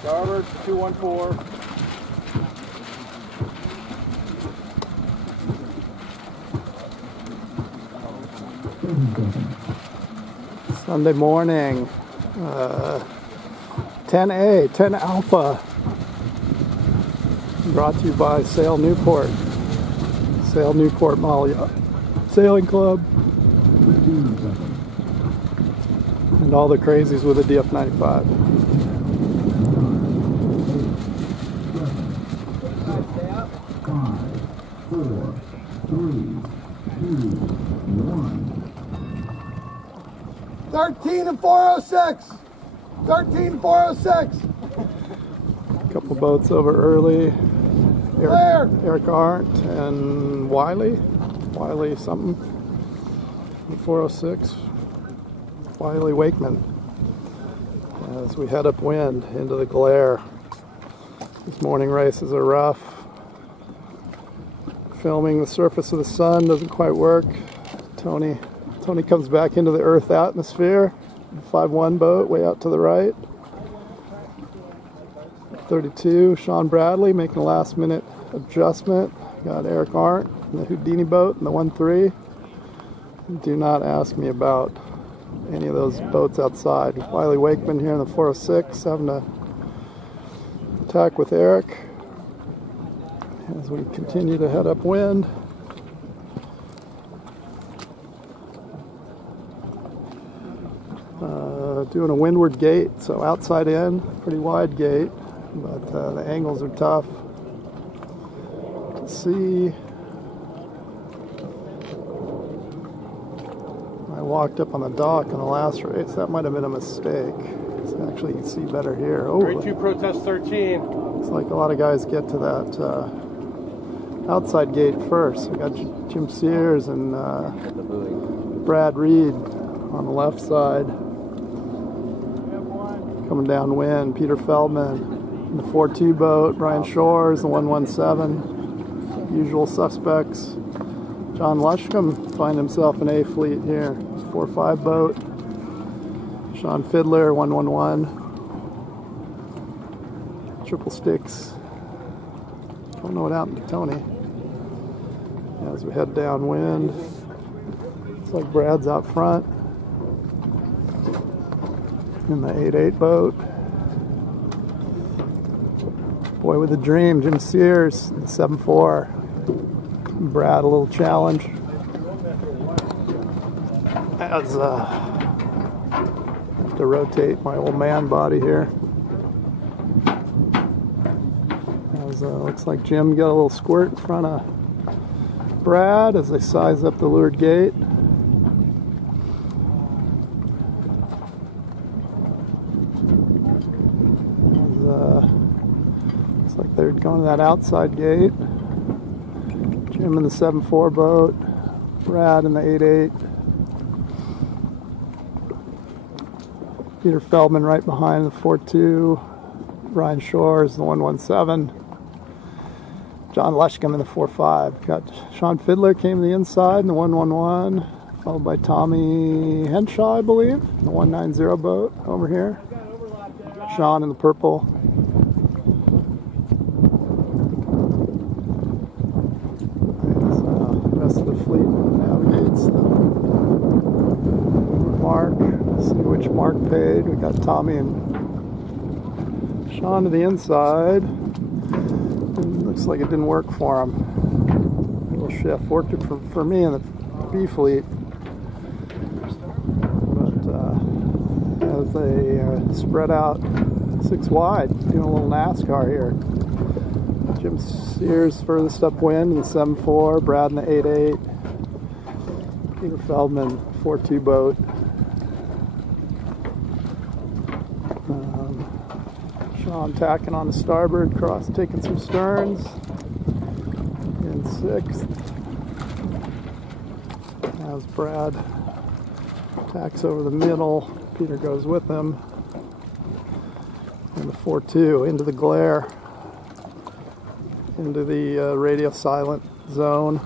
Starboard 214. Sunday morning, 10A, 10 Alpha, brought to you by Sail Newport, Sail Newport Malia Sailing Club, and all the crazies with a DF95. Five, 4, 3, 2, 1. 13 and 406. 13 and 406. A couple boats over early. Eric Arndt and Wiley something. 406. Wiley Wakeman. As we head upwind into the glare. These morning races are rough. Filming the surface of the sun doesn't quite work. Tony comes back into the Earth atmosphere. 5-1 boat way out to the right. 32, Sean Bradley making a last minute adjustment. Got Eric Arndt in the Houdini boat in the 1-3. Do not ask me about any of those boats outside. Wiley Wakeman here in the 406 having to attack with Eric as we continue to head upwind. Doing a windward gate, so outside in, pretty wide gate, but the angles are tough to see. I walked up on the dock in the last race. That might have been a mistake. So actually, you can see better here. Oh, Grade 2 protest 13. Looks like a lot of guys get to that outside gate first. We got Jim Sears and Brad Reed on the left side. Coming downwind, Peter Feldman in the 4-2 boat, Brian Shores, the 117. Usual suspects. John Lushcombe find himself an A fleet here. 4-5 boat. Sean Fiddler, 111. Triple sticks. Don't know what happened to Tony. As we head downwind, looks like Brad's out front in the 8-8 boat. Boy with a dream, Jim Sears, 7-4. Brad, a little challenge. As I have to rotate my old man body here. As looks like Jim got a little squirt in front of Brad as they size up the leeward gate. Looks like they're going to that outside gate. Jim in the 7-4 boat, Brad in the 8-8. Peter Feldman right behind the 4-2. Brian Shores, the 117. John Lushcombe in the 4-5. Got Sean Fiddler came to the inside in the 111. Followed by Tommy Henshaw, I believe, the 190 boat over here. Sean in the purple. Rest of the fleet navigates the mark. See which mark paid. We got Tommy and Sean to the inside. And looks like it didn't work for him. A little shift. Worked it for me in the B fleet. But as they spread out 6 wide, doing a little NASCAR here. Jim Sears furthest upwind in the 7-4, Brad in the 8-8, Peter Feldman 4-2 boat. Sean tacking on the starboard, cross taking some sterns in 6th. As Brad tacks over the middle, Peter goes with him. And the 4-2 into the glare. Into the radio silent zone.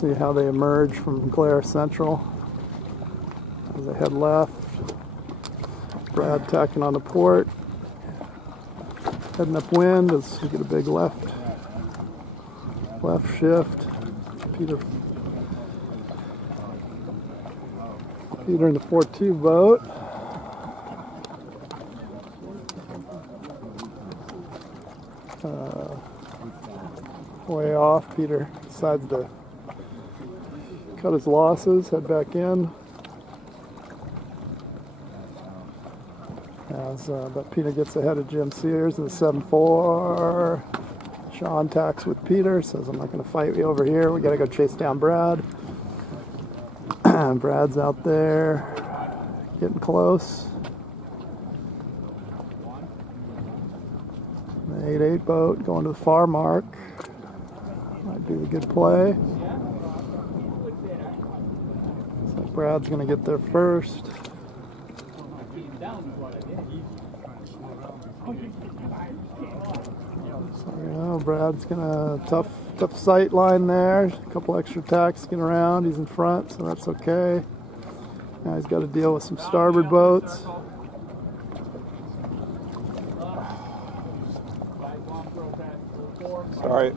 See how they emerge from glare central as they head left. Brad tacking on the port, heading upwind as we get a big left shift. Peter in the 4-2 boat. Way off, Peter decides to cut his losses, head back in. But Peter gets ahead of Jim Sears in the 7-4. Sean tacks with Peter, says, I'm not going to fight you over here. We got to go chase down Brad. Brad's out there, getting close. The 8-8 boat going to the far mark. Might be a good play. Looks like Brad's going to get there first. So, Brad's gonna tough sight line there. A couple extra tacks to get around. He's in front, so that's okay. Now he's got to deal with some starboard boats. Sorry.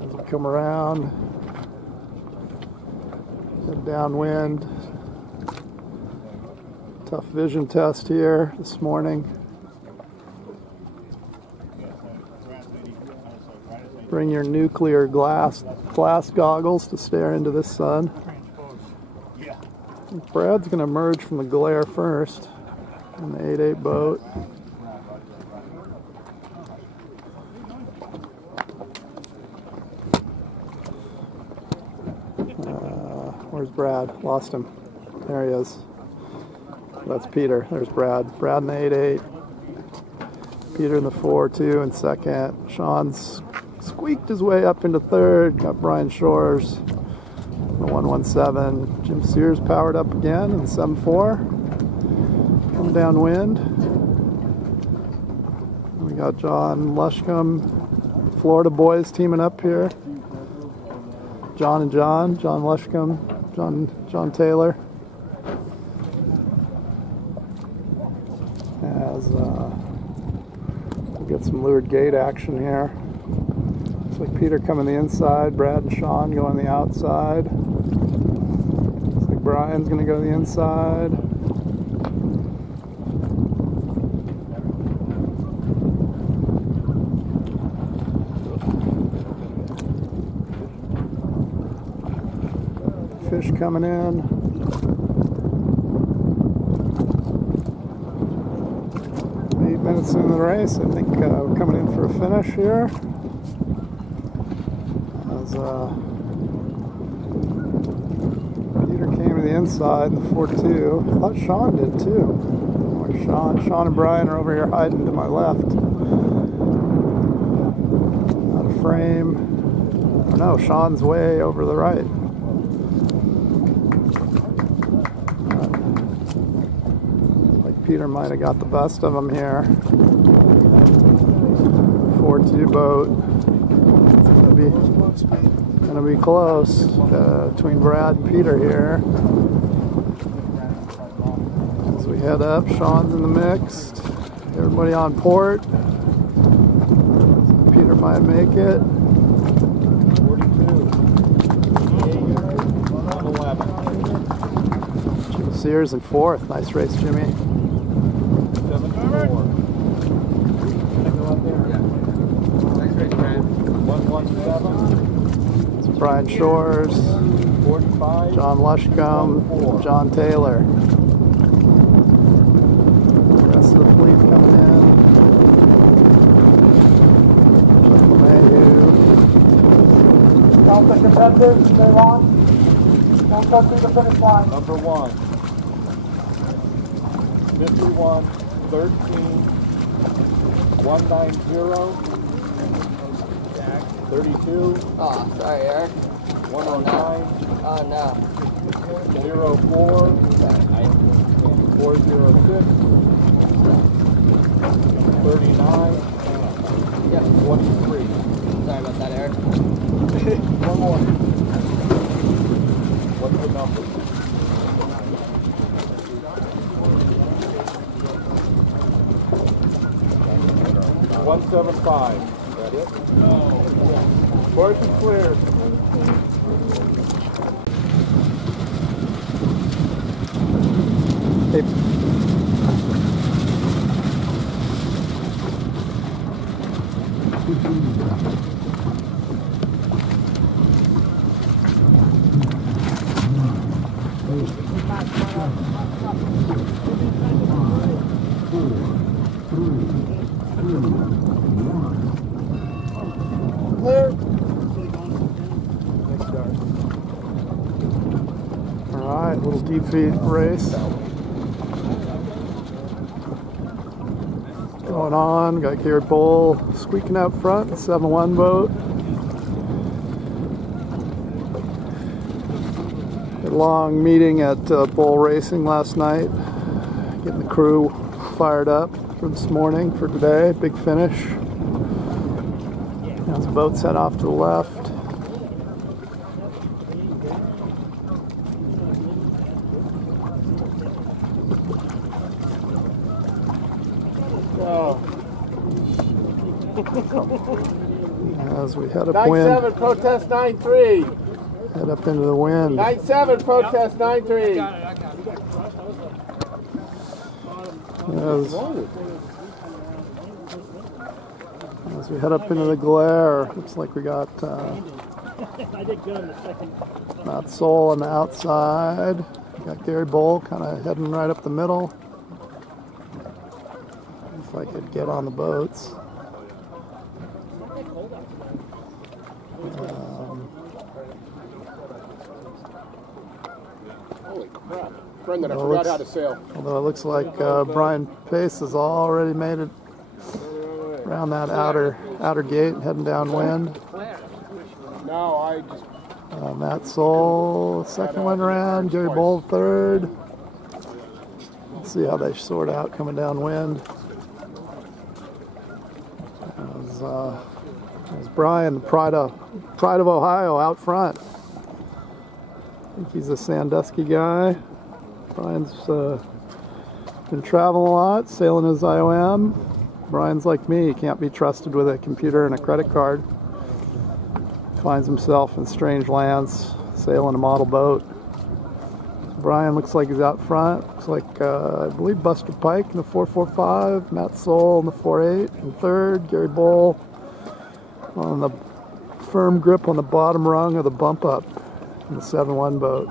As we come around, head downwind. Tough vision test here this morning. Bring your nuclear glass goggles to stare into this sun. Brad's going to emerge from the glare first in the 8-8 boat. Where's Brad? Lost him. There he is. That's Peter. There's Brad. Brad in the 8-8. Peter in the 4-2 in second. Sean's squeaked his way up into third. Got Brian Shores, the 117. Jim Sears powered up again in the 7-4. Coming downwind. We got John Lushcombe, Florida boys teaming up here. John Lushcombe, John Taylor. As we get some leeward gate action here. Looks like Peter coming the inside, Brad and Sean going the outside. Looks like Brian's going to go the inside. Fish coming in. 8 minutes into the race. I think we're coming in for a finish here. As Peter came to the inside in the 4-2. I thought Sean did too. Where's Sean? Sean and Brian are over here hiding to my left. Out of frame. Oh, no, Sean's way over the right. Peter might have got the best of him here. 4-2 boat. It's gonna be close between Brad and Peter here. As we head up, Sean's in the mix. Everybody on port. Peter might make it. 42. 111. Jim Sears in fourth. Nice race, Jimmy. 74. Next race, Brad. 117. It's Brian Shores, 45. John Lushcombe, John Taylor. The rest of the fleet coming in. Chuck LeMahieu. Don't be competitive, stay on. Don't go through the finish line. Number 1. 51, 13, 190, 32, Oh, sorry, Eric. 109, Oh, no. 04, 406, 39, Yep. 23. Sorry about that, Eric. One more. What's the number? 175. Is that it? No. Course is clear. Hey. Alright, little deep feed race going on. Got Gary Bull squeaking out front, 7-1 boat. Had a long meeting at Bull Racing last night, getting the crew fired up for this morning, for today. Big finish. As the boat set off to the left. As we head up wind. 9-7, protest 9-3. Head up into the wind. 9-7, protest 9-3. As we head up into the glare, looks like we got Matt Soul on the outside. Got Gary Bull kind of heading right up the middle. If I could get on the boats. Holy crap. Brendan, I forgot how to sail. Although it looks like Brian Pace has already made it around that outer gate, heading downwind. No, I just... Matt Soul, second one around. Gary Bull, third. Let's see how they sort out coming downwind. There's Brian, the pride of Ohio, out front. I think he's a Sandusky guy. Brian's been traveling a lot, sailing his IOM. Brian's like me, he can't be trusted with a computer and a credit card. Finds himself in strange lands, sailing a model boat. Brian looks like he's out front. Looks like, I believe, Buster Pike in the 445, Matt Soul in the 48 in third, Gary Bull on the firm grip on the bottom rung of the bump up in the 7-1 boat.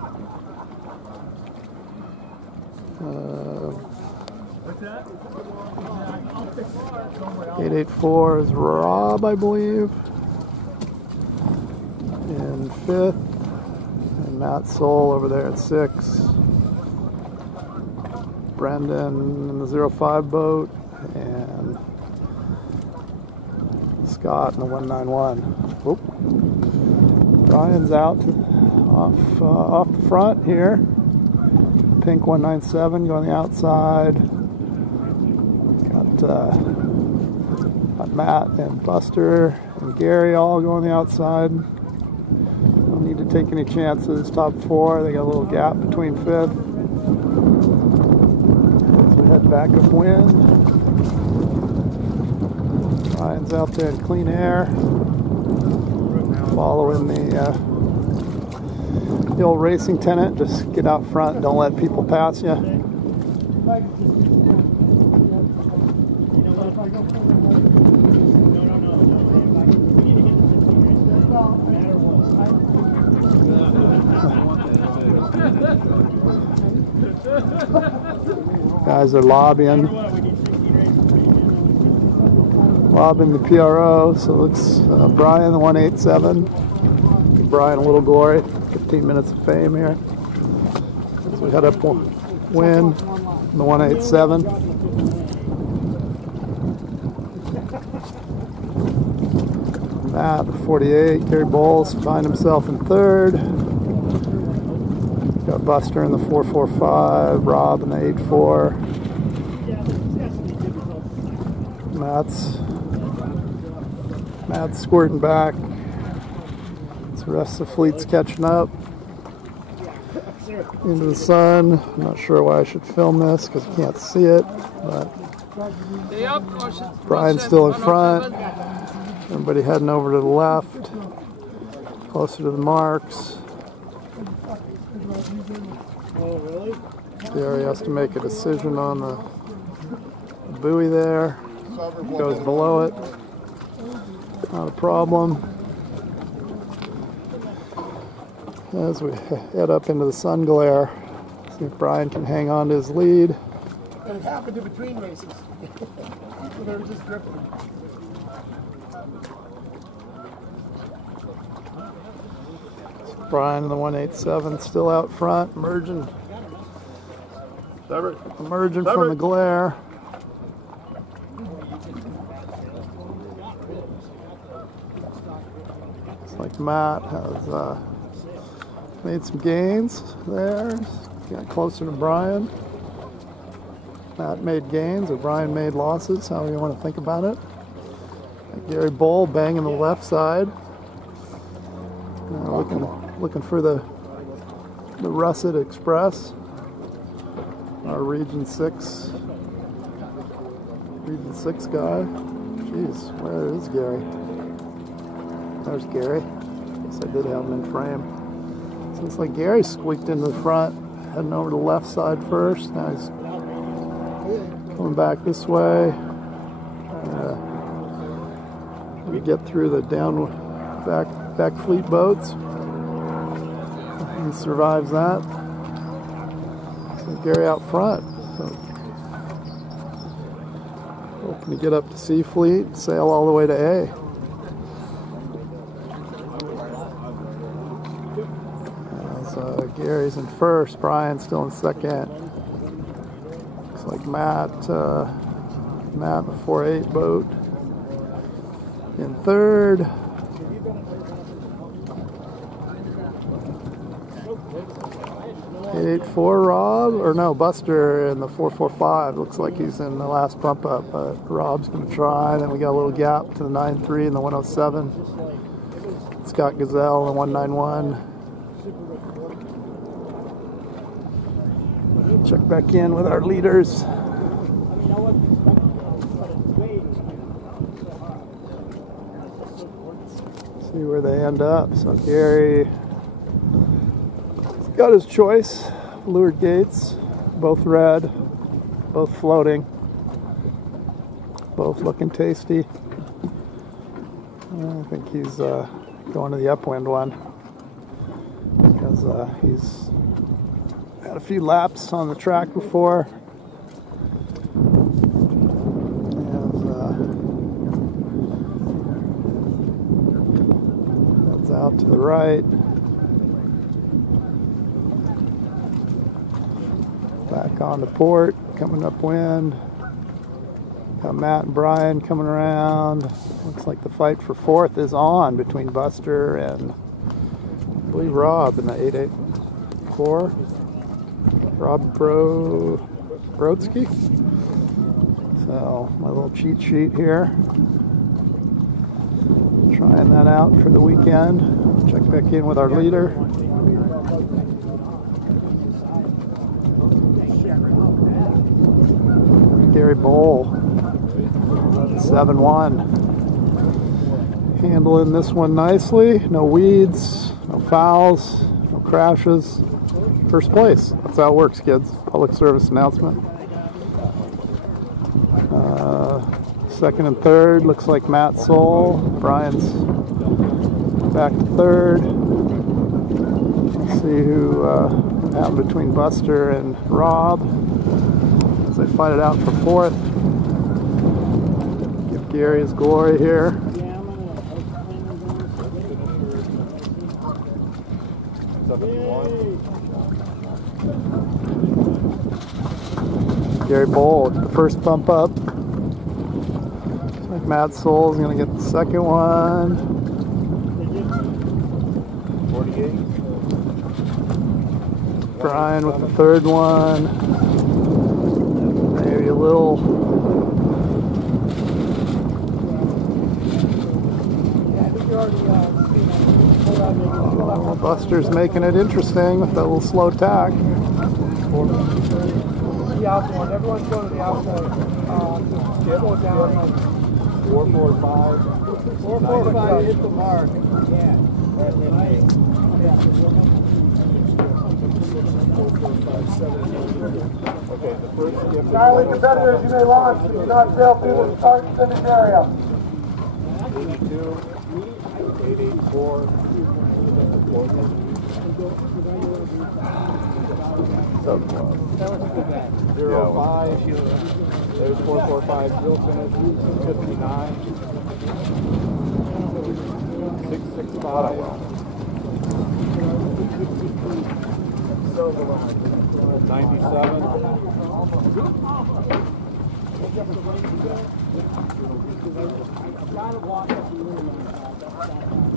884 is Rob, I believe, in fifth, and Matt Soul over there at 6. Brendan in the 05 boat, and Scott in the 191. Oop. Brian's out off the front here. Pink 197 going the outside. Got Matt and Buster and Gary all going the outside. Don't need to take any chances. Top 4, they got a little gap between 5th. As we head back upwind. Ryan's out there in clean air, following the old racing tenant. Just get out front, don't let people pass you. Guys are lobbying the PRO, so it looks Brian the 187. Give Brian a little glory. 15 minutes of fame here. As we head up wind, the 187. Matt, the 48. Gary Bowles find himself in third. Got Buster in the 445. Rob in the 84. Matt's squirting back. So the rest of the fleet's catching up. into the sun. I'm not sure why I should film this because you can't see it, but Brian's still in front. Everybody heading over to the left, closer to the marks. Gary has to make a decision on the buoy there. Goes below it. Not a problem. As we head up into the sun glare, see if Brian can hang on to his lead. And it happened in between races. So they were just gripping. Brian in the 187 still out front, emerging from the glare. Looks like Matt has made some gains there. Got closer to Brian. Matt made gains, or Brian made losses, however you want to think about it. Gary Bull banging the left side. Looking for the Russet Express, our Region 6 guy. Jeez, where is Gary? There's Gary. Guess I did have him in frame. So looks like Gary squeaked into the front, heading over to the left side first. Now he's coming back this way. We get through the back fleet boats. He survives that. So Gary out front. So hoping to get up to C Fleet, sail all the way to A. Gary's in first, Brian's still in second. Looks like Matt the 4-8 boat in third. Rob, or no, Buster in the 445. Looks like he's in the last bump up, but Rob's going to try. Then we got a little gap to the 93 and the 107. Scott Gazelle in the 191. Check back in with our leaders. See where they end up. So Gary got his choice. Leeward gates, both red, both floating, both looking tasty. I think he's going to the upwind one because he's had a few laps on the track before. Heads out to the right. Back onto port, coming upwind. Got Matt and Brian coming around. Looks like the fight for fourth is on between Buster and I believe Rob in the 884. Rob Brodsky. So my little cheat sheet here. Trying that out for the weekend. Check back in with our leader. Gary Bowl, 7-1. Handling this one nicely. No weeds, no fouls, no crashes. First place. That's how it works, kids. Public service announcement. Second and third looks like Matt Soul. Brian's back to third. Let's see who happened between Buster and Rob. They fight it out for fourth. Give Gary his glory here. Gary Bowl at the first bump up. Looks like Matt Soul is going to get the second one. 48. Brian with the third one. Maybe a little. Yeah, I think you're already pulled out Well, Buster's making it interesting with that little slow tack. The outside. Everyone's going to the outside. Get one down. 445. 445 hit the mark. Yeah. Okay, the first skip. Charlie, competitors, you may launch. Do not sail through the start and finish area. 82, 884, 05, there's 445, drill finish, 59, 665, 97,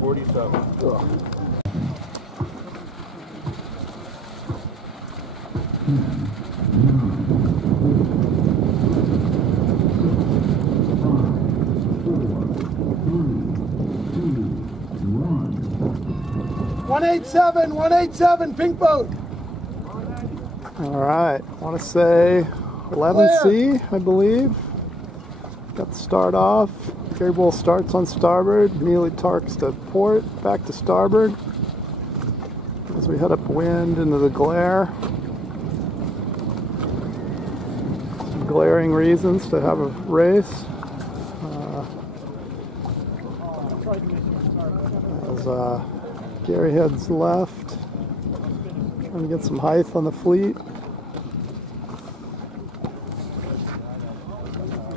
47. 187, pink boat. All right, I want to say 11C, I believe. Got the start off. Gary Bull starts on starboard, immediately tarks to port, back to starboard. As we head upwind into the glare. Some glaring reasons to have a race. As Gary heads left, trying to get some height on the fleet.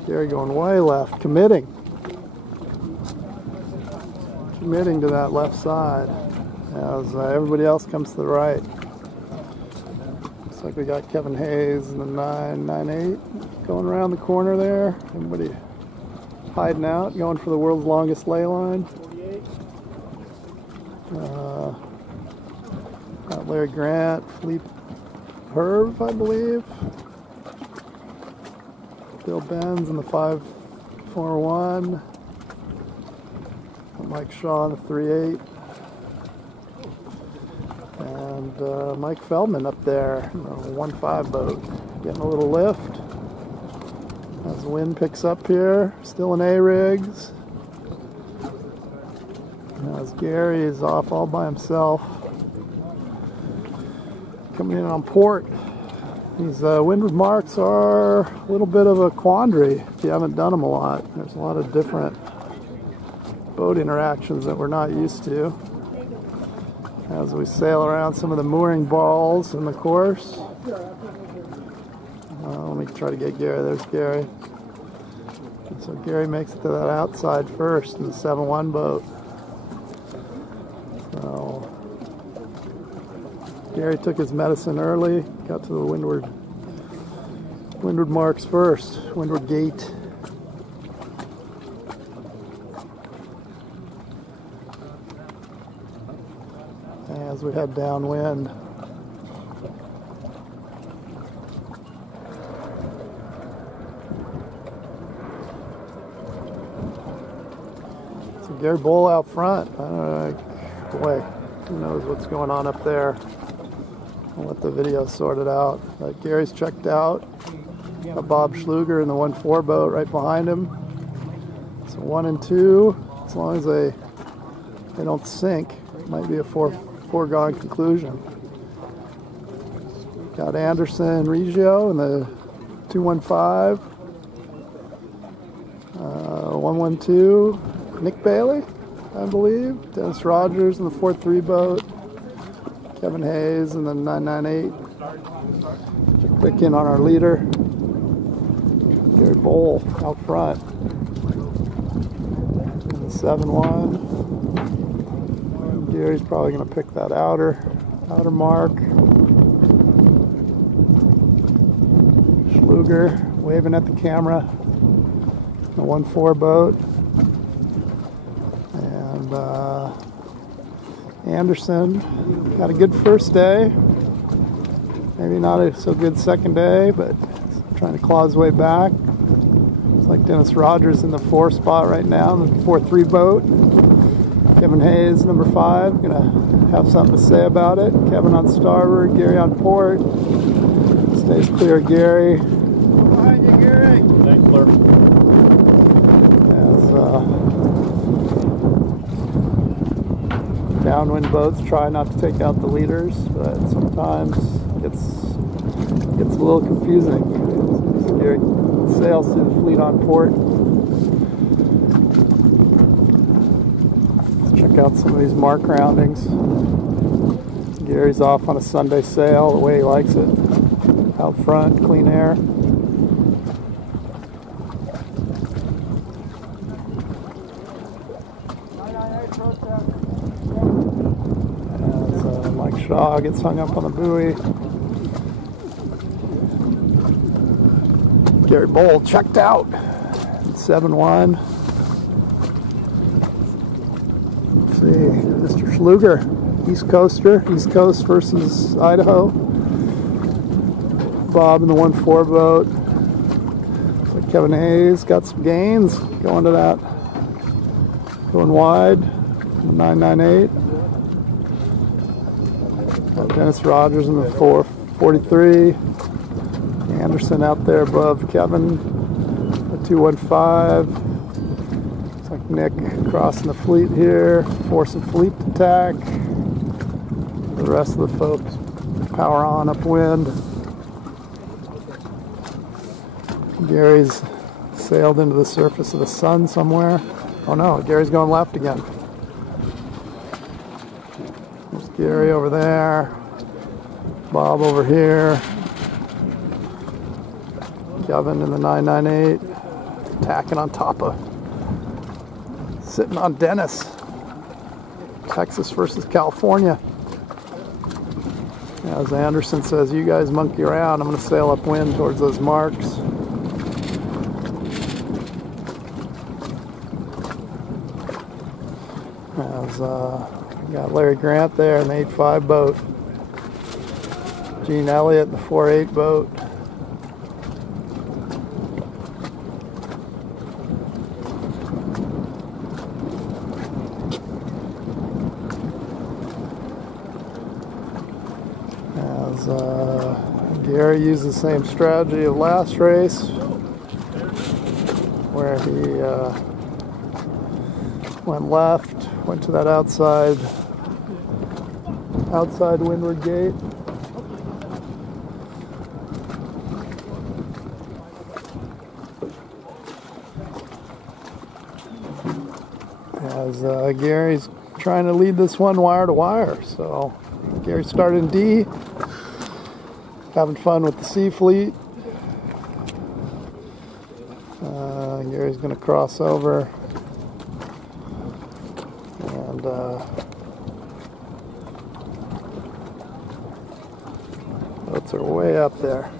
Gary going way left, committing to that left side as everybody else comes to the right. Looks like we got Kevin Hayes in the 998 going around the corner there. Everybody hiding out, going for the world's longest ley line. Got Larry Grant, Philippe Herve, I believe. Bill Benz in the 541. Mike Shaw in the 38. And Mike Feldman up there in the 1.5 boat. Getting a little lift. As the wind picks up here. Still in A-rigs. As Gary is off all by himself. Coming in on port. These windward marks are a little bit of a quandary if you haven't done them a lot. There's a lot of different boat interactions that we're not used to as we sail around some of the mooring balls in the course. Let me try to get Gary. There's Gary. And so Gary makes it to that outside first in the 7-1 boat. So Gary took his medicine early, got to the windward marks first, windward gate. As we head downwind. So Gary Bull out front. I don't know, boy, who knows what's going on up there. I'll let the video sort it out. Gary's checked out. Got Bob Schluger in the 1.4 boat right behind him. So 1 and 2, as long as they don't sink, it might be a foregone conclusion. Got Anderson Reggio in the 215. 112, Nick Bailey, I believe. Dennis Rogers in the 4.3 boat. Kevin Hayes in the 998. Check back in on our leader. Gary Bull out front. In the 7-1. Gary's probably going to pick that outer mark. Schluger waving at the camera. The 1.4 boat. And Anderson got a good first day. Maybe not a so good second day, but trying to claw his way back. It's like Dennis Rogers in the 4 spot right now in the 4.3 boat. Kevin Hayes, number 5, gonna have something to say about it. Kevin on starboard, Gary on port. Stays clear, Gary. Behind you, Gary. Thanks, Clerk. As downwind boats try not to take out the leaders, but sometimes it's a little confusing. So Gary sails through the fleet on port. Check out some of these mark roundings. Gary's off on a Sunday sail the way he likes it. Out front, clean air. As Mike Shaw gets hung up on the buoy. Gary Bowl checked out. 7-1. Mr. Schluger, East Coaster, East Coast versus Idaho. Bob in the 1-4 boat. So Kevin Hayes got some gains going to that, going wide. 998. Dennis Rogers in the 443. Anderson out there above Kevin. The 215. Nick crossing the fleet here, forcing fleet attack. The rest of the folks power on upwind. Gary's sailed into the surface of the sun somewhere. Oh no, Gary's going left again. There's Gary over there. Bob over here. Kevin in the 998. Tacking on top of. Sitting on Dennis. Texas versus California. As Anderson says, you guys monkey around. I'm going to sail upwind towards those marks. As we got Larry Grant there in the 8-5 boat. Gene Elliott in the 4-8 boat. Gary used the same strategy of last race, where he went left, went to that outside windward gate. As Gary's trying to lead this one wire to wire, so Gary started in D. Having fun with the Sea Fleet. Gary's going to cross over and boats are way up there.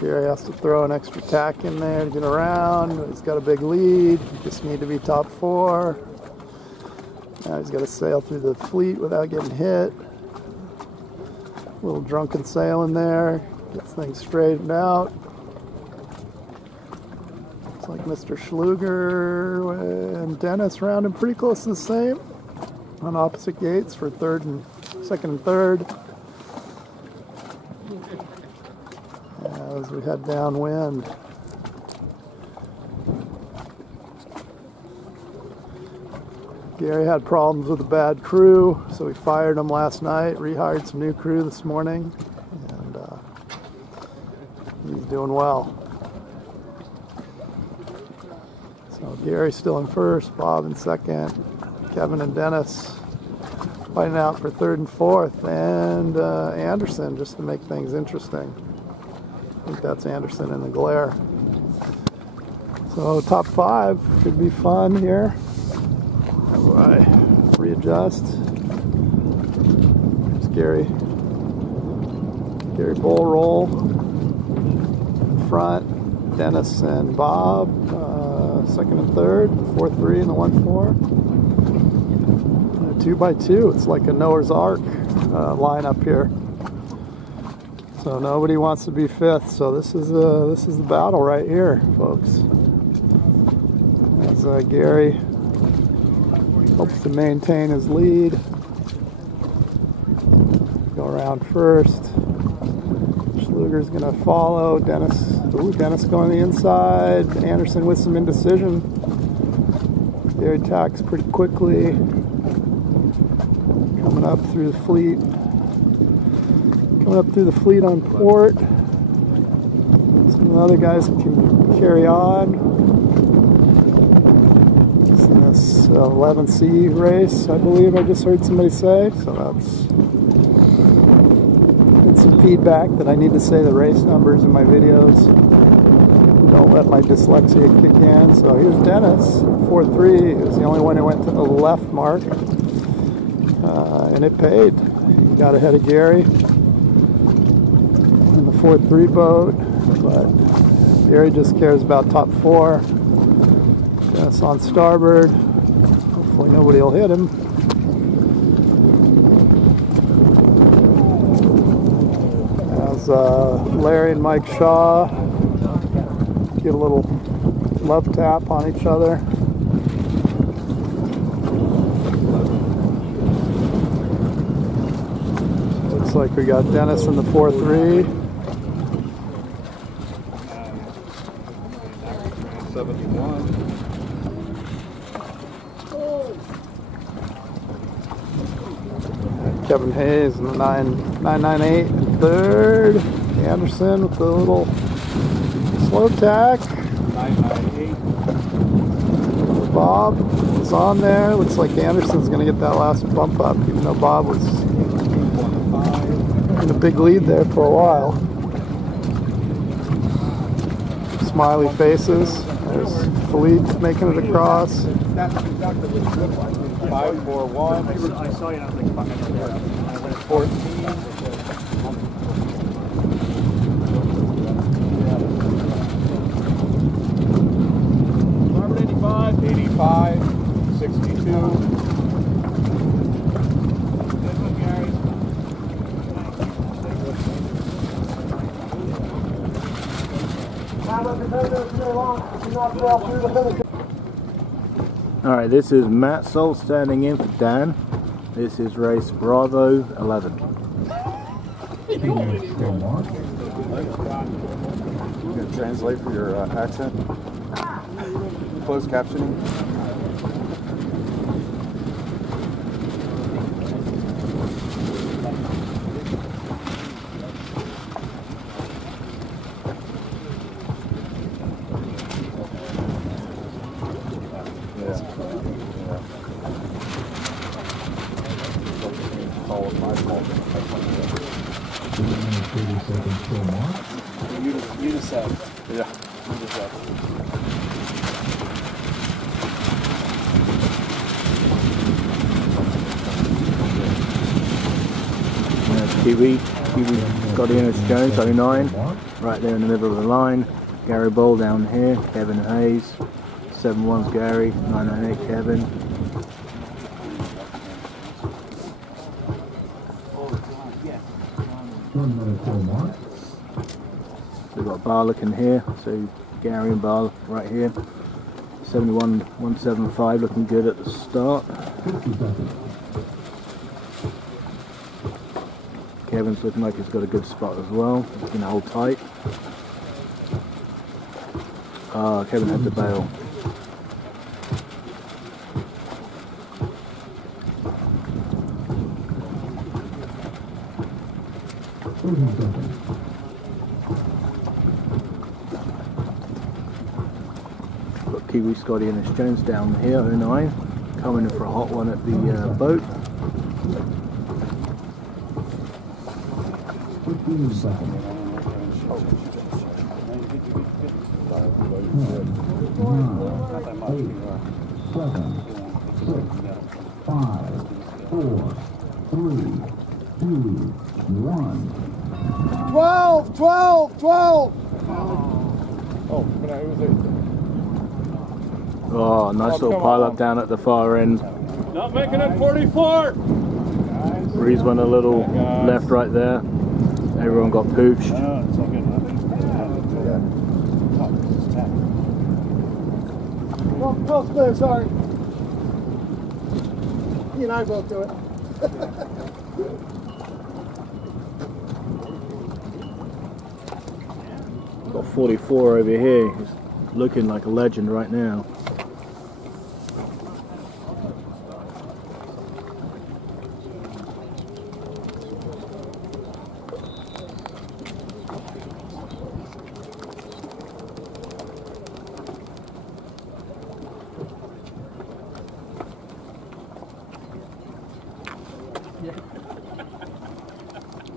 Gary has to throw an extra tack in there to get around. He's got a big lead. Just need to be top 4. Now he's got to sail through the fleet without getting hit. A little drunken sailing there. Gets things straightened out. Looks like Mr. Schluger and Dennis rounding pretty close to the same on opposite gates for second and third. As we head downwind. Gary had problems with a bad crew, so we fired him last night, rehired some new crew this morning, and he's doing well. So Gary's still in first, Bob in second, Kevin and Dennis fighting out for third and fourth, and Anderson just to make things interesting. I think that's Anderson in the glare. So top 5 could be fun here. I readjust. There's Gary Bull roll in front. Dennis and Bob second and third. 4-3 in the 1-4. 2x2. It's like a Noah's Ark lineup here. So nobody wants to be 5th. So this is the battle right here, folks. Gary hopes to maintain his lead. Go around first. Schluger's gonna follow. Dennis going the inside. Anderson with some indecision. Gary tacks pretty quickly. Coming up through the fleet. Coming up through the fleet on port. Some of the other guys can carry on. It's in this 11C race, I believe I just heard somebody say. So that's some feedback that I need to say the race numbers in my videos. Don't let my dyslexia kick in. So here's Dennis, 4-3. It was the only one who went to the left mark. And it paid. He got ahead of Gary in the 4-3 boat. But Gary just cares about top 4. Dennis on starboard. Hopefully nobody will hit him. Larry and Mike Shaw get a little love tap on each other. Looks like we got Dennis in the 4-3. 71. Kevin Hayes in the 998 in third. Anderson with the little slow tack. 998. Bob is on there. Looks like Anderson's going to get that last bump up, even though Bob was in a big lead there for a while. Smiley faces. There's Philippe making it across. 541. I saw you and I was like, fuck, I know that. 14. Robert 85. 85. 62. Good one, Gary. Now let the competitors go along. Do not fall through the finish. Alright, this is Matt Soul standing in for Dan. This is race Bravo 11. Still mark. You gonna translate for your accent? Closed captioning. Still mark. Unicef. Yeah. Unicef. Kiwi Scotty Ennis Jones 09, right there in the middle of the line. Gary Ball down here, Kevin Hayes, 7-1's Gary, 998 Kevin. Still mark. We've got Bar looking here, so Gary and Bar right here. 71 175 looking good at the start. 50 seconds. Kevin's looking like he's got a good spot as well. He's going to hold tight. Kevin had to bail. Got Kiwi Scotty Ennis Jones down here, 09, coming in for a hot one at the boat. 15 seconds. 10, 9, 8, 7, 6, 5, 4, 3, 2, 1. 12, 12, 12. Oh, can I, who's it? Oh, nice little pile up down at the far end. Not making it 44. Breeze went a little left right there. Everyone got pooched. It's all good. Coast clear, sorry. He and I both do it. Got 44 over here. He's looking like a legend right now.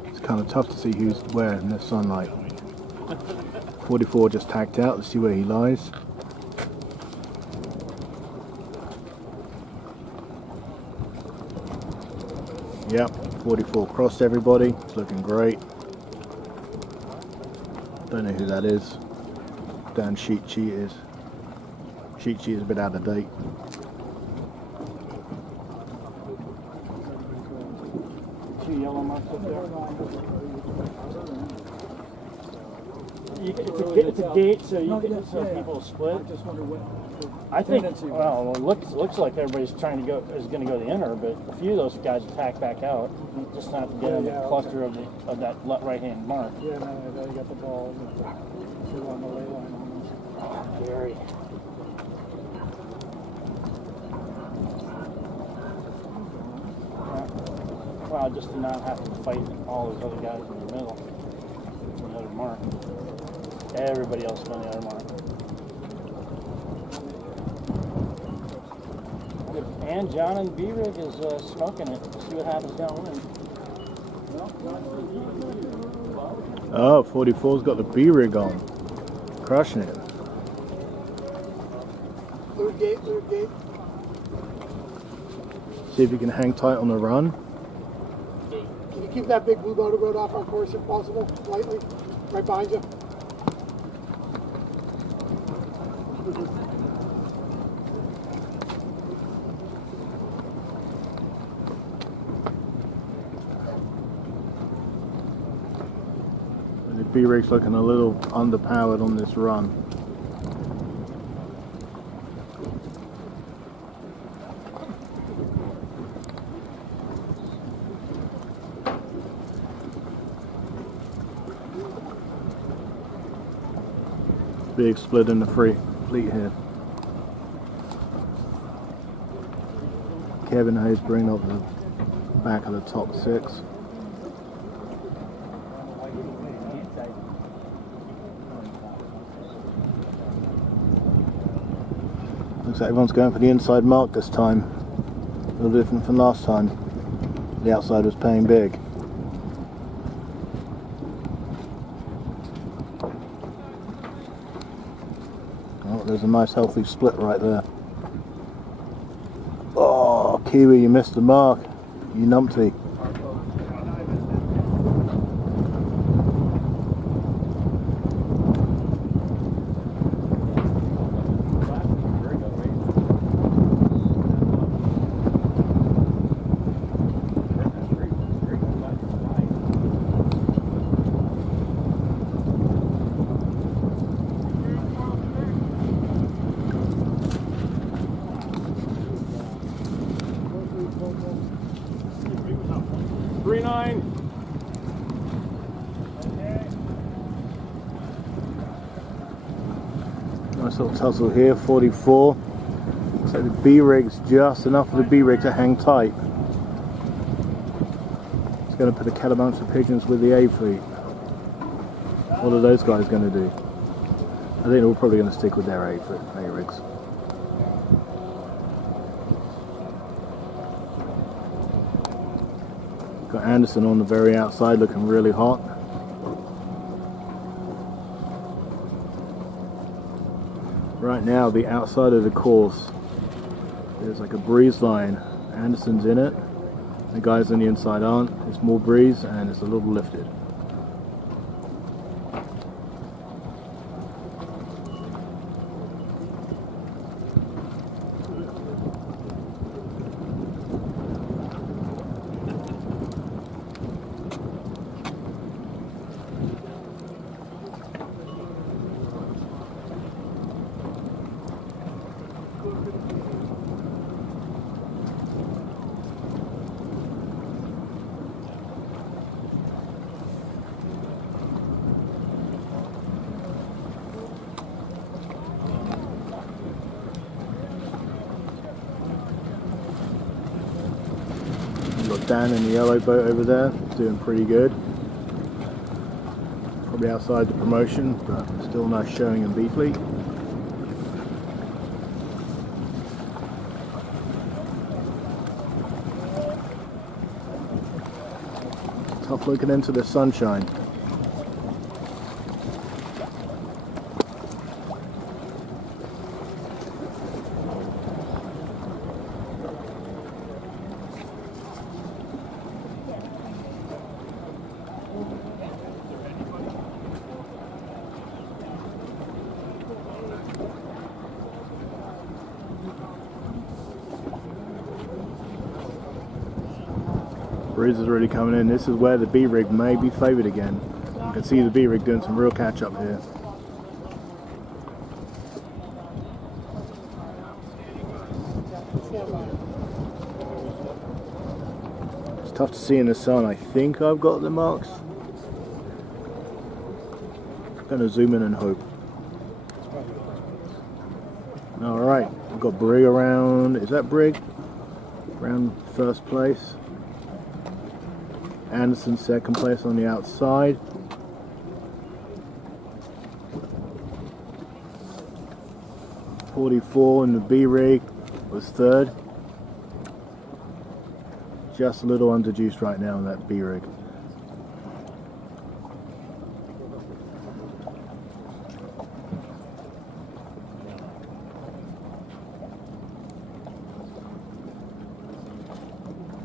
It's kind of tough to see who's where in the sunlight. 44 just tacked out. Let's see where he lies. Yep, 44 crossed everybody. It's looking great. Don't know who that is. Dan Sheet Sheet is. Sheet Sheet is a bit out of date. Two yellow marks up there. It's a gate, so people split. I just wonder what. I think. Well, it looks like everybody's trying to go is going to go the inner, but a few of those guys attack back out, just not to get in the cluster of that right hand mark. Yeah, no, they got the ball. They're on the lay line almost. Oh, Gary. Well, just to not have to fight all those other guys in the middle. The other mark. Everybody else is on the other mark. And John and B-Rig is smoking it. We'll see what happens downwind. Oh, 44's got the B-Rig on. Crushing it. Third gate, third gate. See if you can hang tight on the run. Can you keep that big blue motor boat off our course if possible, lightly, right behind you? The B-Rig's looking a little underpowered on this run. Big split in the fleet here. Kevin Hayes bringing up the back of the top six. Looks like everyone's going for the inside mark this time. A little different from last time. The outside was paying big. Oh, there's a nice healthy split right there. Oh, Kiwi, you missed the mark. You numpty. Nice little tussle here, 44. Looks like the B-rig's just enough of the B-rig to hang tight. It's going to put a catamount of pigeons with the A fleet. What are those guys going to do? I think we're probably going to stick with their A-rigs. Got Anderson on the very outside looking really hot. Right now, the outside of the course, there's like a breeze line. Anderson's in it. The guys on the inside aren't. It's more breeze and it's a little lifted. Got Dan in the yellow boat over there, doing pretty good. Probably outside the promotion, but still nice showing in B Fleet. Tough looking into the sunshine. Breeze is already coming in. This is where the B-rig may be favoured again. You can see the B-rig doing some real catch up here. It's tough to see in the sun. I think I've got the marks. I'm going to zoom in and hope. Alright, we've got Brig around. Is that Brig? Around first place. Anderson second place on the outside. .44 in the B rig was third. Just a little underjuiced right now in that B rig.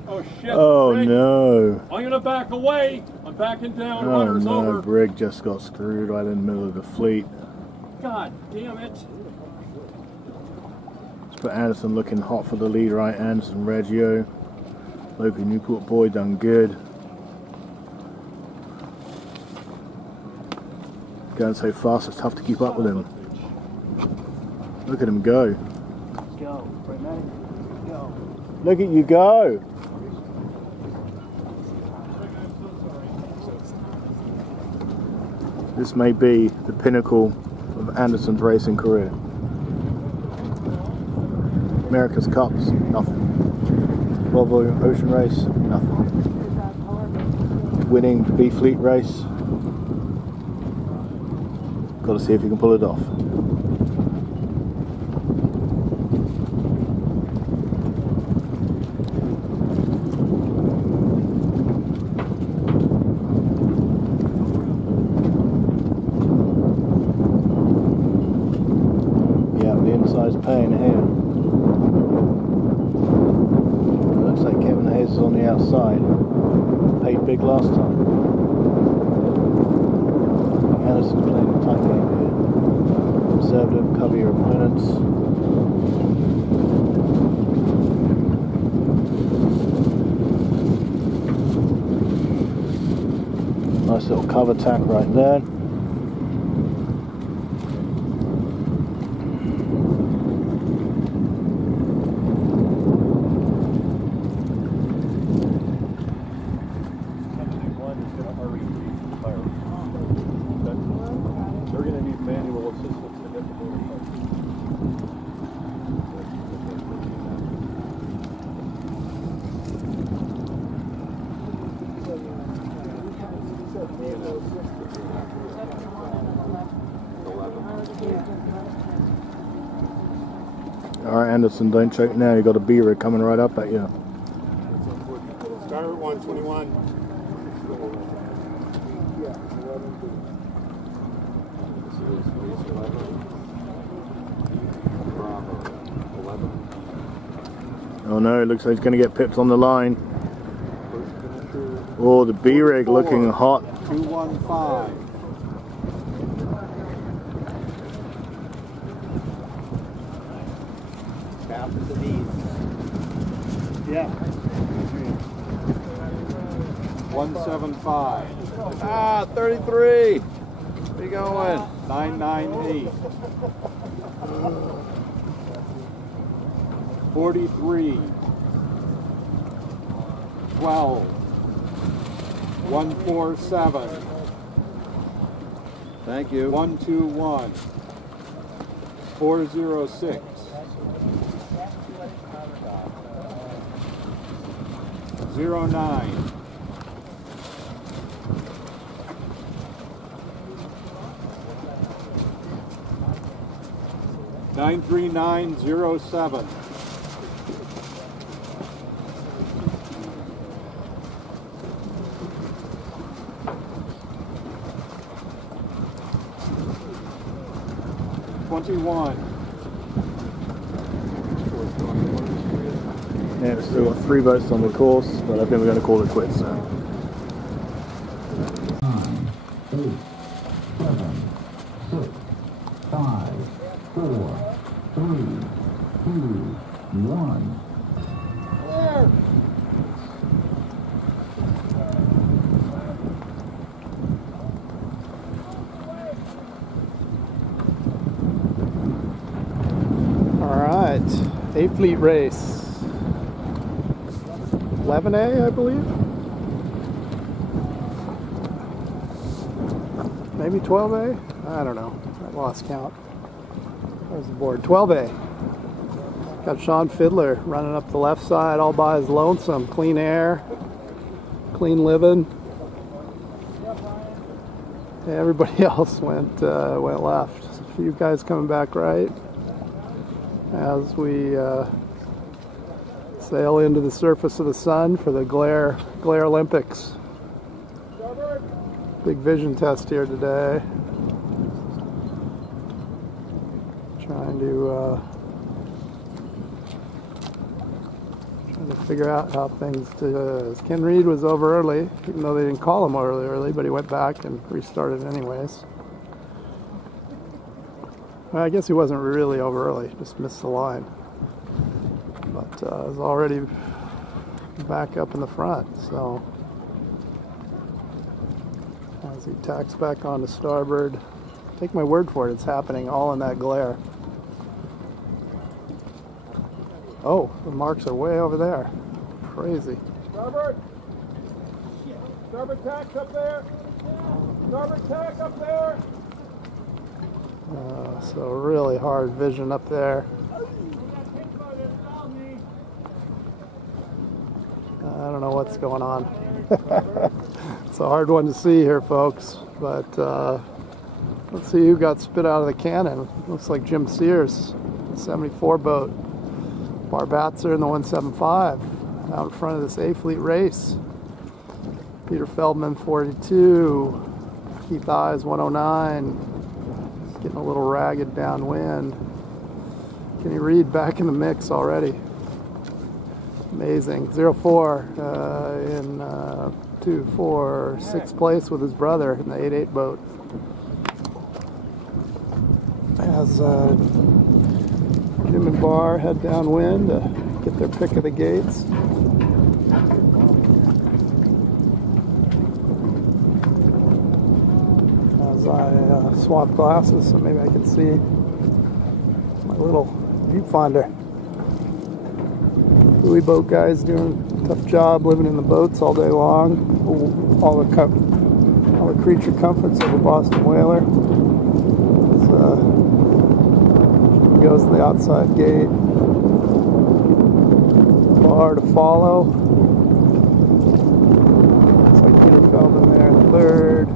Oh shit! Oh Brig. no! I'm gonna back away. I'm backing down. Oh Rudder's no! over. Brig just got screwed right in the middle of the fleet. God damn it! Let's put Anderson looking hot for the lead, right? Anderson, Reggio, local Newport boy, done good. Going so fast, it's tough to keep up with him. Look at him go! Go, go. Look at you go! This may be the pinnacle of Anderson's racing career. America's Cups, nothing. Volvo Ocean Race, nothing. Winning B Fleet race, got to see if he can pull it off. Paying here. Looks like Kevin Hayes is on the outside. Paid big last time. Anderson's playing the tight game here. Conservative, cover your opponents. Nice little cover tack right there. Alright, Anderson, don't choke now. You got a B-rig coming right up at you. Start at 121. Oh no, it looks like he's going to get pipped on the line. Oh, the B-rig looking hot. 215. Yeah. 175. Ah, 33. Where you going? 998. 43. 12. 147. Thank you. 121. 406. 09. $93907. Yeah, we've still got 3 boats on the course, but I think we're going to call it quits now. 9, 8, 7, 6, 5, 4, 3, 2, 1. All right, A Fleet race. 11A, I believe. Maybe 12A? I don't know. I lost count. There's the board. 12A. Got Sean Fiddler running up the left side all by his lonesome. Clean air, clean living. Yeah, everybody else went left. A few guys coming back right as we sail into the surface of the sun for the Glare Olympics. Big vision test here today. Trying to figure out how things do. Ken Reed was over early, even though they didn't call him early, but he went back and restarted anyways. Well, I guess he wasn't really over early, just missed the line. But is already back up in the front, so as he tacks back onto starboard, take my word for it, it's happening all in that glare. Oh, the marks are way over there. Crazy. Starboard! Starboard tack up there! Starboard tack up there! So really hard vision up there. I don't know what's going on. It's a hard one to see here, folks. But let's see who got spit out of the cannon. Looks like Jim Sears, 74 boat. Barbatzer in the 175 out in front of this A Fleet race. Peter Feldman 42. Keith Eyes 109. Getting a little ragged downwind. Kenny Reed back in the mix already. Amazing. 04 in 6th place with his brother in the 88 boat. As Jim and Barr head downwind to get their pick of the gates. As I swap glasses so maybe I can see my little viewfinder. Buoy boat guys doing a tough job living in the boats all day long. All the creature comforts of a Boston whaler. Goes to the outside gate. Bar to follow. Looks like Peter Feldman there in third.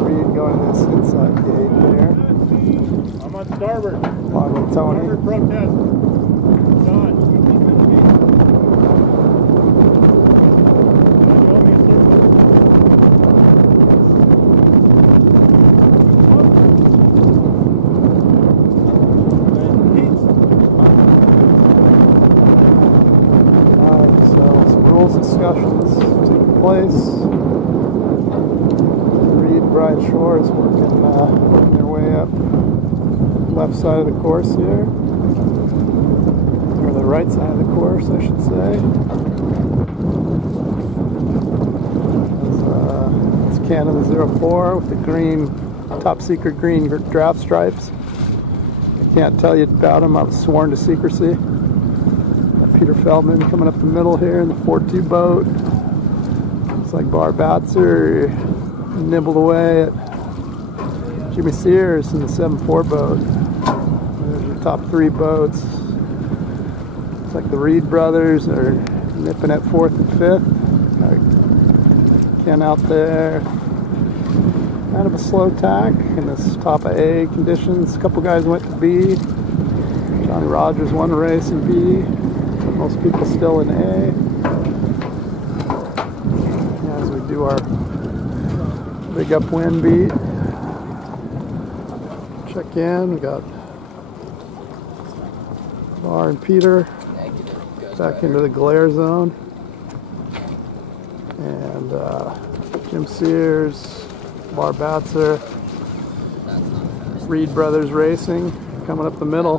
Reed going to this inside gate here. I'm on starboard. Along with Tony. Starboard protest. Done. Discussions taking place. Reed and Brian Shore is working their way up left side of the course here, or the right side of the course, I should say. It's Canada 04 with the green, top secret green draft stripes. I can't tell you about them. I was sworn to secrecy. Peter Feldman coming up the middle here in the 4-2 boat. Looks like Barbatzer nibbled away at Jimmy Sears in the 7-4 boat. There's your top 3 boats. Looks like the Reed brothers are nipping at 4th and 5th. Ken out there. Kind of a slow tack in this top of A conditions. A couple guys went to B. Johnny Rogers won a race in B. Most people still in A. As we do our big upwind beat. Check in. We got Bar and Peter back into the glare zone. And Jim Sears, Bar Batzer, Reed Brothers Racing coming up the middle.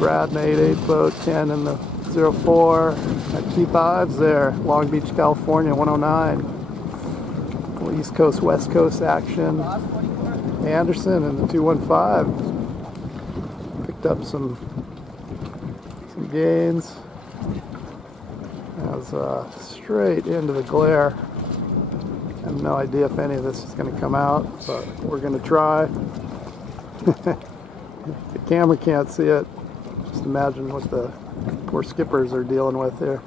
Brad in the 8.8 boat, Ken in the 04. Got Keith Ives there, Long Beach, California, 109. Little East Coast, West Coast action. Anderson in the 215. Picked up some gains. That was straight into the glare. I have no idea if any of this is going to come out, but we're going to try. The camera can't see it. Just imagine what the poor skippers are dealing with here.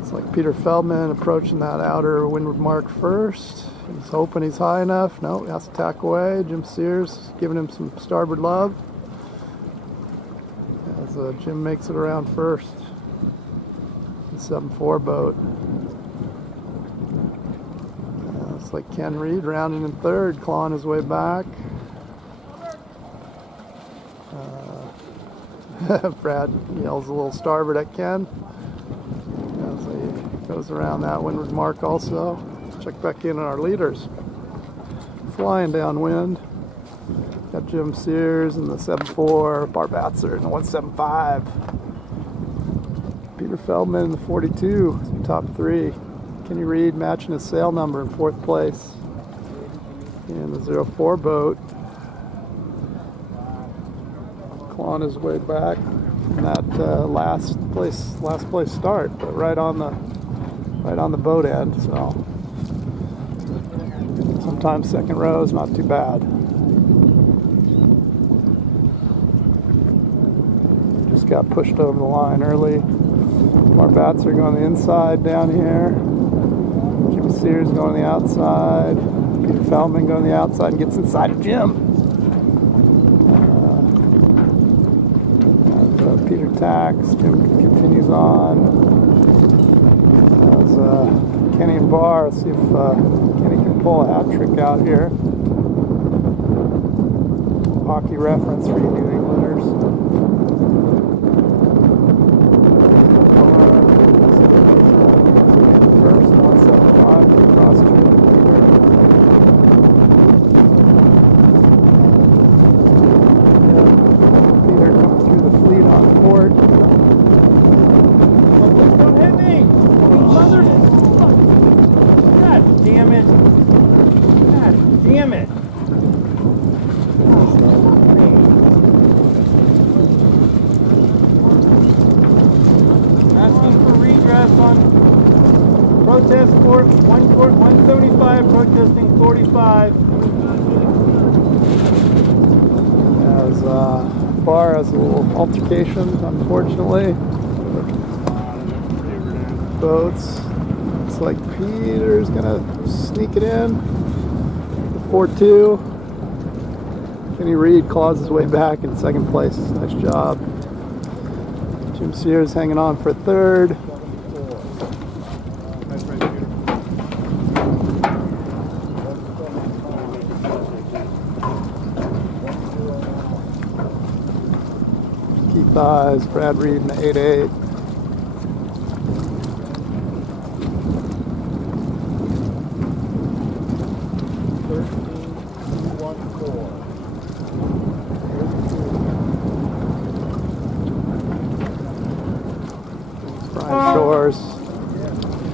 It's like Peter Feldman approaching that outer windward mark first. He's hoping he's high enough. No, he has to tack away. Jim Sears giving him some starboard love. As Jim makes it around first. The 7-4 boat. It's like Ken Reed rounding in third, clawing his way back. Brad yells a little starboard at Ken as he goes around that windward mark also. Let's check back in on our leaders. Flying downwind. Got Jim Sears in the 7.4, Bar Batzer in the 1.75. Peter Feldman in the 42, top 3. Kenny Reed matching his sail number in 4th place. In the 04 boat. Clawing his way back from that last place start, but right on the boat end. So sometimes second row is not too bad. Just got pushed over the line early. Bar Batzer going the inside down here. Jim Sears going the outside. Peter Feldman going the outside and gets inside of Jim. Peter tacks. Jim continues on. That was Kenny and Bar. Let's see if Kenny can pull a hat trick out here. Hockey reference for you New Englanders. First, 175 across the Peter comes through the fleet on port. Oh, please don't hit me! Motherfucker! God damn it! God damn it! Asking for redress on protest court 175, protesting 45. As Bar has a little altercation, unfortunately. Boats. It's like Peter's gonna sneak it in. The 4-2. Kenny Reed claws his way back in 2nd place. Nice job. Jim Sears hanging on for 3rd. Keith Ives, Brad Reed in the 8.8. Brian Shores,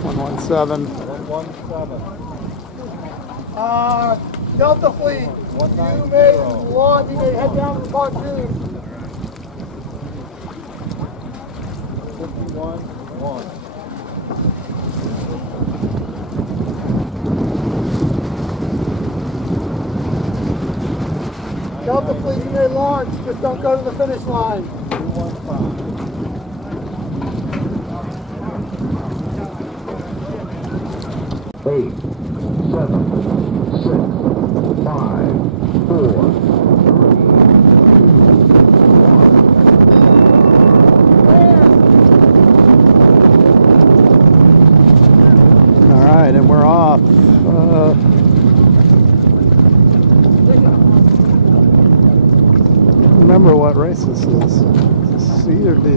117. 117. Delta Fleet, you may head down to the pontoon. 51-1. Delta Fleet, you may launch, just don't go to the finish line. 8, 7, 6, 5, 4, 3, All right, and we're off. Remember what race this is? C or D?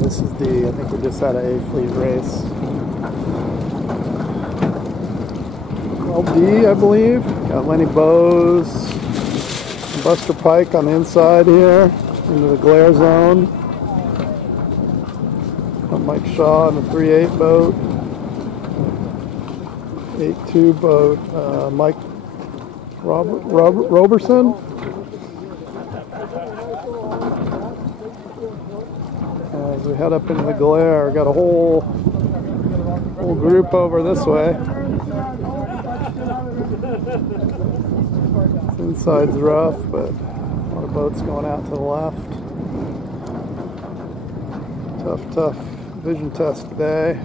This is D. I think we just had an A fleet race. Well, D, I believe. Got Lenny Bowes, Buster Pike on the inside here into the glare zone. Got Mike Shaw in the 3-8 boat. 8-2 boat. Mike Roberson. As we head up into the glare, got a whole group over this way. This inside's rough, but a lot of boats going out to the left. Tough vision test today.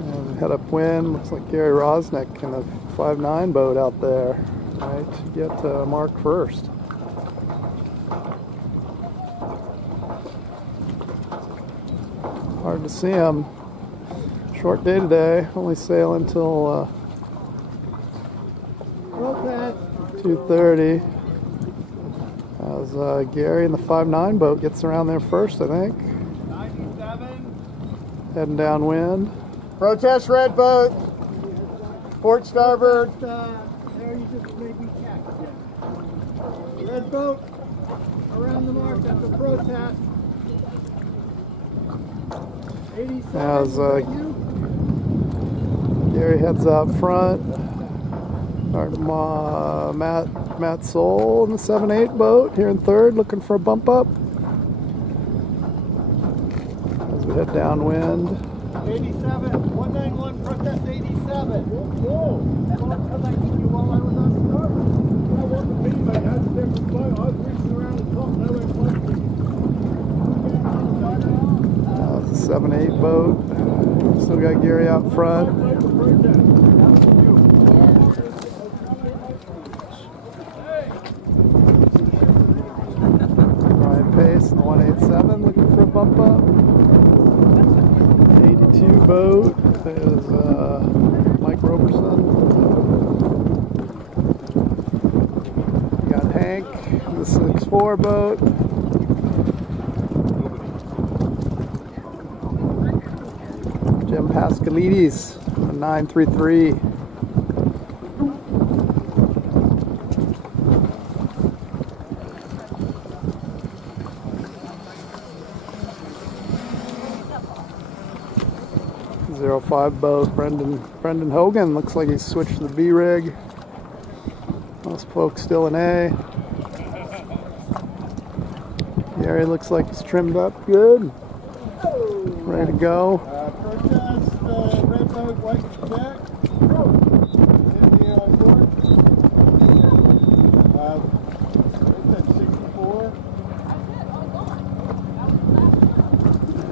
And we head upwind. Looks like Gary Rosnick in the 5-9 boat out there. Right, get Mark first. Hard to see him. Short day today. Only sailing till 2:30. As Gary in the 5-9 boat gets around there first, I think. 97. Heading downwind. Protest red boat. Port starboard. There you just may be checked. Red boat around the mark. That's a protest. As Gary heads out front, Matt Soul in the 7-8 boat here in third, looking for a bump up. As we head downwind. 87, 191, protest 87. Whoa. Because I think you while I was on starboard. I wasn't me, but I had a different boat. I was reaching around the top, no way close to you. 7-8 boat. Still got Gary out front. Brian Pace in the 187 looking for a bump up. 82 boat is Mike Roberson. We got Hank in the 6-4 boat. Jim Pascalides, 933. .05 boat, Brendan Hogan. Looks like he's switched to the B rig. Most folks still in A. Gary looks like he's trimmed up good. Ready to go. Protest red boat, white check. In the port. It's at 64.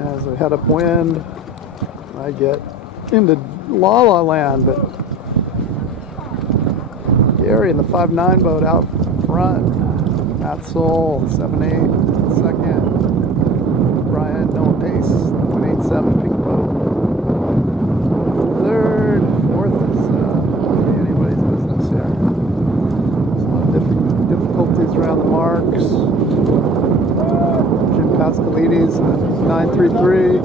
As we head upwind, I get into La La Land, but Gary in the 5-9 boat out front. Matt Soul, 7-8, second. Brian Noah Pace, 187 pink boat. Third, fourth is anybody's business here. There's a lot of difficulties around the marks. Jim Pascalides, 933.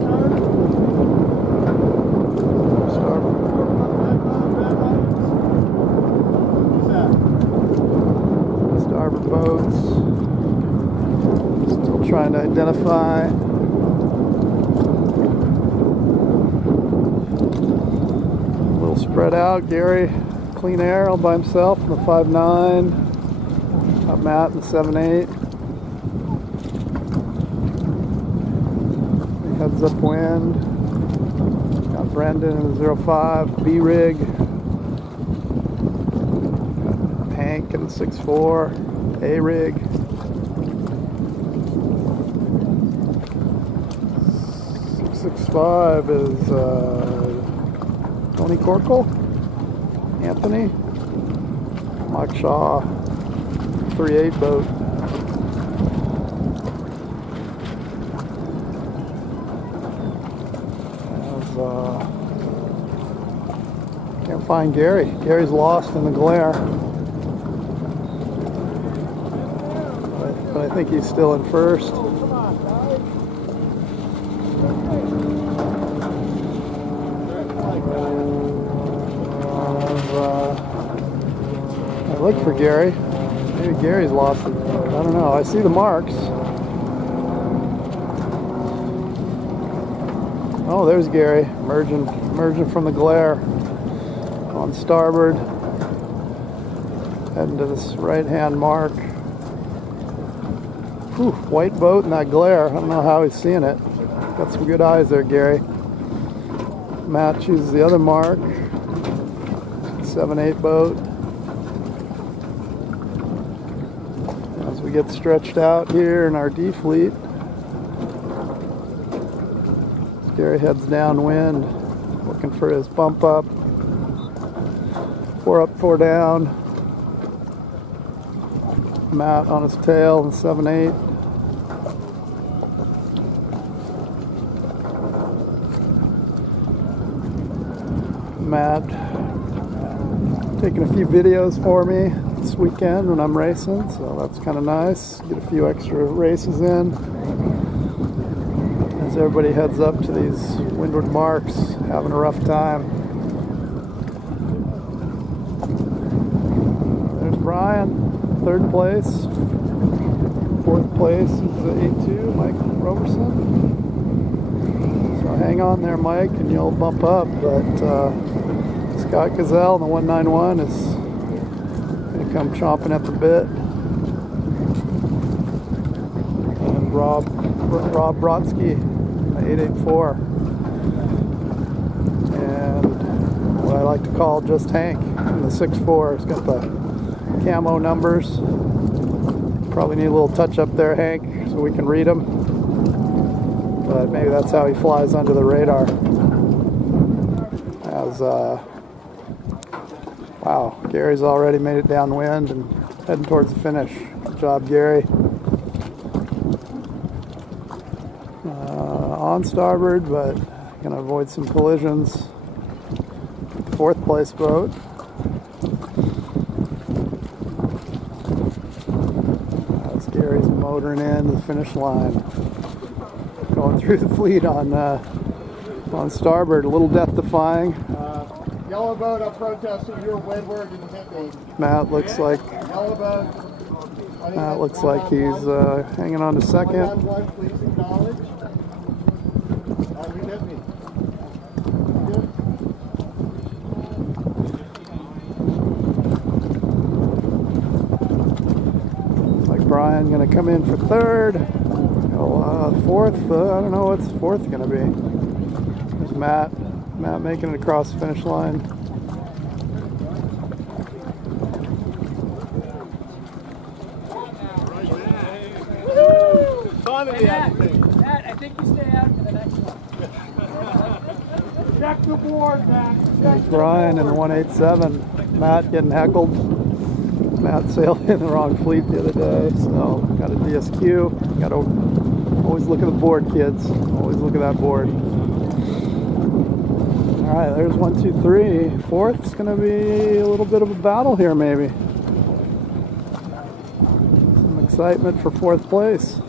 Starboard boats. Still trying to identify. Spread out. Gary, clean air all by himself in the 5-9. Got Matt in the 7-8. heads up wind. Got Brendan in the 05 B rig. Got Hank in the 6.4 A rig. 6.5 is Tony Corkle, Anthony, Mike Shaw, 3.8 boat. Can't find Gary. Gary's lost in the glare. But I think he's still in first. I look for Gary. Maybe Gary's lost it. I don't know. I see the marks. Oh, there's Gary, emerging from the glare on starboard, heading to this right-hand mark. Whew, white boat in that glare. I don't know how he's seeing it. Got some good eyes there, Gary. Matt chooses the other mark. 7.8 boat. As we get stretched out here in our D fleet, Gary heads downwind, looking for his bump up. 4 up, 4 down. Matt on his tail in 7.8. Matt taking a few videos for me this weekend when I'm racing, so that's kind of nice. Get a few extra races in as everybody heads up to these windward marks, having a rough time. There's Brian, 3rd place. 4th place is A2, Mike Roberson. So hang on there, Mike, and you'll bump up. But Scott Gazelle in the 191 is going to come chomping at the bit. And Rob Brodsky, 884, and what I like to call just Hank in the 6.4. It's got the camo numbers. Probably need a little touch up there, Hank, so we can read them, but maybe that's how he flies under the radar. As wow, Gary's already made it downwind and heading towards the finish. Good job, Gary. On starboard, but gonna avoid some collisions. 4th place boat. As Gary's motoring in to the finish line, going through the fleet on starboard, a little death-defying. Yellow boat, I'm protesting your windward and hit me. Matt looks like Yellow boat. He's hanging on to 2nd. Please acknowledge. You hit me. Looks like Brian gonna come in for 3rd. 4th, I don't know what's 4th gonna be. There's Matt making it across the finish line. Matt, I think you stay out for the next one. Check the board, Matt. There's Brian in the 187. Matt getting heckled. Matt sailed in the wrong fleet the other day, so got a DSQ. Got to always look at the board, kids. Always look at that board. All right, there's 1, 2, 3. 4th's going to be a little bit of a battle here, maybe. Some excitement for 4th place.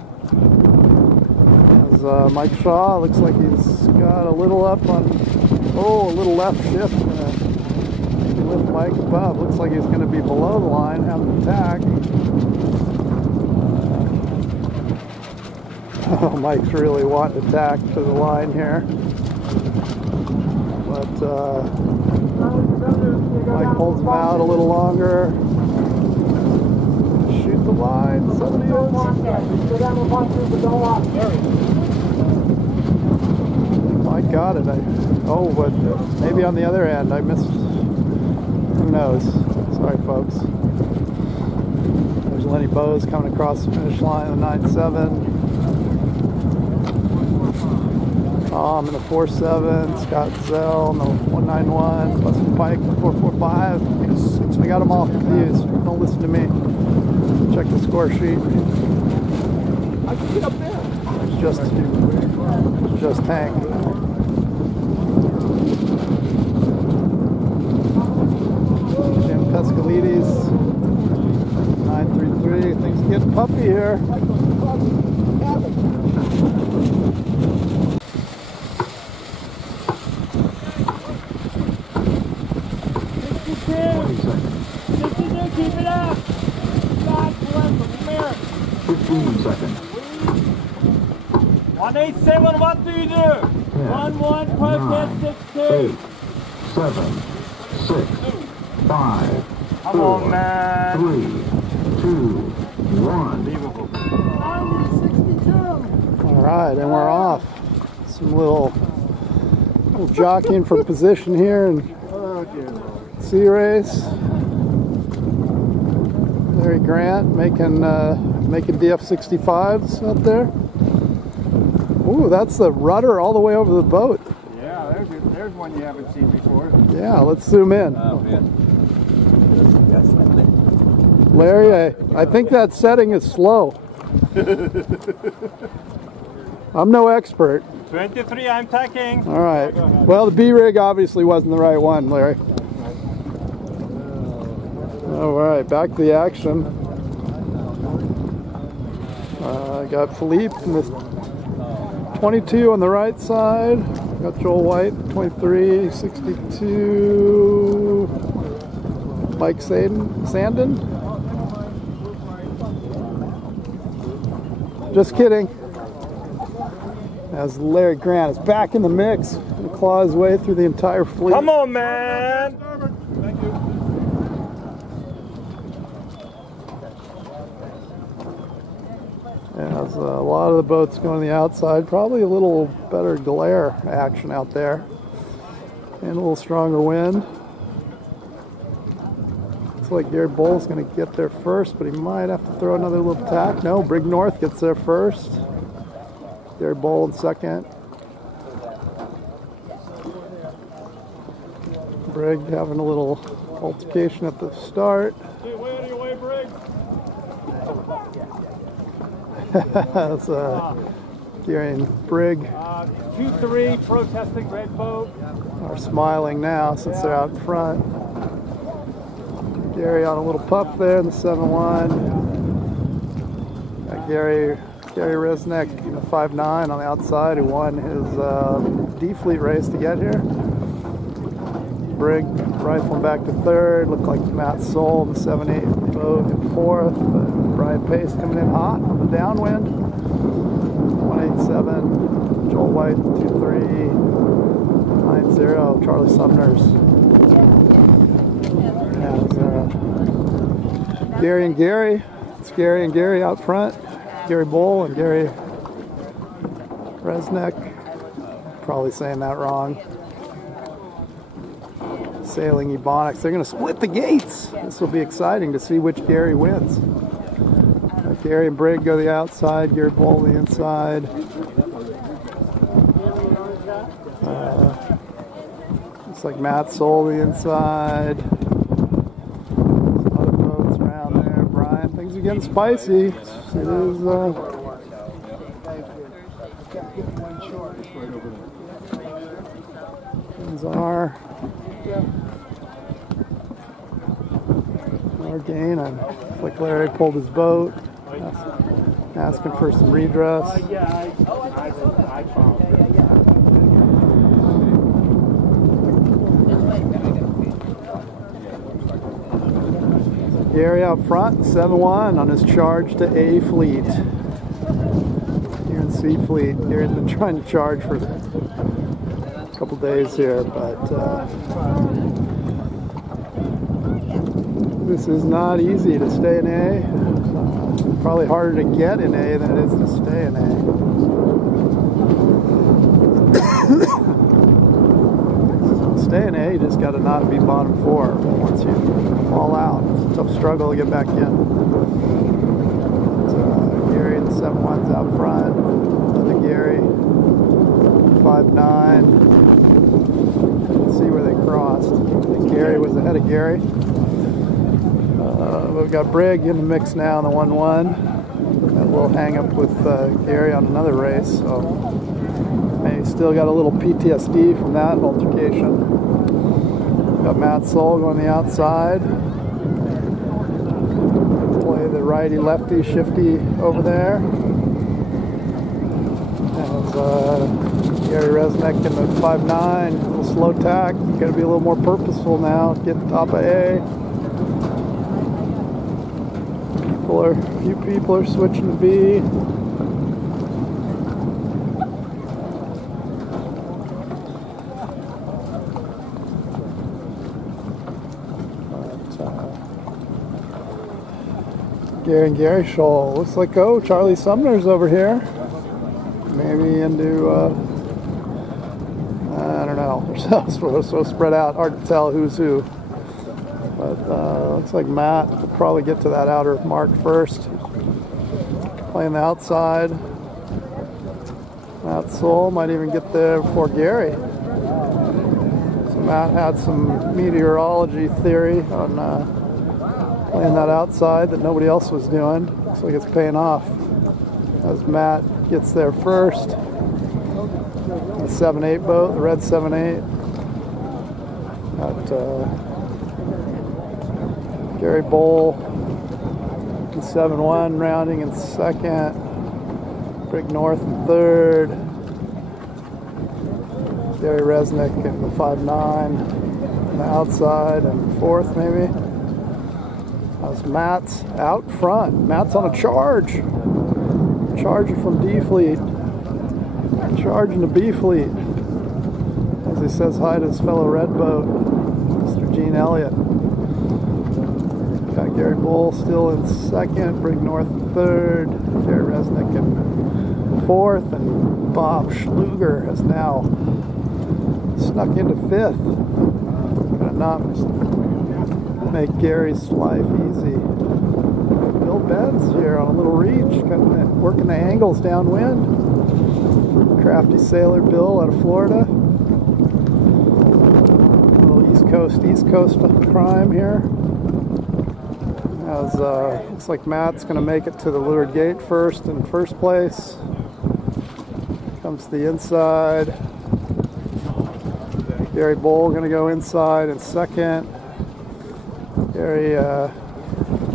Mike Shaw looks like he's got a little up on, a little left shift. Maybe lift Mike above. Looks like he's going to be below the line, having to tack. Oh, Mike's really wanting to tack to the line here. But Mike holds him out a little longer. Shoot the line, somebody else. I got it. Oh, but maybe on the other end I missed. Who knows? Sorry, folks. There's Lenny Bowes coming across the finish line in the 9.7. Tom in the 4.7. Scott Zell in the 191. Buster Pike in the 4.45. I got them all confused. Don't listen to me. Check the score sheet. I can get up there. It's just Hank. Jim Pescalides, 933. Things are getting puppy here. 15 seconds. 187, what do you do? 1-1, protest 16. 8, 7, 6, 5, Come on, man. 3, 2, 1. All right, and we're off. Some little jockeying for position here and C race. Larry Grant making DF95s out there. Ooh, that's the rudder all the way over the boat. Yeah, there's one you haven't seen before. Yeah, let's zoom in. Oh, man. Larry, I think that setting is slow. I'm no expert. 23, I'm tacking. All right. Well, the B-rig obviously wasn't the right one, Larry. All right, back to the action. Got Philippe in the 22 on the right side. Got Joel White, 23, 62. Mike Sandin. Just kidding. As Larry Grant is back in the mix and claw his way through the entire fleet. Come on, man. Thank you. Yeah, there's a lot of the boats going to the outside. Probably a little better glare action out there. And a little stronger wind. Looks like Gary Bull's going to get there first, but he might have to throw another little tack. No, Brig North gets there first. Gary Bull in second. Brig having a little altercation at the start. Get way out of your way, Brig. That's Gary and Brig 2-3, protesting red boat. are smiling now since they're out in front. Gary on a little puff there in the 7-1. Gary Resnick in the 5-9 on the outside, who won his D Fleet race to get here. Brig rifling back to third. Looked like Matt Soul in the 7-8 boat in fourth. But Brian Pace coming in hot on the downwind. 187. Joel White 2-3. 9-0. Charlie Sumner's. Gary and Gary. It's Gary and Gary out front. Gary Bull and Gary Resnick. Probably saying that wrong. Sailing Ebonics. They're going to split the gates. This will be exciting to see which Gary wins. Gary and Brig go the outside. Gary Bull the inside. Looks like Matt Soul the inside. Other boats around there. Brian, things are getting spicy. It is. Things are. More gain. Looks like Larry pulled his boat. Asking for some redress. I found it. Gary out front, 7-1 on his charge to A Fleet. Here in C Fleet. Gary's been trying to charge for a couple days here, but this is not easy to stay in A. Probably harder to get in A than it is to stay in A. Staying A, you just got to not be bottom 4. Once you fall out, it's a tough struggle to get back in. But, Gary, the 7-1's out front. Another Gary, 5-9. Let's see where they crossed. I think Gary was ahead of Gary. We've got Brig in the mix now in the 1-1. Got a little hang up with Gary on another race, so maybe still got a little PTSD from that altercation. Got Matt Soul going the outside. Play the righty-lefty shifty over there. And Gary Resnick in the 5-9, a little slow tack. Got to be a little more purposeful now. Get top of A. A few people are switching to B. Gary and Gary Shoal. Looks like, oh, Charlie Sumner's over here. Maybe into, I don't know. They're so spread out, hard to tell who's who. But looks like Matt will probably get to that outer mark first. Playing the outside. Matt Soul might even get there before Gary. So Matt had some meteorology theory on playing that outside that nobody else was doing. Looks like it's paying off. As Matt gets there first. The 7-8 boat, the red 7-8. Got Gary Bowl in 7-1, rounding in second. Brig North in third. Gary Resnick in the 5-9 on the outside and fourth maybe. That's Matt's out front. Matt's on a charge. Charging from D Fleet. Charging to B Fleet. As he says hi to his fellow red boat, Mr. Gene Elliott. Got Gary Bull still in second, Brig North in third, Gary Resnick in fourth, and Bob Schluger has now snuck into fifth. Gonna not make Gary's life easy. Bill Benz here on a little reach, kind of working the angles downwind. Crafty sailor Bill out of Florida. A little East Coast crime here. As looks like Matt's going to make it to the leeward gate first in first place. Comes to the inside. Gary Bowl going to go inside in second. Gary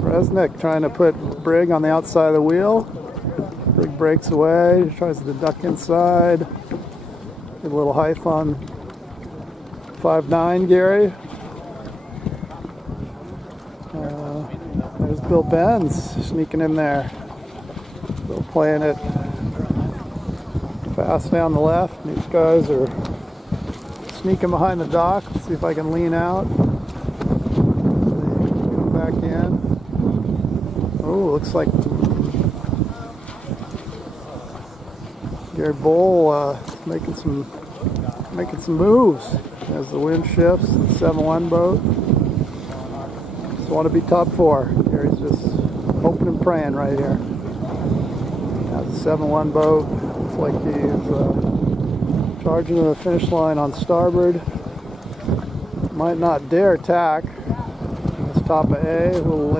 Resnick trying to put Brig on the outside of the wheel. Brig breaks away, tries to duck inside. Get a little height on 5-9 Gary. There's Bill Benz sneaking in there. Bill playing it fast down the left. These guys are sneaking behind the dock. Let's see if I can lean out. Get back in. Oh, looks like Gary Bowl making some moves as the wind shifts. The 7-1 boat. Just want to be top 4. Gary's just hoping and praying right here. That's a 7-1 boat. Looks like he's charging to the finish line on starboard. Might not dare tack. It's top of A. We'll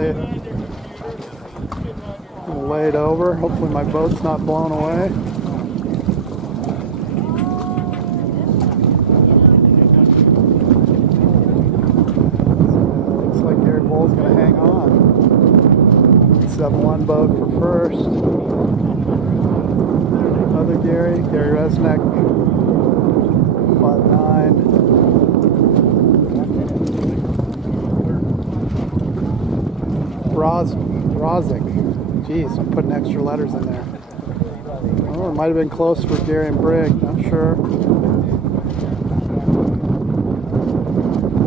lay it over. Hopefully my boat's not blown away. Looks like Gary Bull's going to hang on. 7-1 boat for first. Another Gary Resnick, 5-9. Rozic. Jeez, I'm putting extra letters in there. Oh, it might have been close for Gary and Brig, not sure.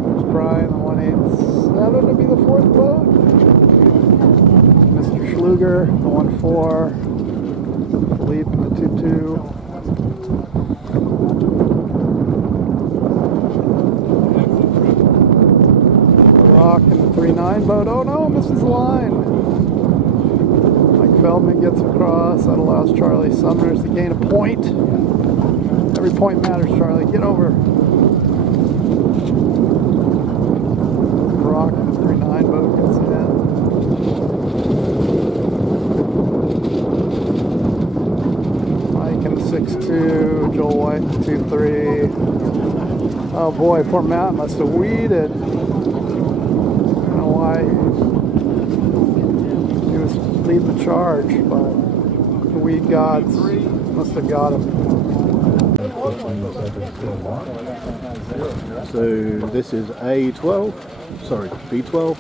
There's Brian, the 187 to be the fourth boat. Mr. Schluger, the 1-4. Philippe in the 2-2. Rock in the 3-9 boat. Oh no, misses the line. Mike Feldman gets across. That allows Charlie Sumners to gain a point. Every point matters, Charlie. Get over. Rock in the 3-9 boat gets in. Mike in the 6-2. Joel White in the 2-3. Oh boy, poor Matt must have weeded. Why he was leading the charge, but the weed gods must have got him. So this is A12, sorry, B12,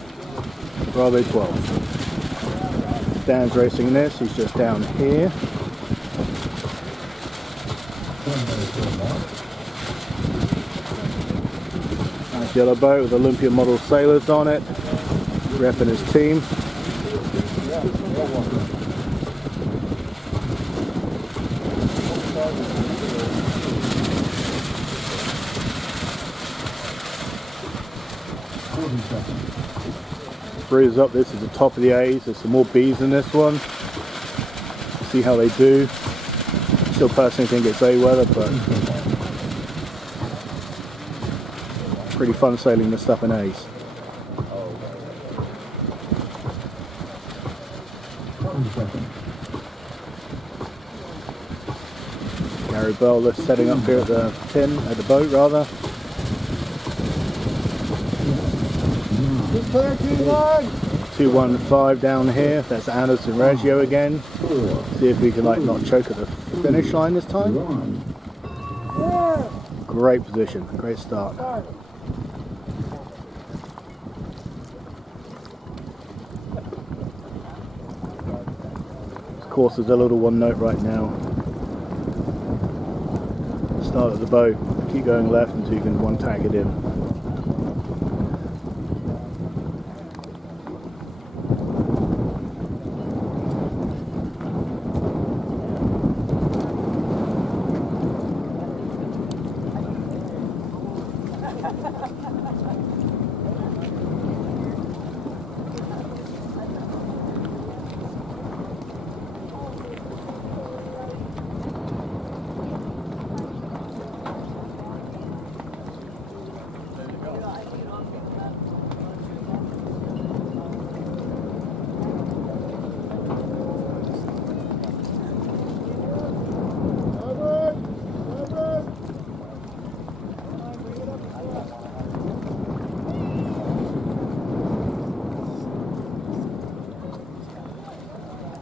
Bravo 12. Dan's racing this, he's just down here. Nice yellow boat with Olympia model sailors on it. Repping his team. Breeze up, this is the top of the A's. There's some more B's in this one. See how they do. Still personally think it's A weather, but pretty fun sailing this stuff in A's. Gary Bell is setting up here at the pin, at the boat rather. 215 down here, that's Anderson Reggio again. See if we can like not choke at the finish line this time. Great position, great start. This course is a little one note right now. Start at the boat, keep going left until you can one tag it in.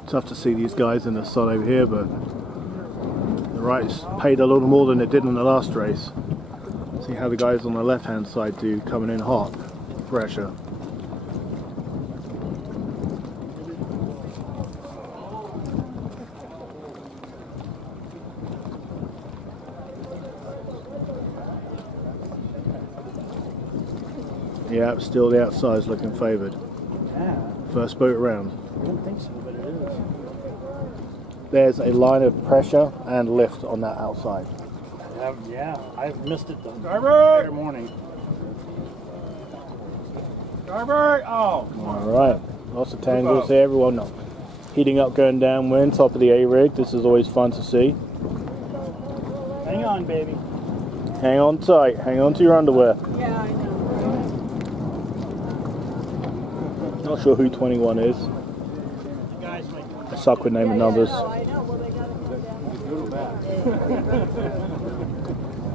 Tough to see these guys in the sun over here, but the right's paid a little more than it did in the last race. See how the guys on the left hand side do, coming in hot, pressure. Yeah, still the outside's looking favoured. Yeah. First boat around. I don't think so, but it is. There's a line of pressure and lift on that outside. Yeah, I've missed it the entire morning. Starboard! Oh! Alright, lots of tangles here, everyone heating up, going downwind, top of the A-rig. This is always fun to see. Hang on, baby. Hang on tight, hang on to your underwear. Yeah, I know. Not sure who 21 is. I suck with naming numbers. I know. Well, they got to go down.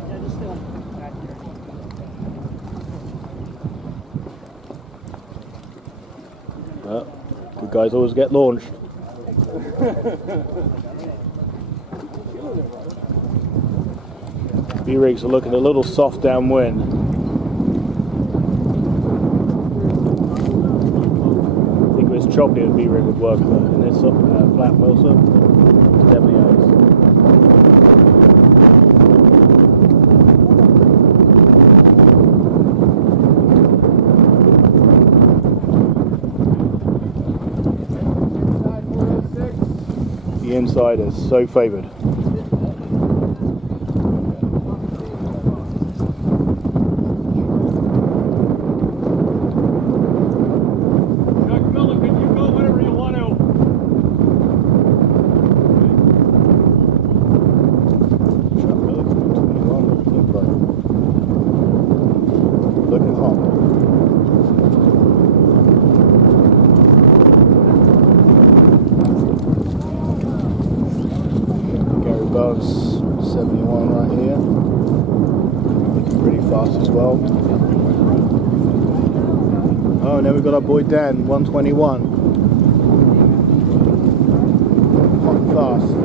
Yeah, just still back here. Good guys always get launched. B-rigs are looking a little soft downwind. I think it was choppy and B-rig would work, but in this flat Wilson, definitely is. The inside is so favoured. Balance 71 right here. Looking pretty fast as well. Oh, and then we've got our boy Dan, 121. Hot and fast.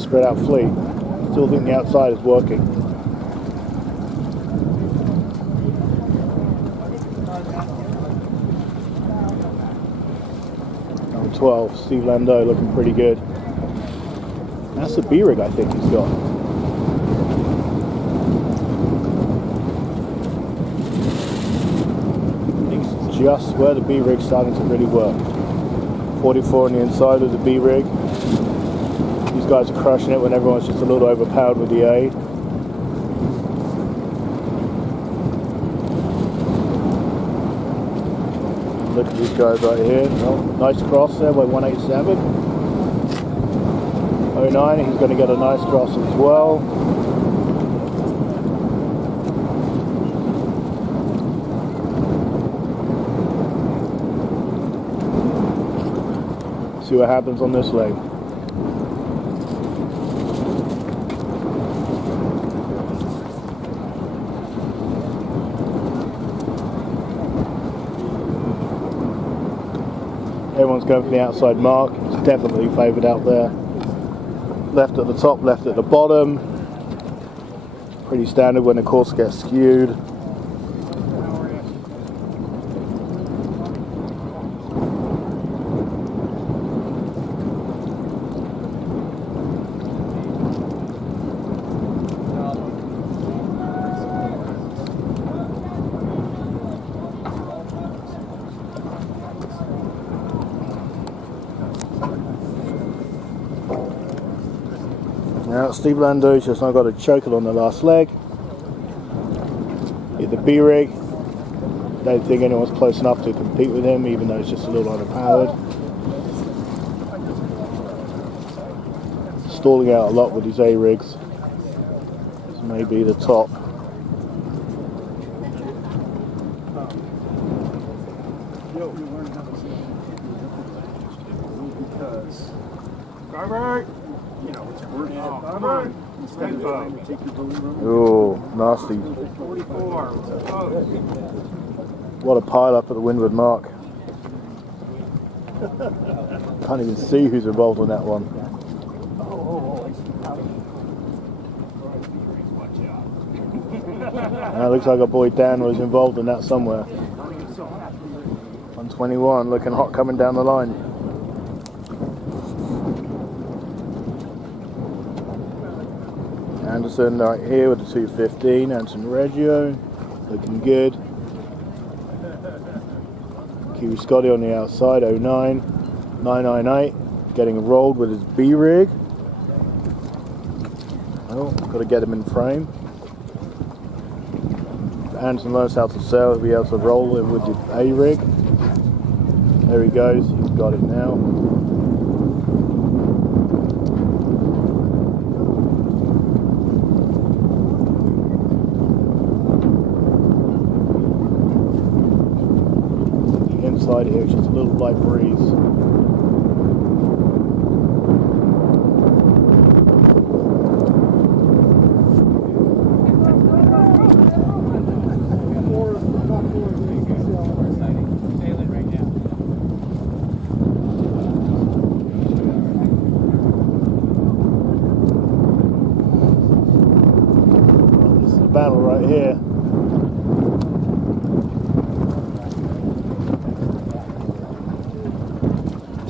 Spread out fleet. Still think the outside is working. Number 12, Steve Landau looking pretty good. That's the B-rig I think he's got. I think it's just where the B-rig's starting to really work. 44 on the inside of the B-rig. These guys are crushing it when everyone's just a little overpowered with the A. Look at these guys right here. Oh, nice cross there by 187. 09, he's going to get a nice cross as well. See what happens on this leg. Everyone's going for the outside mark. It's definitely favoured out there. Left at the top, left at the bottom. Pretty standard when the course gets skewed. Now Steve Landau's just now got a choker on the last leg. Hit the B-rig. Don't think anyone's close enough to compete with him, even though he's just a little underpowered. Stalling out a lot with his A-rigs. This may be the top. Oh, nasty. What a pile up at the windward mark. Can't even see who's involved in that one. Looks like our boy Dan was involved in that somewhere. 121 looking hot coming down the line. Anderson right here with the 215, Anderson Reggio, looking good. Kiwi Scotty on the outside, 09, 998, getting rolled with his B-rig. Oh, got to get him in frame. Anderson learns how to sail, he'll be able to roll it with the A-rig. There he goes, he's got it now. Here, it's just a little light breeze. This is the battle right here.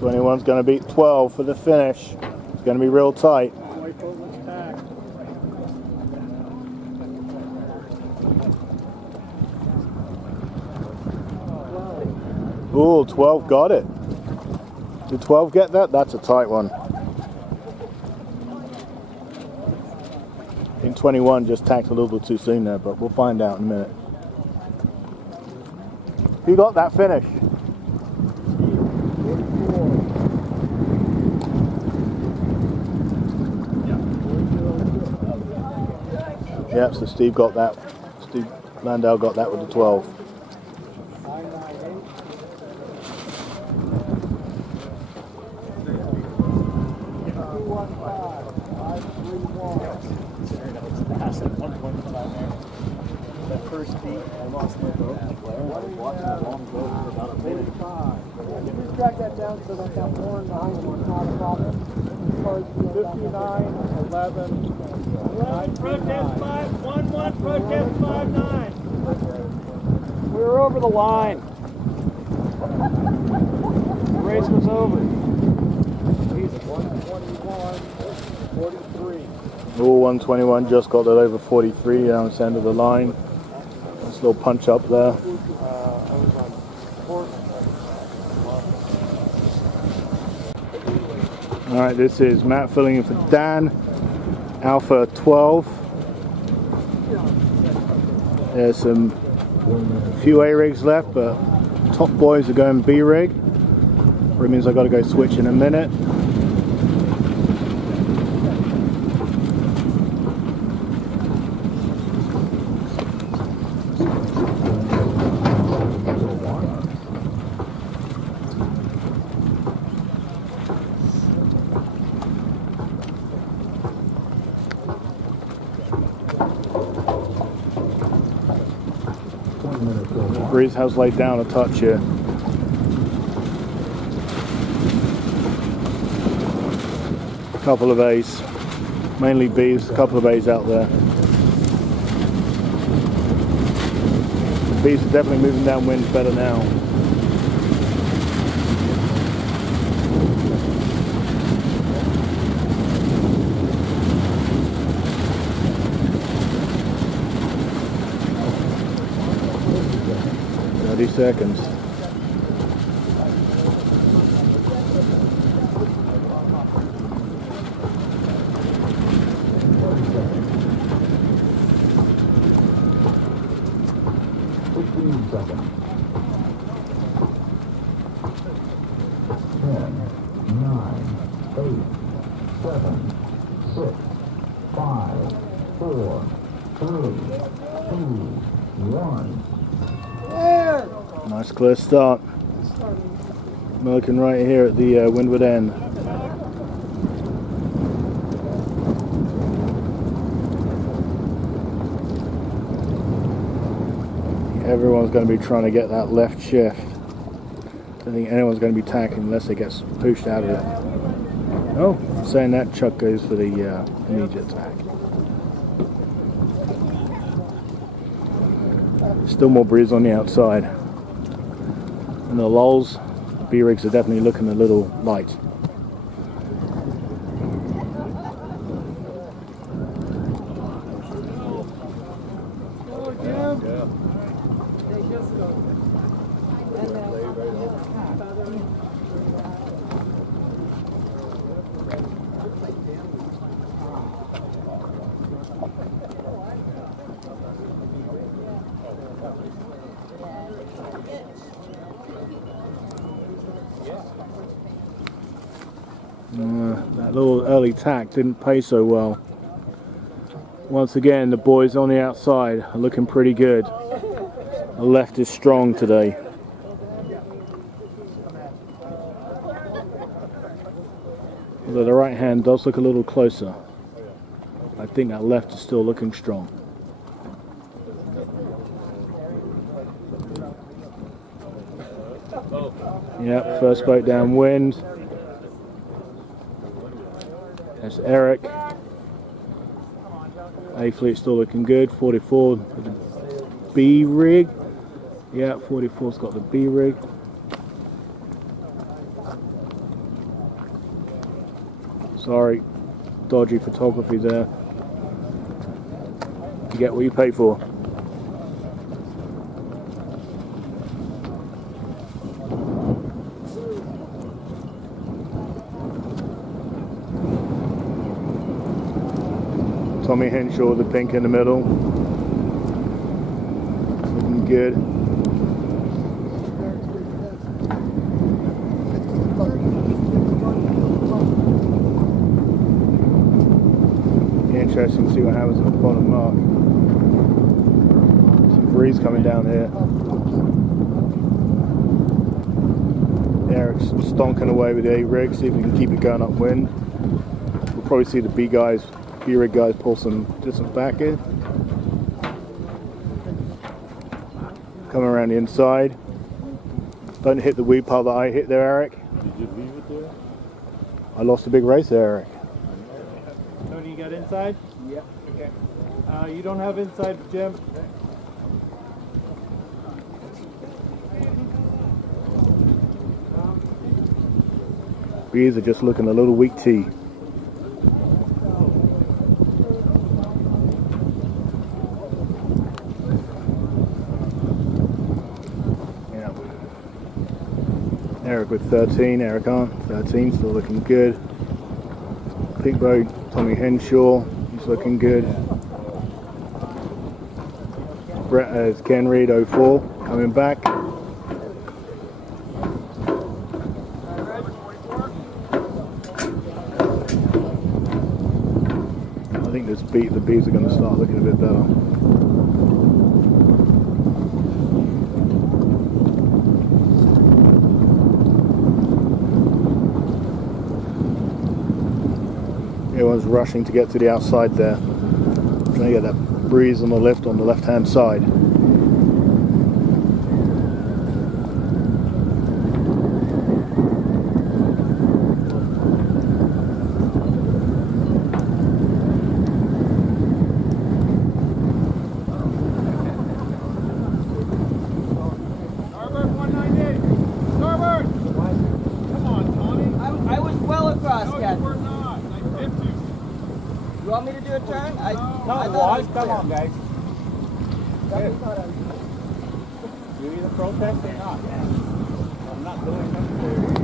21's going to beat 12 for the finish. It's going to be real tight. Ooh, 12 got it. Did 12 get that? That's a tight one. I think 21 just tacked a little bit too soon there, but we'll find out in a minute. Who got that finish? Yep, so Steve got that. Steve Landau got that with the 12. That first beat, I lost my boat. I was watching a long boat for about a minute. Just drag that down so that that horn behind you is not a problem. 59, 11, 9, Protest 5-1-1, protest 5-9. We were over the line. The race was over. Jesus, 121, 43. All 121 just got that over 43 down the end of the line. Nice little punch up there. Alright, this is Matt filling in for Dan, Alpha 12. There's a few A rigs left, but top boys are going B rig. It means I've got to go switch in a minute. Breeze has laid down a touch here. A couple of A's, mainly B's, a couple of A's out there. B's are definitely moving downwind better now. Seconds. Nice clear start. I'm looking right here at the windward end. Everyone's going to be trying to get that left shift. I don't think anyone's going to be tacking unless they get pushed out of it. Oh, saying that, Chuck goes for the immediate tack. Still more breeze on the outside. And the lulls, B-rigs are definitely looking a little light. That little early tack didn't pay so well. Once again, the boys on the outside are looking pretty good. The left is strong today. Although the right hand does look a little closer. I think that left is still looking strong. Yep, first boat downwind. There's Eric. A fleet still looking good. 44 with the B rig. Yeah, 44's got the B rig. Sorry, dodgy photography there. You get what you pay for. Tommy Henshaw with the pink in the middle. Looking good. Interesting to see what happens at the bottom mark. Some breeze coming down here. Eric's stonking away with the A-rig, see if we can keep it going upwind. We'll probably see the B-rig guys pull some distance back in. Coming around the inside. Don't hit the weed pile that I hit there, Eric. Did you leave it there? I lost a big race there, Eric. Tony, you got inside? Yep. Okay. You don't have inside, Jim. Bees are just looking a little weak tea. Yeah. Eric with 13, Eric on 13, still looking good. Pink Boat, Tommy Henshaw, he's looking good. Brett Ken Reed 04 coming back. I think the bees are going to start looking a bit better. Everyone's rushing to get to the outside there. Trying to get that breeze on the left-hand side. Starboard 198. Starboard! Come on, Tony. I was well across, No, you Captain. were not. I tipped you. You want me to do a turn? I thought it was Come clear. on, guys. You either protest or not. I'm not doing nothing.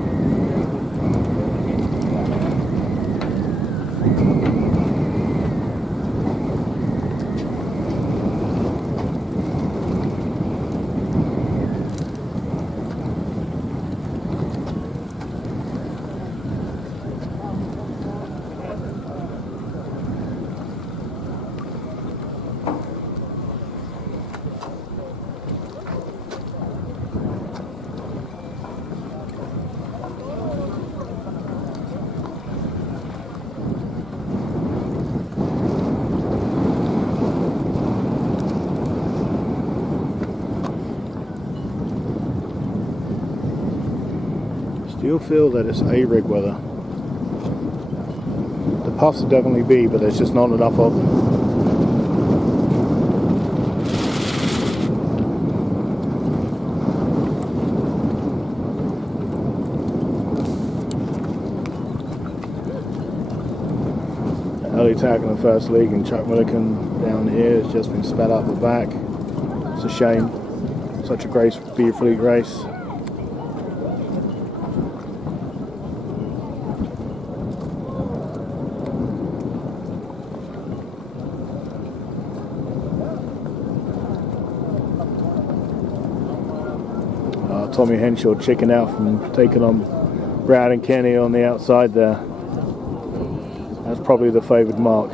Still feel that it's A-rig weather. The puffs will definitely be, but there's just not enough of them. Early tack in the first league and Chuck Milliken down here has just been spat out the back. It's a shame. Such a great beer fleet race. Tommy Henshaw checking out from taking on Brad and Kenny on the outside there. That's probably the favoured mark.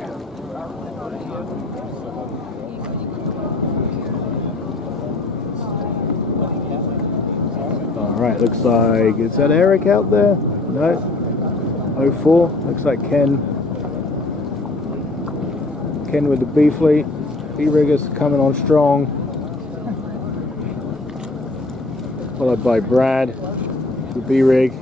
Alright, looks like, is that Eric out there? No. 04, looks like Ken. Ken with the B fleet. B-riggers coming on strong. Followed by Brad, the B-rig.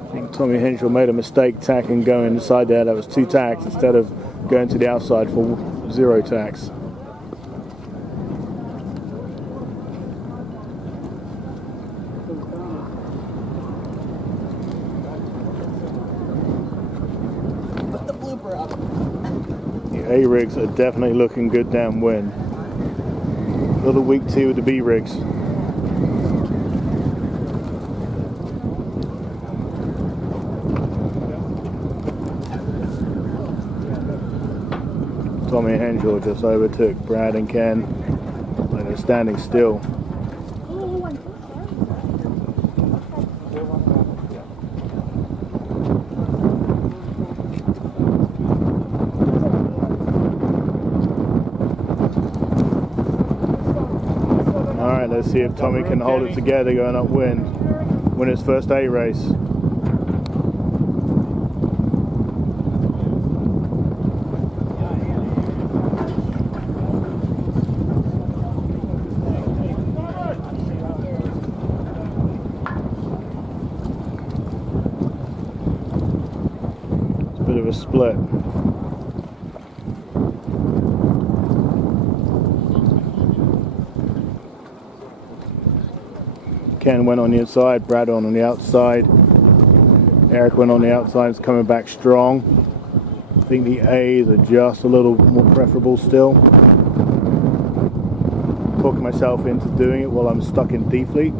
I think Tommy Henshaw made a mistake tacking going inside there. That was 2 tacks instead of going to the outside for 0 tacks. Put the blooper up. The A-rigs are definitely looking good downwind. A little weak too with the B-rigs. Tommy Henshaw just overtook Brad and Ken. Like they're standing still. Alright, let's see if Tommy can hold it together going upwind. Win his first A race. Bit of a split. Ken went on the inside, Brad on the outside. Eric went on the outside, it's coming back strong. I think the A's are just a little more preferable still. Talking myself into doing it while I'm stuck in D fleet.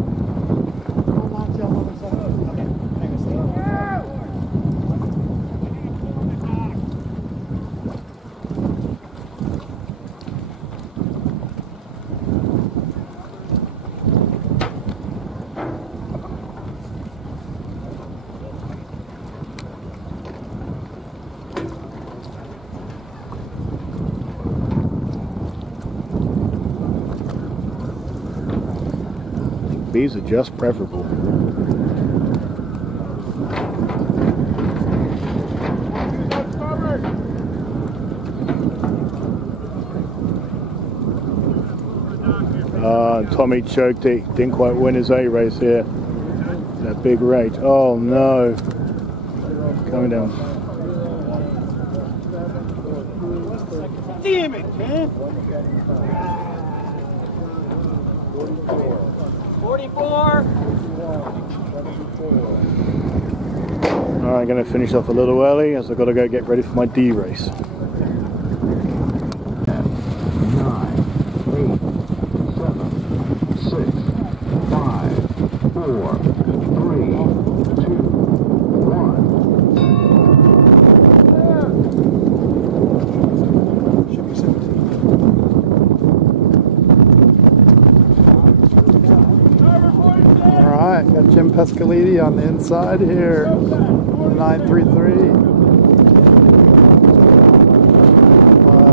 These are just preferable. Tommy choked it, didn't quite win his A race here. That big rate. Oh no. Coming down. Damn it, man! 44. Alright, going to finish off a little early as I've got to go get ready for my D race. 9, 8, 7, 6, 5, 4, 3, 2, 1. Should be 17. Alright, got Jim Pascalidi on the inside here. 933. By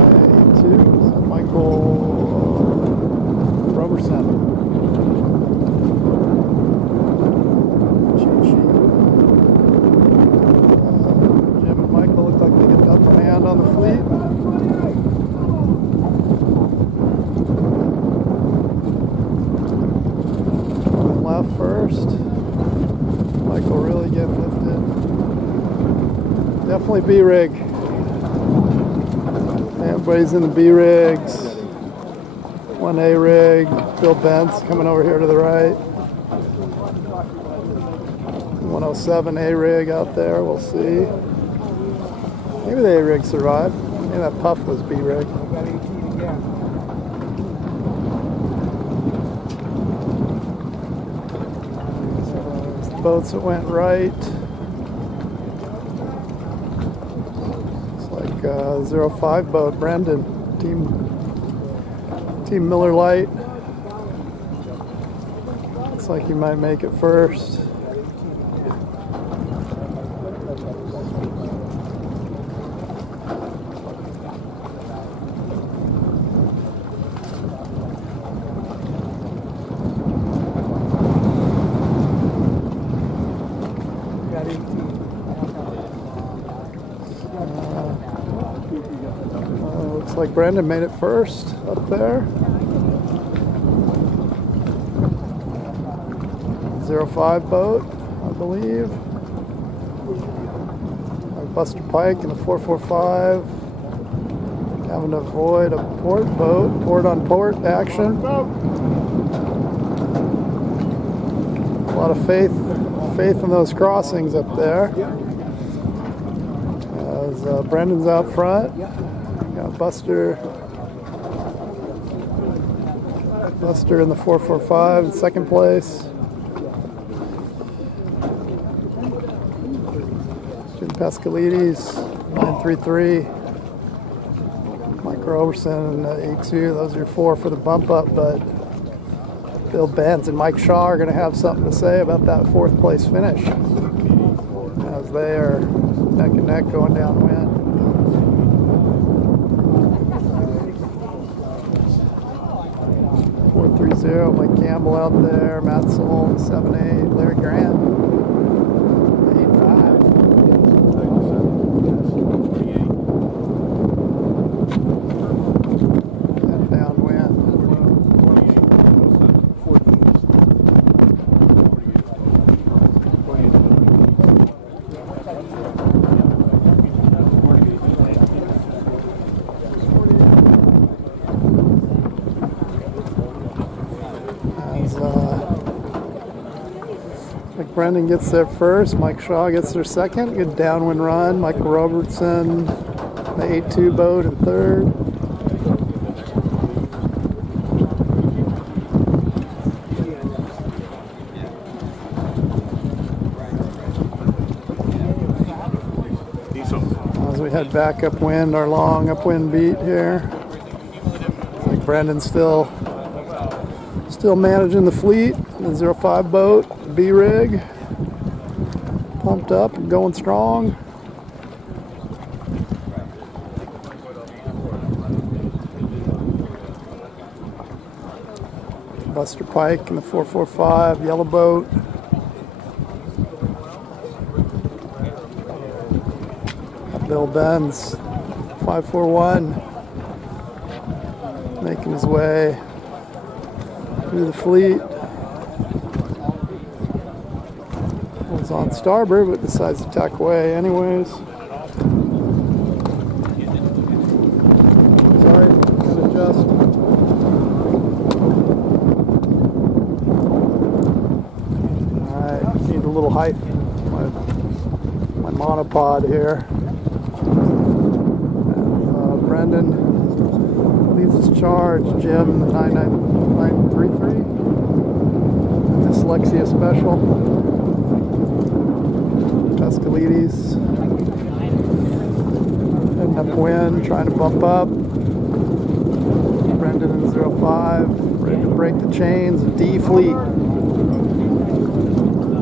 2, Michael Roberson. Cheat sheet. Jim and Michael look like they get the upper hand on the fleet. Left first. Michael really getting lifted. Definitely B-rig. Everybody's in the B-rigs. 1A rig. Bill Bent's coming over here to the right. 107 A rig out there. We'll see. Maybe the A rig survived. Maybe that Puff was B-rig. Boats that went right. It's like 05 boat, Brendan, Team Miller Light. Looks like he might make it first. Looks like Brendan made it first up there. 05 boat, I believe. Buster Pike in the 445. Having to avoid a port boat, port on port action. A lot of faith in those crossings up there. As Brendan's out front. Got Buster in the 445 in second place. Jim Pascalides, 933. Mike Roberson, 82. Those are your 4 for the bump up, but Bill Benz and Mike Shaw are going to have something to say about that 4th place finish, as they are neck and neck going downwind. Mike Campbell out there, Matt Soul, 7-8, Larry Grant, 8-5. And downwind. Brendan gets there first, Mike Shaw gets there second. Good downwind run. Michael Robertson, the 8-2 boat in third. As we head back upwind, our long upwind beat here. Looks like Brendan's still managing the fleet. The 05 boat, B-rig, pumped up and going strong. Buster Pike in the 445, yellow boat. Bill Benz, 541, making his way through the fleet. Was on starboard, but decides to tack away anyways. Sorry, gotta adjust. Alright, need a little height. My monopod here. Brendan leads his charge. Jim, 99933. Dyslexia special. Pascalides heading upwind, trying to bump up. Brendan in 05, ready to break the chains. D fleet,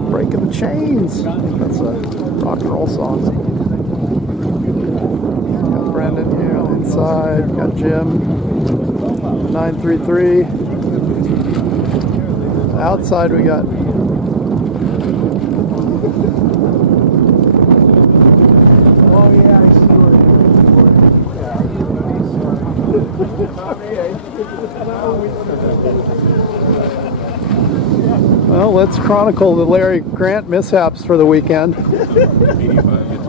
breaking the chains. That's a rock and roll song. Got Brendan here on the inside. Got Jim, 933. Outside we got well, let's chronicle the Larry Grant mishaps for the weekend.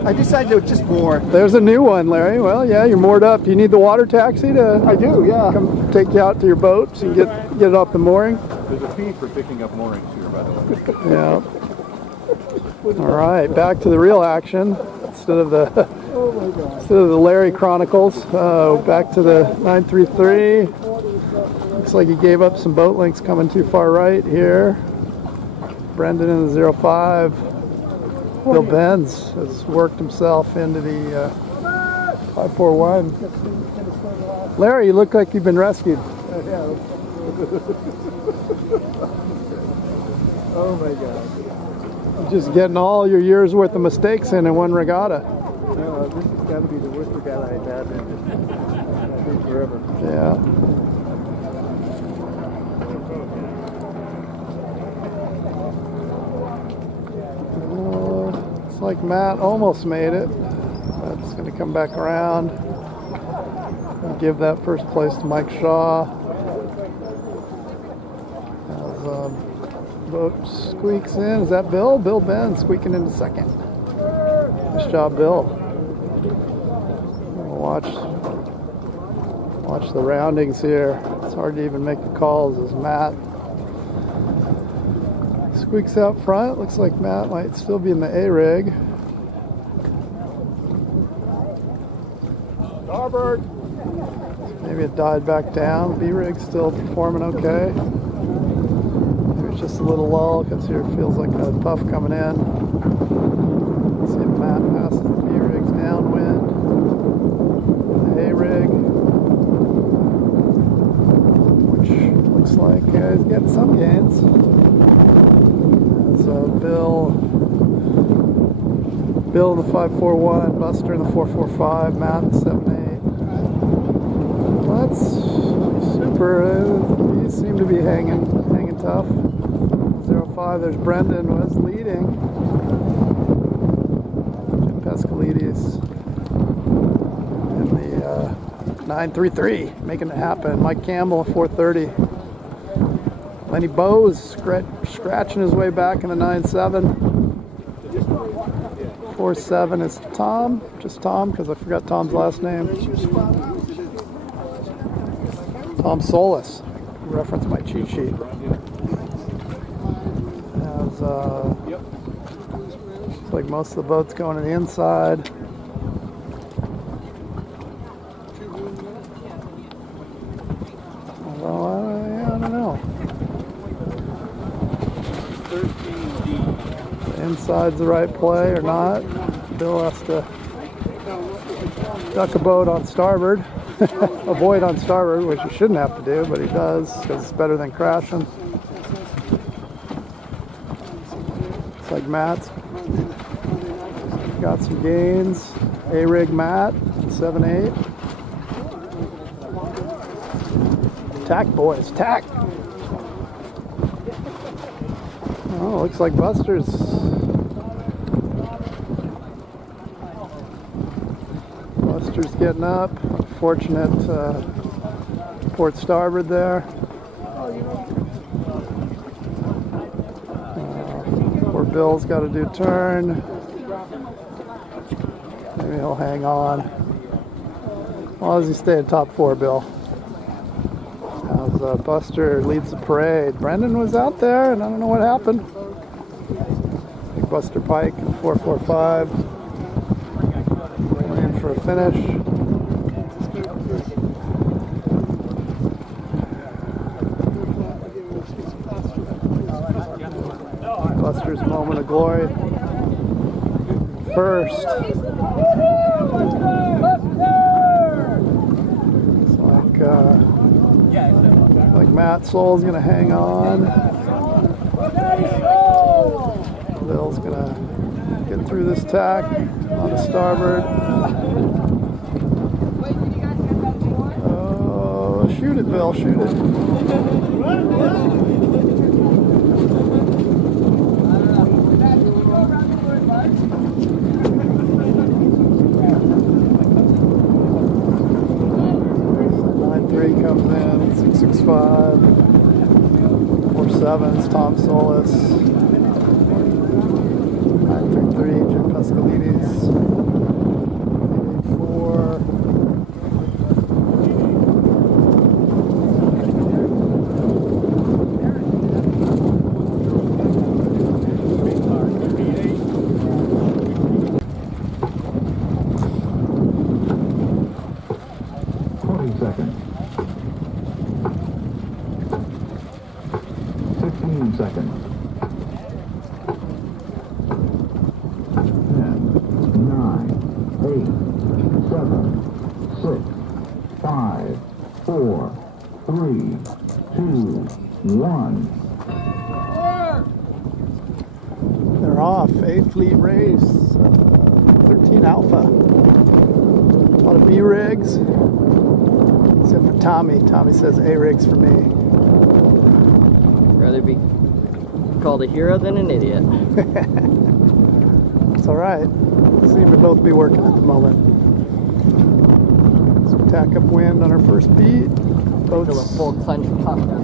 I decided to just moor. There's a new one, Larry. Well, yeah, you're moored up. Do you need the water taxi to? I do, yeah. Come take you out to your boat so you can get it off the mooring. There's a fee for picking up moorings here, by the way. Yeah. All right, back to the real action instead of the Larry Chronicles. Back to the 933. Looks like he gave up some boat links coming too far right here. Brendan in the 05. Bill Benz has worked himself into the 541. Larry, you look like you've been rescued. Oh my God. Just getting all your year's worth of mistakes in one regatta. No, this has got to be the worst regatta I've had in forever. Yeah. Looks like Matt almost made it. That's going to come back around and give that first place to Mike Shaw. As boat squeaks in. Is that Bill? Bill Benz squeaking into second. Nice job, Bill. We'll watch the roundings here. It's hard to even make the calls as Matt squeaks out front. Looks like Matt might still be in the A-rig. Starboard. Maybe it died back down. B-rig still performing okay. Maybe it's just a little lull because here it feels like a puff coming in. See if Matt passes the B-rigs downwind. The A-rig, which looks like he's getting some gain. Bill in the 541, Buster in the 445, Matt in the 78. Well, that's super. These seem to be hanging tough. 05, there's Brendan was leading. Jim Pescalides in the 933, making it happen. Mike Campbell, 430. Lenny Bowes scratching his way back in the 9.7. 4.7 is Tom, just Tom, because I forgot Tom's last name. Tom Solis, reference my cheat sheet. As, looks like most of the boats going to the inside. Although, I don't know. The inside's the right play or not. Bill has to duck a boat on starboard. Avoid on starboard, which he shouldn't have to do, but he does because it's better than crashing. It's like Matt's got some gains. A-rig Matt, 7.8. Tack, boys, tack. Oh, looks like Buster's. Buster's getting up. Fortunate port starboard there. Poor Bill's got to do turn. Maybe he'll hang on. As long as he stay in top 4, Bill. As Buster leads the parade. Brendan was out there, and I don't know what happened. Big Buster Pike in 445. Waiting for a finish. Buster's moment of glory. First. It's like Matt Soul's gonna hang on. Bill's gonna get through this tack on the starboard. Oh, shoot it, Bill, shoot it. 9.3 comes in, 6.65, 4.7's Tom Solis, 9.33 Jim Pescalides, 8.4. They're off. A-Fleet race. 13 Alpha. A lot of B-rigs. Except for Tommy. Tommy says A-rigs for me. Rather be called a hero than an idiot. It's alright. Seem to both be working at the moment. So tack up wind on our first beat. Boats, full clench pump down.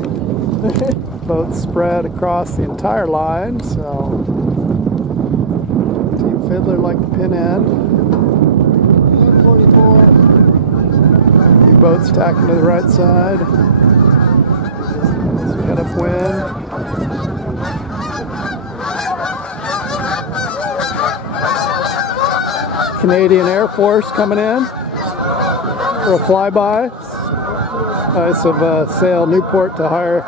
Boats spread across the entire line, so Team Fiddler like the pin end. 44. A few boats tacking to the right side. So we got upwind. Canadian Air Force coming in for a flyby. Nice of Sail Newport to hire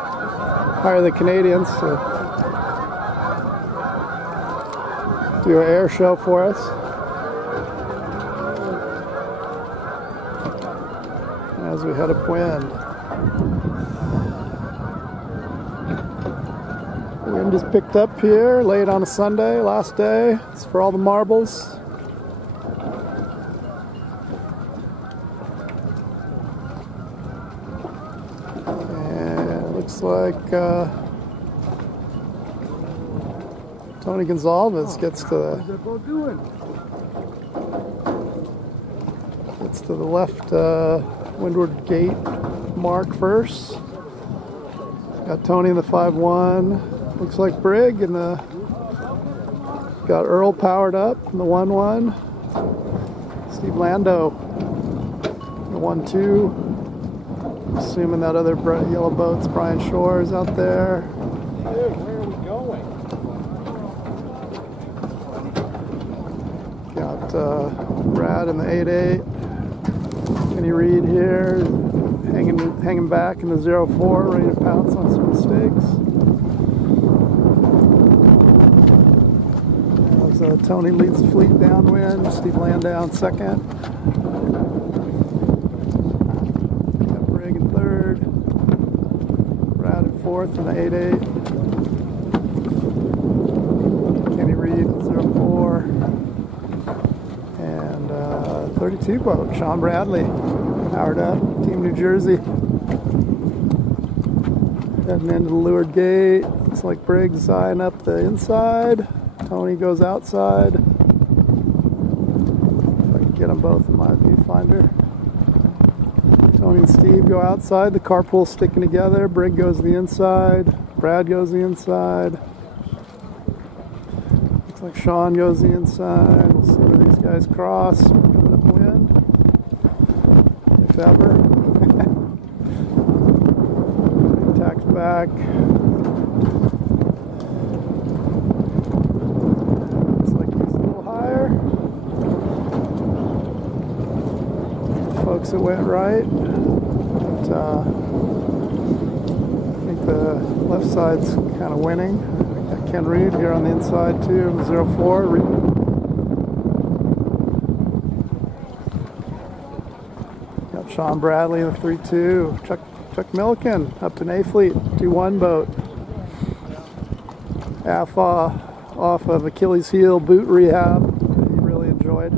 the Canadians to do an air show for us. As we head upwind. Wind is picked up here late on a Sunday, last day. It's for all the marbles. like Tony Gonzalez gets to the left windward gate mark first. Got Tony in the 5-1. Looks like Brig, and got Earl powered up in the 1-1. Steve Lando, the 1-2. Assuming that other yellow boat's Brian Shores out there. Dude, where are we going? Got Brad in the 8-8. Kenny Reed here, hanging back in the 0-4, ready to pounce on some mistakes. As Tony leads the fleet downwind, Steve Landau in second. Got Brig in third, Brad in fourth in the 8-8. Kenny Reed in 0-4. And 32 boat, Sean Bradley, powered up, Team New Jersey. Heading into the leeward gate. Looks like Briggs eyeing up the inside. Tony goes outside. If I can get them both in my viewfinder. Tony and Steve go outside. The carpool's sticking together. Brig goes to the inside. Brad goes to the inside. Looks like Sean goes to the inside. We'll see where these guys cross. Coming upwind, if ever. Tacks back. Looks like he's a little higher. Folks that went right. But, I think the left side's kind of winning. Got Ken Reed here on the inside too, 0-4. Got Sean Bradley in the 3-2. Chuck Milliken up in A Fleet, 2-1 boat. Half off of Achilles heel boot rehab that he really enjoyed.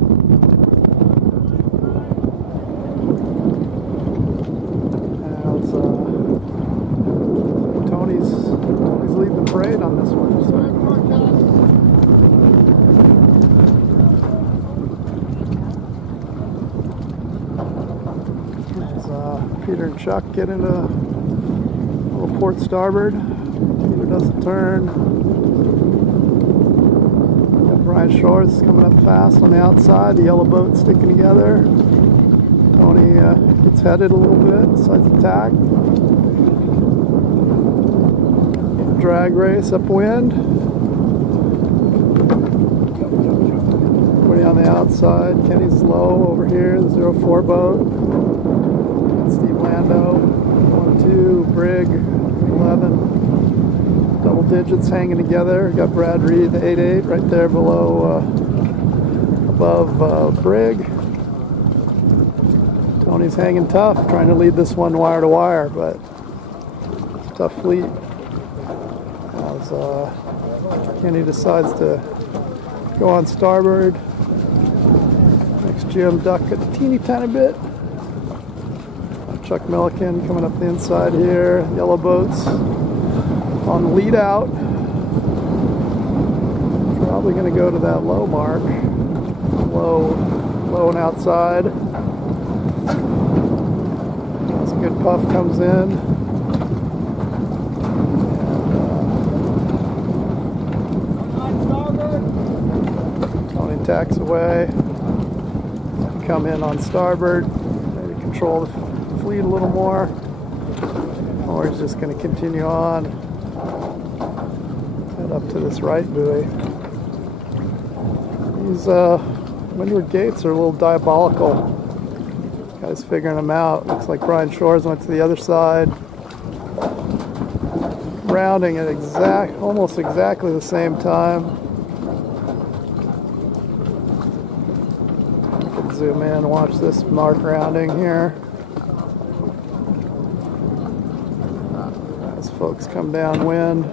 As Tony's leading the parade on this one. So. Peter and Chuck get into a little port starboard. Peter does a turn. Got Brian Shores coming up fast on the outside. The yellow boat sticking together. Tony gets headed a little bit, decides to tack. Drag race upwind. Everybody on the outside. Kenny's low over here, the 0-4 boat. Steve Lando, 1-2, Brig, 11. Double digits hanging together. Got Brad Reed, the 8-8, right there below, above Brig. Tony's hanging tough, trying to lead this one wire to wire, but it's a tough fleet. As Kenny decides to go on starboard. Makes Jim duck a teeny tiny bit. Chuck Milliken coming up the inside here. Yellow boats on the lead out. Probably going to go to that low mark. Low and outside. As a good puff comes in. Tony tacks away. Come in on starboard. Maybe control the fleet a little more, or he's just going to continue on, head up to this right buoy. These windward gates are a little diabolical. Guy's figuring them out. Looks like Brian Shores went to the other side, rounding at almost exactly the same time. I can zoom in and watch this mark rounding here. Folks come downwind,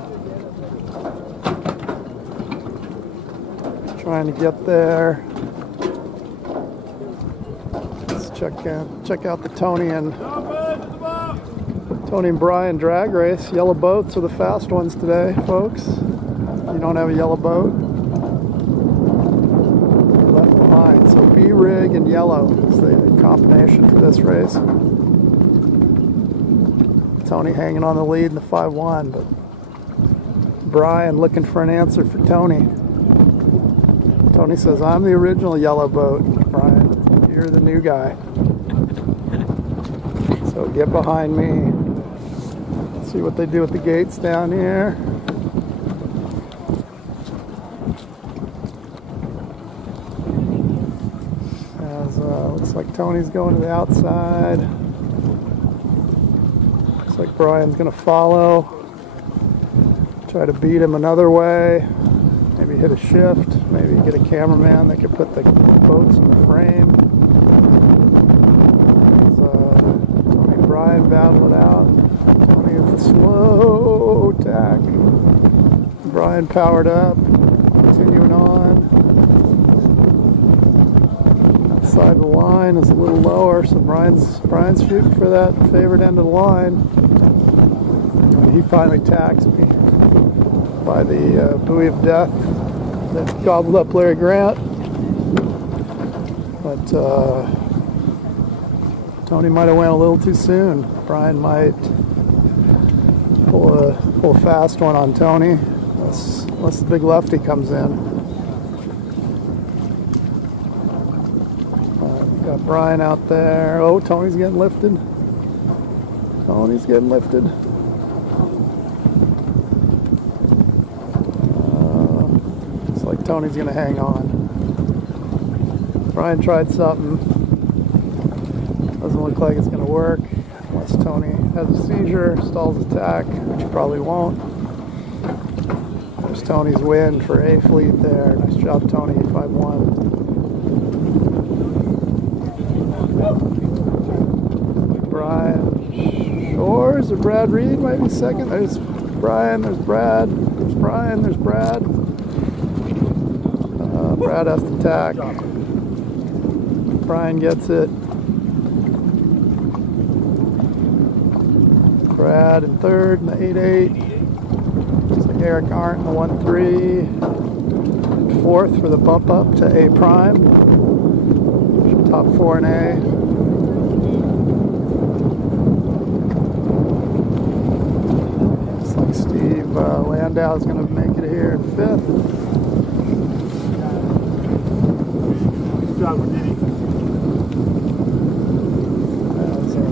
trying to get there. Let's check out the Tony Tony and Brian drag race. Yellow boats are the fast ones today, folks. If you don't have a yellow boat, you're left behind. So B-rig and yellow is the combination for this race. Tony hanging on the lead in the 5-1, but Brian looking for an answer for Tony. Tony says, I'm the original yellow boat. Brian, you're the new guy. So get behind me. See what they do with the gates down here. As looks like Tony's going to the outside. Looks like Brian's going to follow. Try to beat him another way. Maybe hit a shift. Maybe get a cameraman that could put the boats in the frame. Tony and Brian battle it out. Tony is a slow tack. Brian powered up. Continuing on. That side of the line is a little lower, so Brian's shooting for that favored end of the line. And he finally tacks me by the buoy of death that gobbled up Larry Grant. But Tony might have went a little too soon. Brian might pull a fast one on Tony, unless the big lefty comes in. Got Brian out there. Oh, Tony's getting lifted. Tony's getting lifted. Tony's going to hang on. Brian tried something. Doesn't look like it's going to work unless Tony has a seizure, stalls attack, which he probably won't. There's Tony's win for A fleet there. Nice job, Tony, 5-1. Brian Shores or Brad Reed might be second. There's Brian, there's Brad, there's Brian, there's Brad. Brad has to tack. Brian gets it. Brad in third in the 8-8. Looks like Eric Arndt in the 1-3. Fourth for the bump up to A prime. Top 4 in A. Looks like Steve Landau is going to make it here in fifth.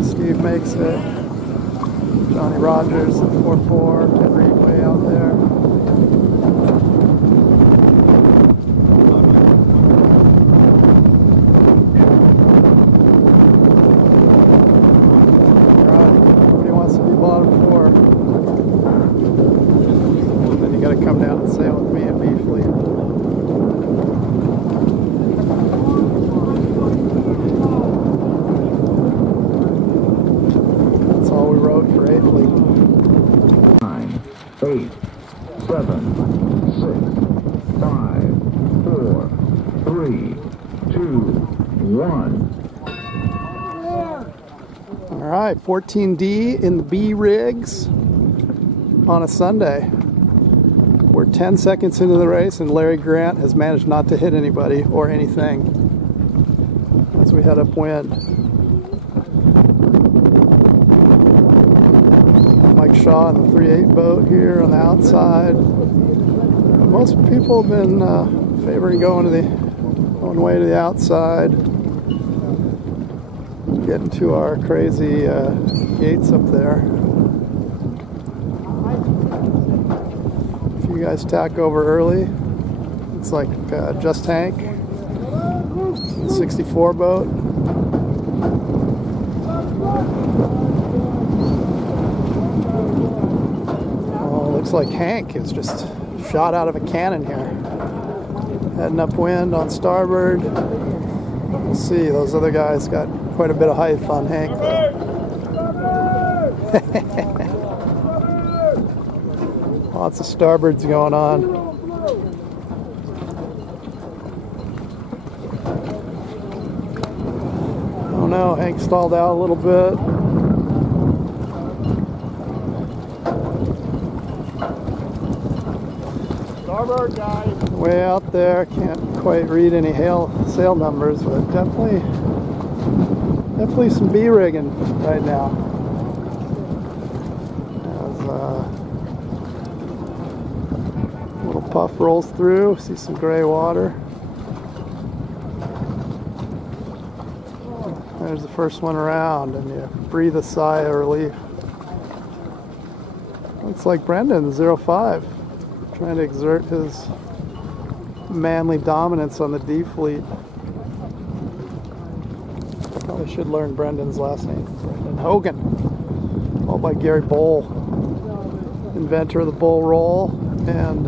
Steve makes it. Johnny Rogers, 4-4. Ted Reed way out there. Alright, nobody wants to be bottom 4. Then you got to come down and sail with me and B fleet. For A fleet. 9, 8, 7, 6, 5, 4, 3, 2, 1. All right, 14D in the B rigs on a Sunday. We're 10 seconds into the race and Larry Grant has managed not to hit anybody or anything as we head upwind. Mike Shaw in the 3-8 boat here on the outside. Most people have been favoring going way to the outside, getting to our crazy gates up there. If you guys tack over early, it's like Just Hank, 64 boat. Looks like Hank is just shot out of a cannon here. Heading upwind on starboard. We'll see. Those other guys got quite a bit of height on Hank. Lots of starboards going on. Oh no, Hank stalled out a little bit. Starboard, guys. Way out there, can't quite read any sail numbers, but definitely some B rigging right now. As little puff rolls through, see some gray water. There's the first one around, and you breathe a sigh of relief. Looks like Brendan, 05, trying to exert his manly dominance on the D fleet. Probably should learn Brendan's last name. Brendan Hogan, called by Gary Bowl, inventor of the bull roll and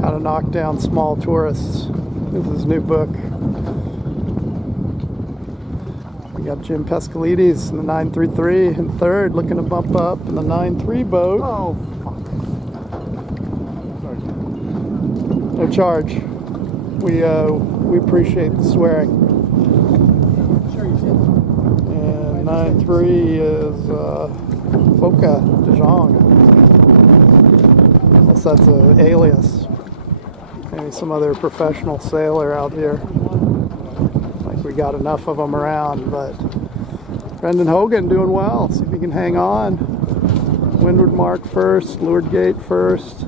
how to knock down small tourists. This is his new book. We got Jim Pescalides in the 933 in third, looking to bump up in the 93 boat. Oh, No charge. We appreciate the swearing. sure you should. And 93 is Foka de Jong. Unless that's an alias. Maybe some other professional sailor out here. Like we got enough of them around, but Brendan Hogan doing well. See if he can hang on. Windward mark first, leeward gate first.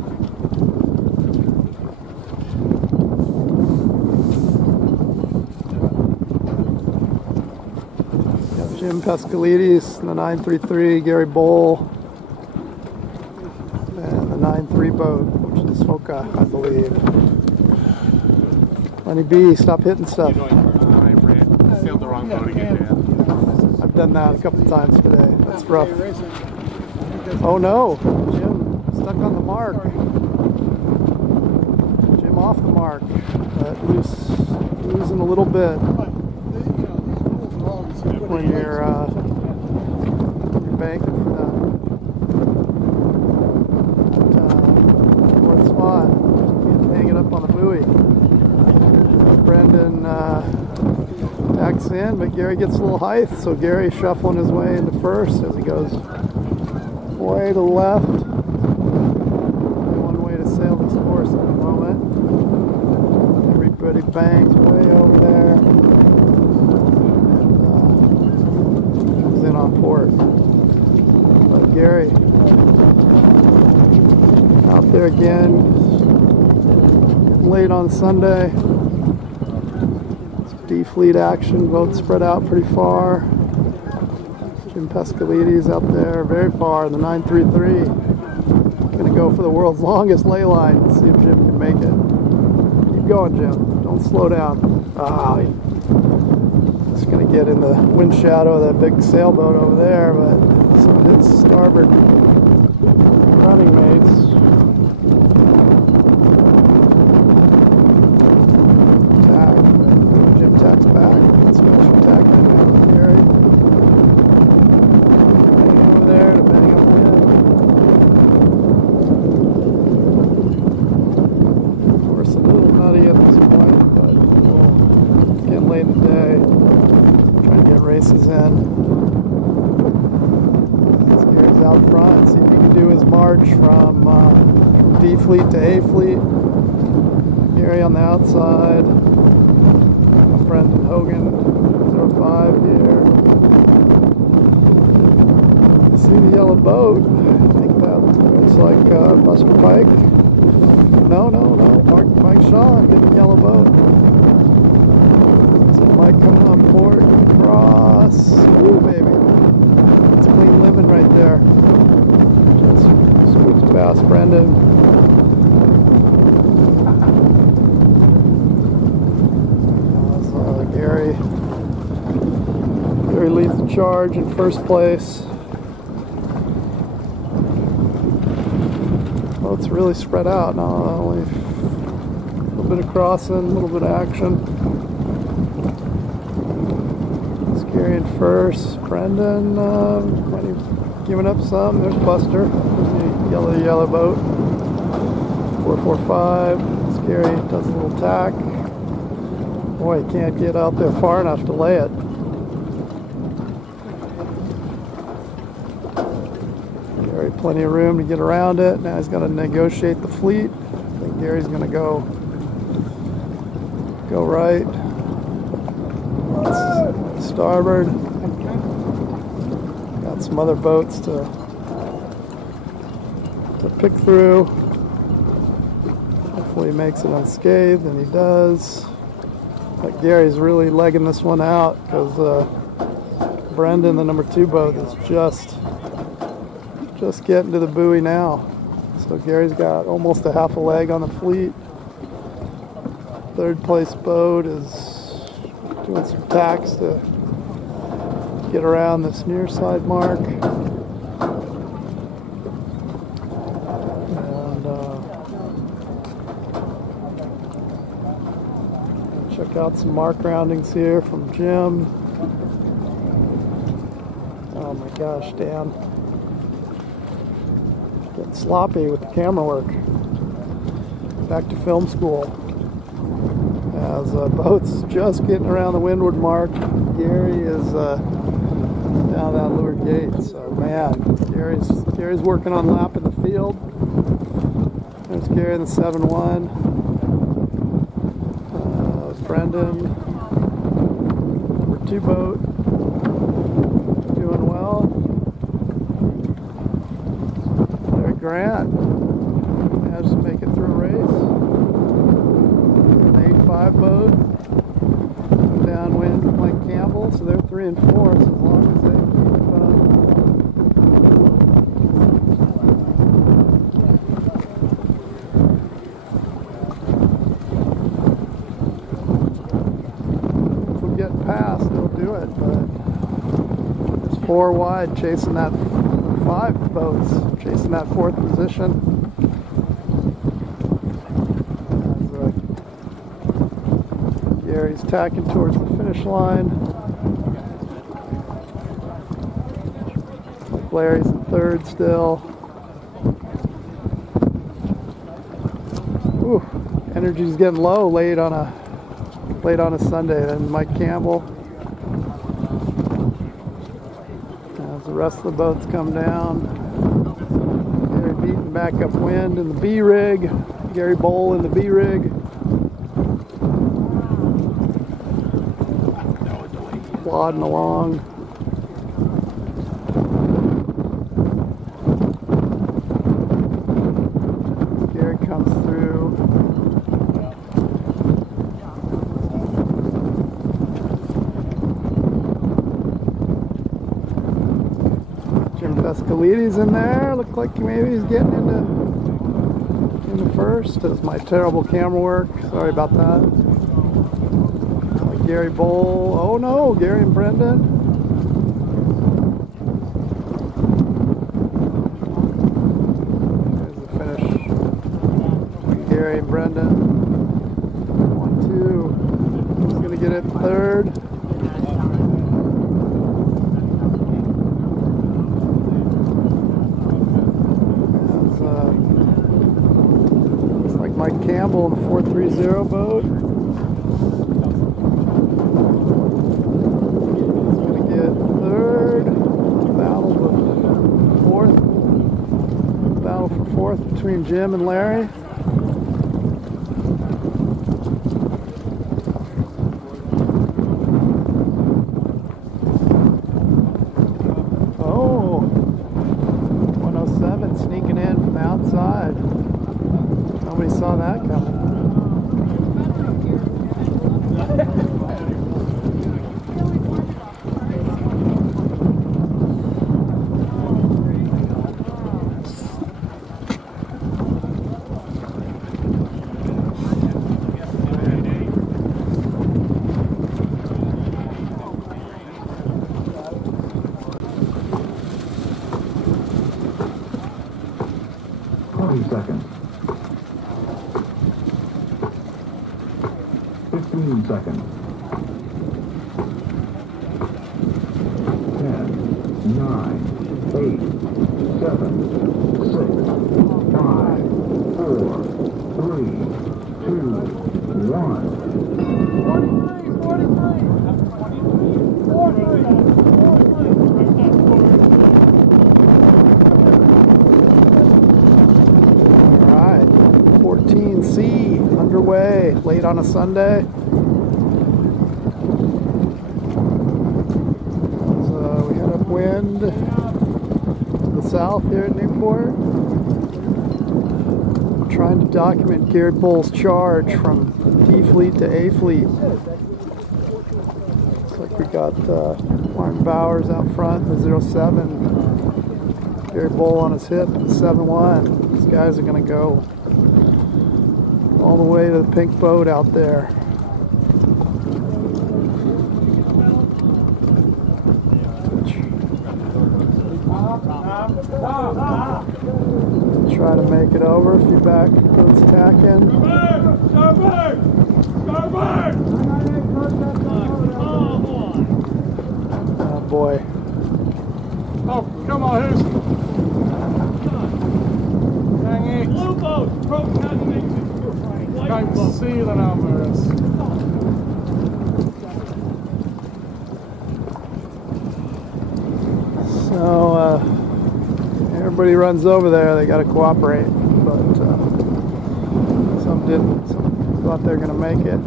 Jim Pescalides in the 933, Gary Bowl, and the 93 boat, which is Foka, I believe. Lenny B, stop hitting stuff. I sailed the wrong boat again, man. I've done that a couple times today. That's rough. Oh no, Jim stuck on the mark. Jim off the mark, but losing a little bit. When you're banking for that fourth spot, you hang it up on the buoy. Brendan tacks in, but Gary gets a little height, so Gary shuffling his way into first as he goes way to the left. One way to sail this course at the moment. Everybody bangs way over there. In on port. But Gary out there again, late on Sunday. D fleet action, boats spread out pretty far. Jim Pescalides out there very far in the 933. Gonna go for the world's longest ley line. See if Jim can make it. Keep going, Jim. Don't slow down. It's going to get in the wind shadow of that big sailboat over there, but some of his starboard running mates. Tack, Jim tacks back. Special tack in there with Gary. Hanging over there to bang up wind. Of course, a little nutty at this point, but getting late in the day. Get races in. Gary's out front. See if he can do his march from D fleet to A fleet. Gary on the outside. Brendan Hogan, 05 here. See the yellow boat. I think that looks like Buster Pike. No. Mike Shaw getting the yellow boat. Mike coming on port, cross. Ooh, baby. It's clean living right there. Just scoots past Brendan. Gary leads the charge in first place. Well, it's really spread out now. Only a little bit of crossing, a little bit of action. Gary in first. Brendan giving up some. There's Buster. There's the yellow boat. 445. Gary does a little tack. Boy, he can't get out there far enough to lay it. Gary, plenty of room to get around it. Now he's got to negotiate the fleet. think Gary's gonna go right. Starboard. Got some other boats to pick through. Hopefully he makes it unscathed, and he does. But Gary's really legging this one out because Brendan, the number 2 boat, is just getting to the buoy now. So Gary's got almost a half a leg on the fleet. 3rd place boat is doing some tacks to get around this near side mark. And check out some mark roundings here from Jim. Oh my gosh, Dan. Getting sloppy with the camera work. Back to film school. As boat's just getting around the windward mark, Gary is down that leeward gate. So man, Gary's working on lapping the field. There's Gary in the 7-1. Brendan, number 2 boat, doing well. There, Grant managed to make it through a race. The 85 boat, downwind with Mike Campbell, so they're 3 and 4. So as long as they past, they'll do it, but it's 4 wide chasing that 5 boats, chasing that 4th position. As, Gary's tacking towards the finish line. Larry's in 3rd still. Ooh, energy's getting low late on a Sunday. Then Mike Campbell. As the rest of the boats come down, Gary beating back up wind in the B rig. Gary Bowl in the B rig. Plodding along. As Gary comes through. Escalides in there. Look like maybe he's getting into first. That's my terrible camera work. Sorry about that. Like Gary Bowl. Oh no, Gary and Brendan. There's the finish. Gary and Brendan. 1-2. Who's gonna get it 3rd? Mike Campbell in the 430 boat. He's going to get 3rd. Battle for 4th. Battle for 4th between Jim and Larry. Oh, 107 sneaking in from the outside. Nobody saw that coming. Seconds. 15 seconds. 10, 9, 8, 7, 6, 5, 4, 3, 2, 1. 14 late on a Sunday. So we had upwind to the south here at Newport. I'm trying to document Gary Bull's charge from D fleet to A fleet. Looks like we got Martin Bowers out front, the 07. Gary Bull on his hip, 7-1. These guys are going to go all the way to the pink boat out there. Try to make it over. A few back boats tacking. Oh boy. Oh, come on, who's? Dang it. Blue boat. Can't see the numbers. So, everybody runs over there. They got to cooperate, but some didn't. Some thought they were going to make it.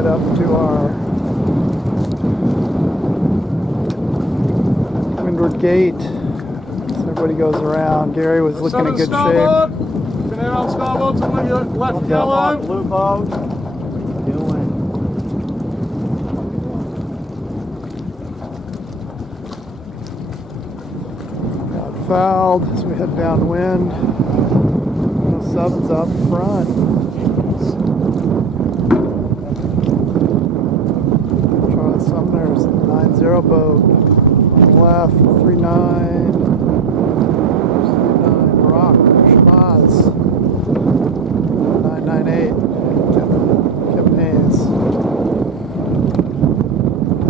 Up to our windward gate. So everybody goes around. Gary was looking in good shape. Can you on starboard to when you left yellow? Blue boat. Got fouled as we head downwind. 107's out front. Sumner's 90 boat on the left, 39 Rock, Shabazz, 998, Kevin Hayes.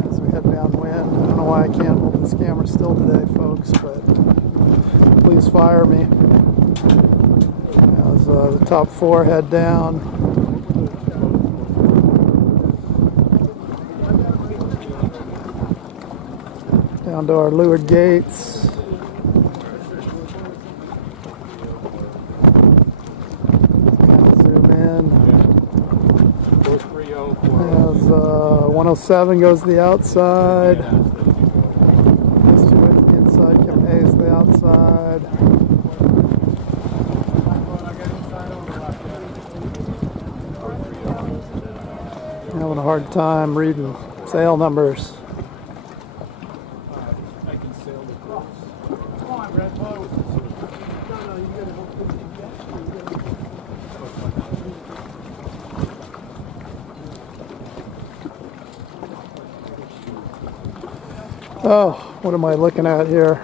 As we head downwind, I don't know why I can't hold this camera still today, folks, but please fire me. As the top four head down. Down to our leeward gates. Kind of zoom in. As 107 goes to the outside. These two to the inside. Kevin Hayes to the outside. Having a hard time reading sail numbers. Oh, what am I looking at here?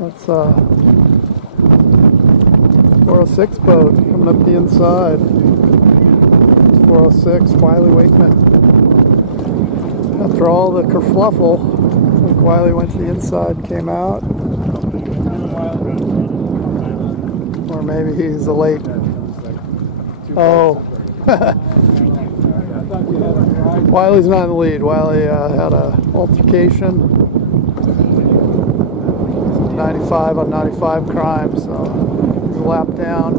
That's 406 boat coming up the inside. It's 406 Wiley Wakeman. After all the kerfluffle, I think Wiley went to the inside and came out. Or maybe he's a late. Oh. Wiley's not in the lead. Wiley had a altercation. 95 on 95 crime, so he's a lap down.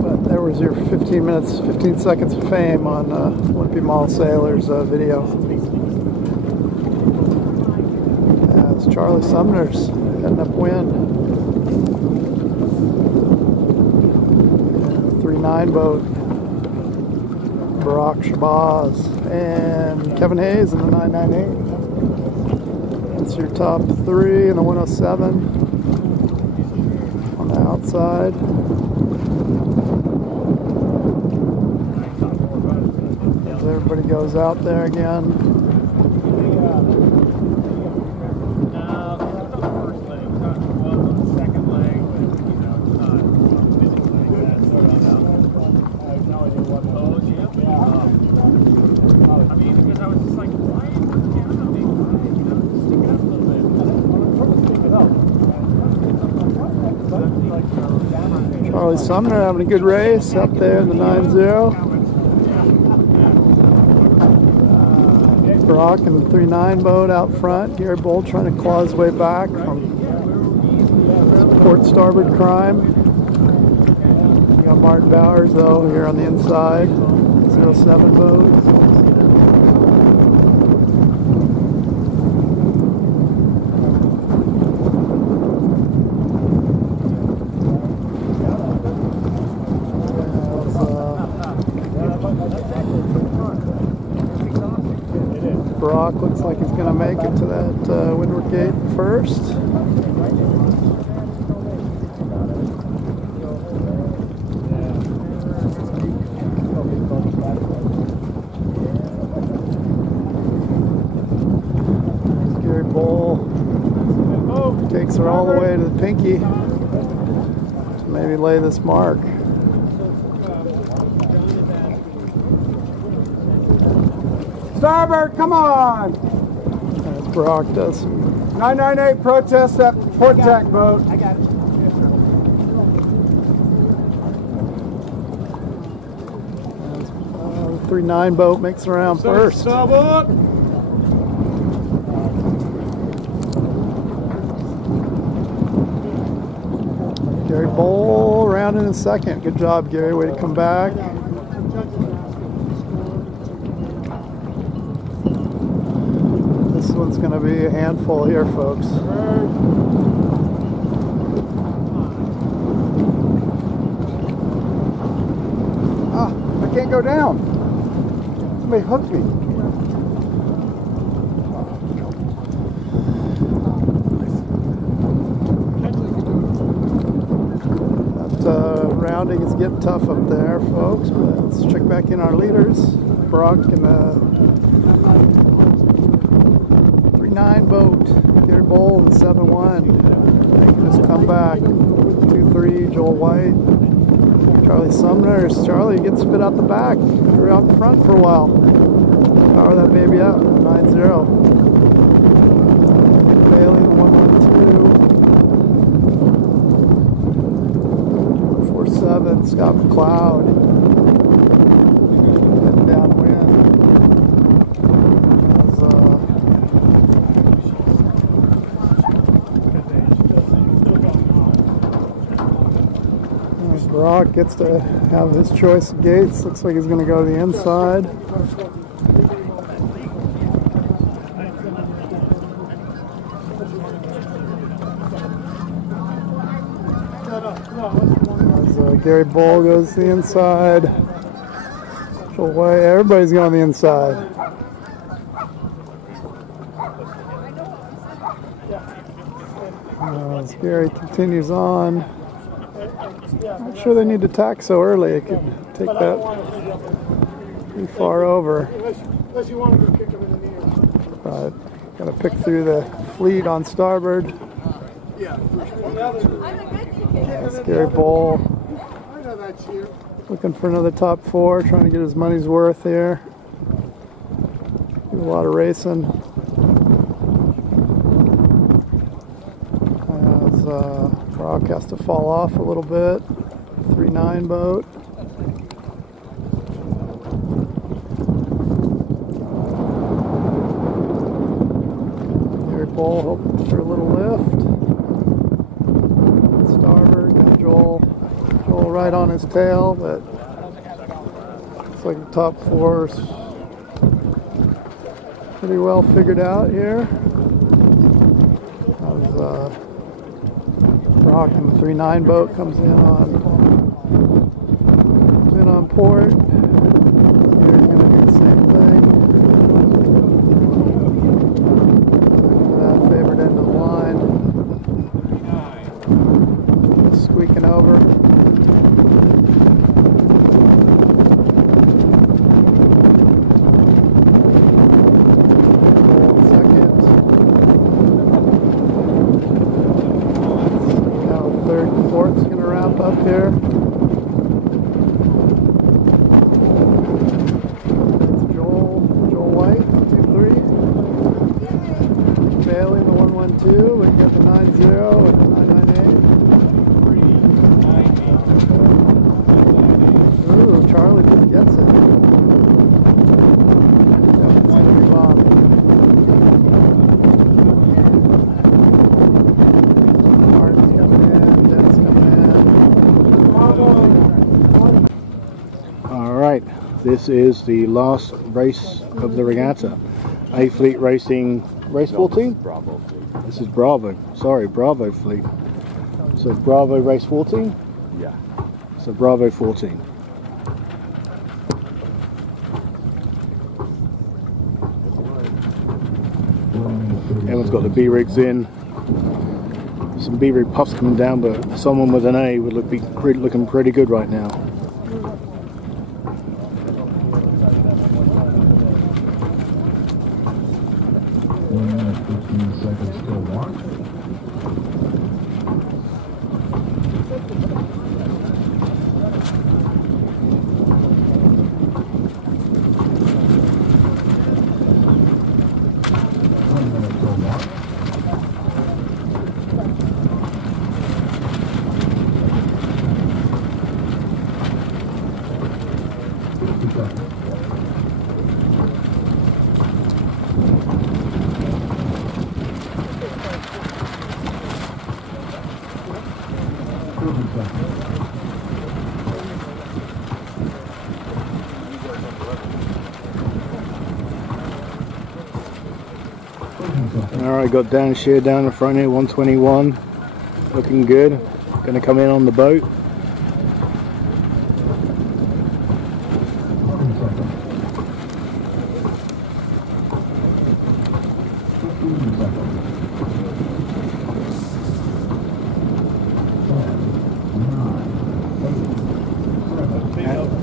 But there was your 15 seconds of fame on Wimpy Mall Sailor's video. As Charlie Sumner's heading upwind. 39 boat. Barack Shabazz and Kevin Hayes in the 998. That's your top three in the 107 on the outside. As everybody goes out there again. Charlie Sumner having a good race up there in the 9-0. Brock in the 3-9 boat out front. Gary Bold trying to claw his way back from port starboard crime. We got Martin Bowers though here on the inside. 07 boat. Brock looks like he's going to make it to that windward gate first. Gary Bowl takes her all the way to the Pinky to maybe lay this mark. Starboard, come on! As Brock does some 998 protest that port tack boat. I got it. 3-9 boat makes around first. Starboard! Gary Bowl rounding in second. Good job, Gary. Way to come back. This one's going to be a handful here, folks. Ah, I can't go down. Somebody hooked me. Rounding is getting tough up there, folks, but let's check back in our leaders. Brock in the 3-9 boat, Gary Bowl in the 7-1, making his comeback. 2-3, Joel White, Charlie Sumner. Charlie gets spit out the back. You're out front for a while. Power that baby up, 9-0. Bailey, the 1-1-2. 4-7, Scott McLeod heading downwind. As Brock gets to have his choice of gates. Looks like he's going to go to the inside. Gary Bull goes to the inside. Away. Everybody's going the inside. As Gary continues on. Not sure they need to tack so early. It could take that pretty far over. Unless you want to go kick them in the knees. But got to pick through the fleet on starboard. Yeah. That's Gary Bull. Looking for another top four, trying to get his money's worth here. Do a lot of racing. As Brock has to fall off a little bit. 3-9 boat. Gary Bull hoping for a little lift. Starboard, got Joel right on his tail, but looks like the top four's pretty well figured out here. As Brock and the 3-9 boat comes in on port. Here's going to do the same thing. That favored end of the line. Just squeaking over. Up here. This is the last race of the regatta. A Fleet Racing, race 14? Bravo Fleet. This is Bravo. Sorry, Bravo Fleet. So Bravo race 14? Yeah. So Bravo 14. Everyone's got the B-rigs in. Some B-rig puffs coming down, but someone with an A would be looking pretty good right now. Alright, got Dan Shear down the front here, 121. Looking good. Gonna come in on the boat.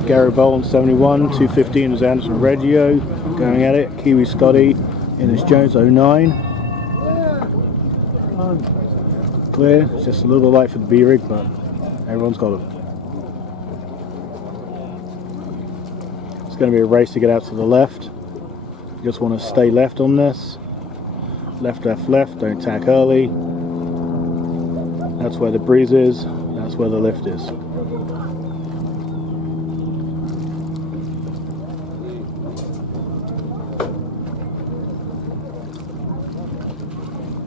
Gary Bowl on 71, 215 is Anderson Reggio going at it. Kiwi Scotty in his Jones 09. Clear, it's just a little light for the B-rig, but everyone's got it. It's going to be a race to get out to the left. You just want to stay left on this. Left, left, left, don't tack early. That's where the breeze is, that's where the lift is.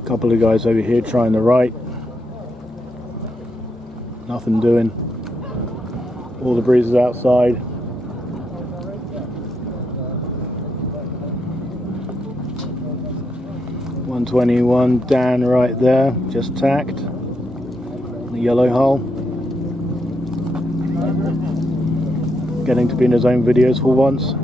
Couple of guys over here trying the right. Nothing doing. All the breezes outside. .121 Dan right there, just tacked. The yellow hull. Getting to be in his own videos for once.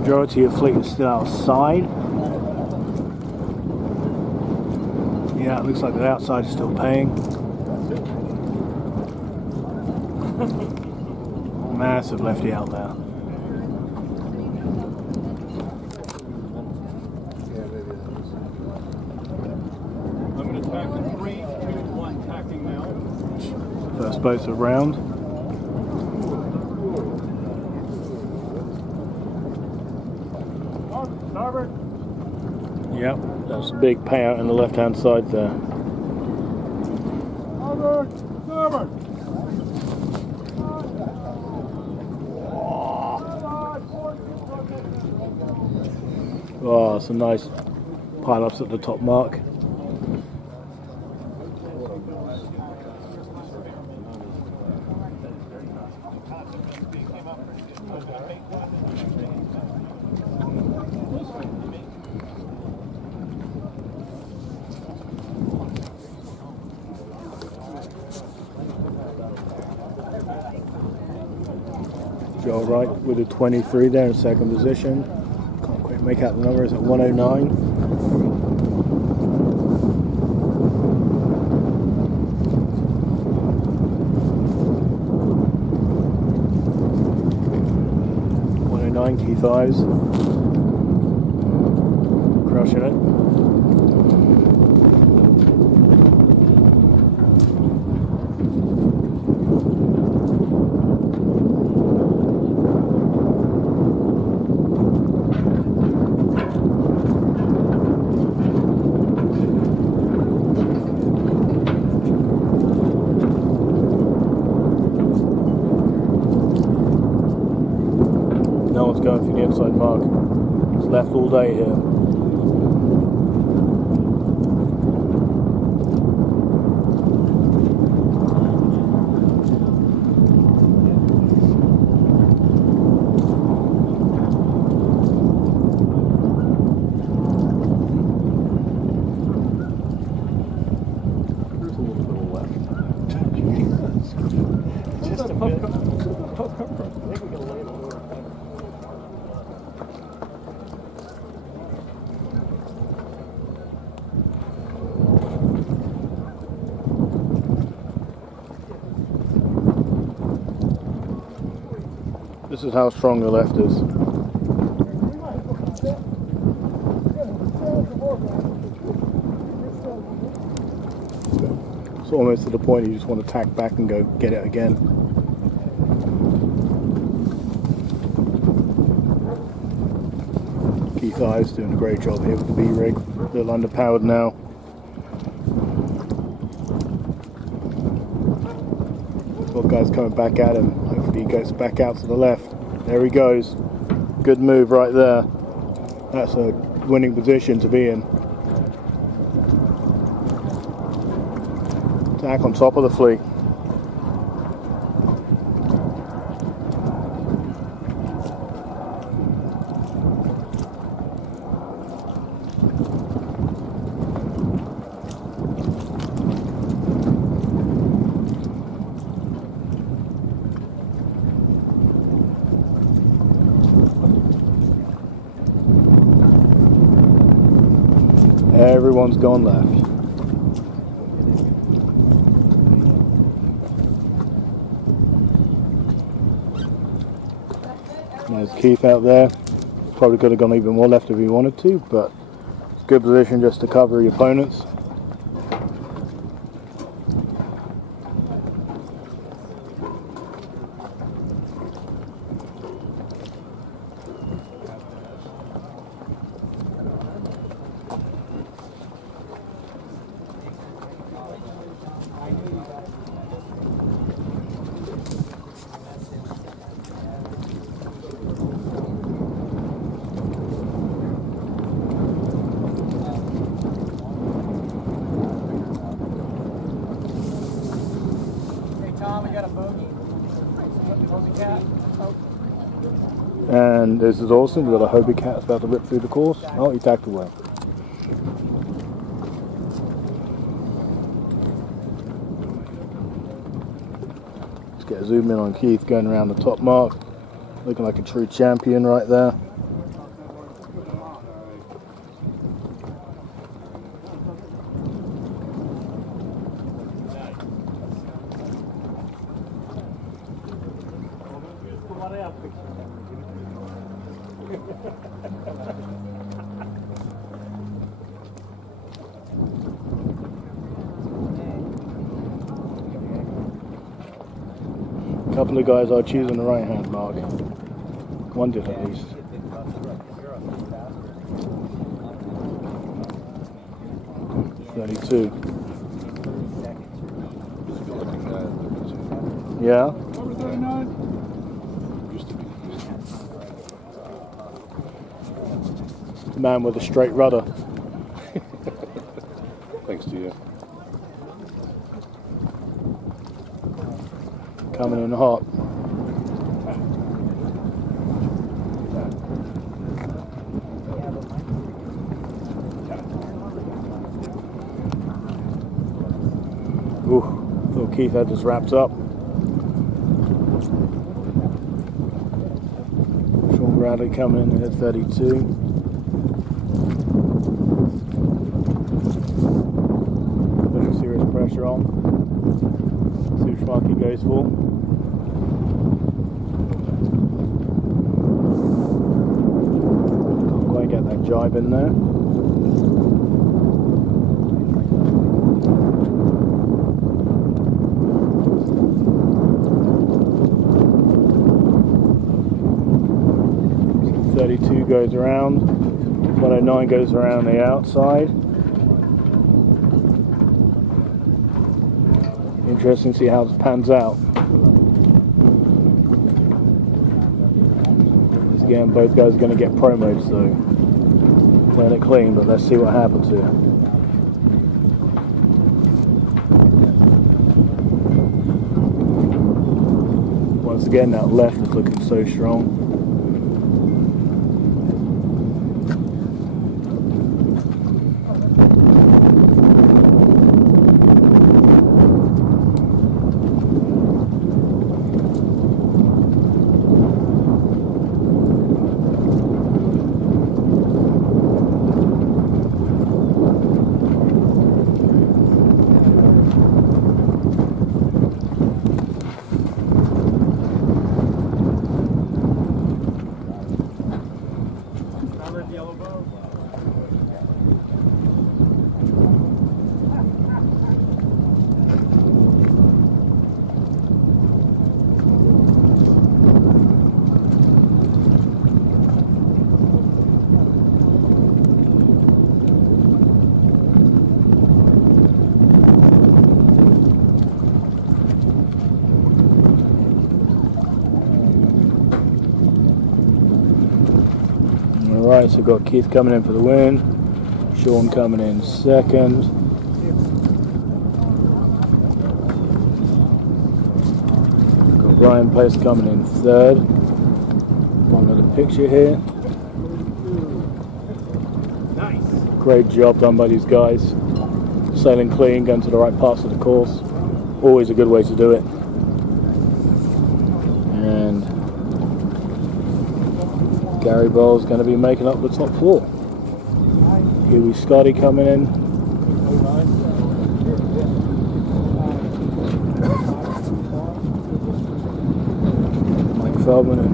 Majority of fleet is still outside. Yeah, it looks like the outside is still paying. Massive lefty out there. I'm going to tack in 3, 2, 1, tacking now. First boat's around. Starboard. Yep, that's a big payout on the left hand side there. Starboard. Starboard. Oh, some nice pile-ups at the top mark. Go right with a 23 there in second position. Can't quite make out the number, it's at 109. Key thighs. Crushing it. one's going through the inside mark. It's left all day here. This is how strong the left is. It's almost to the point you just want to tack back and go get it again. Keith Ives doing a great job here with the B-rig. A little underpowered now. Got guys coming back at him. Hopefully he goes back out to the left. There he goes. Good move right there. That's a winning position to be in. Tack on top of the fleet. Everyone's gone left. There's Keith out there. Probably could have gone even more left if he wanted to, but it's a good position just to cover your opponents. And this is awesome. We've got a Hobie cat about to rip through the course. Oh, he tacked away. Let's get a zoom in on Keith going around the top mark. Looking like a true champion right there. A couple of guys are choosing the right hand mark. One did at least. .32. Yeah. The man with a straight rudder. Thanks to you. Coming in hot. Ooh, thought Keith had this wrapped up. Sean Bradley coming in at 32. Putting serious pressure on. See which mark he goes for. Can't quite get that jibe in there. Goes around, 109 goes around the outside. Interesting to see how this pans out. There's again, both guys are going to get pro mode, so playing it clean, but let's see what happens here. Once again, that left is looking so strong. Alright, so we've got Keith coming in for the win, Sean coming in second. Got Brian Pace coming in third. One little picture here. Nice. Great job done by these guys. Sailing clean, going to the right parts of the course. Always a good way to do it. And Gary Bowles going to be making up the top four. Huey Scotty coming in. Mike Feldman and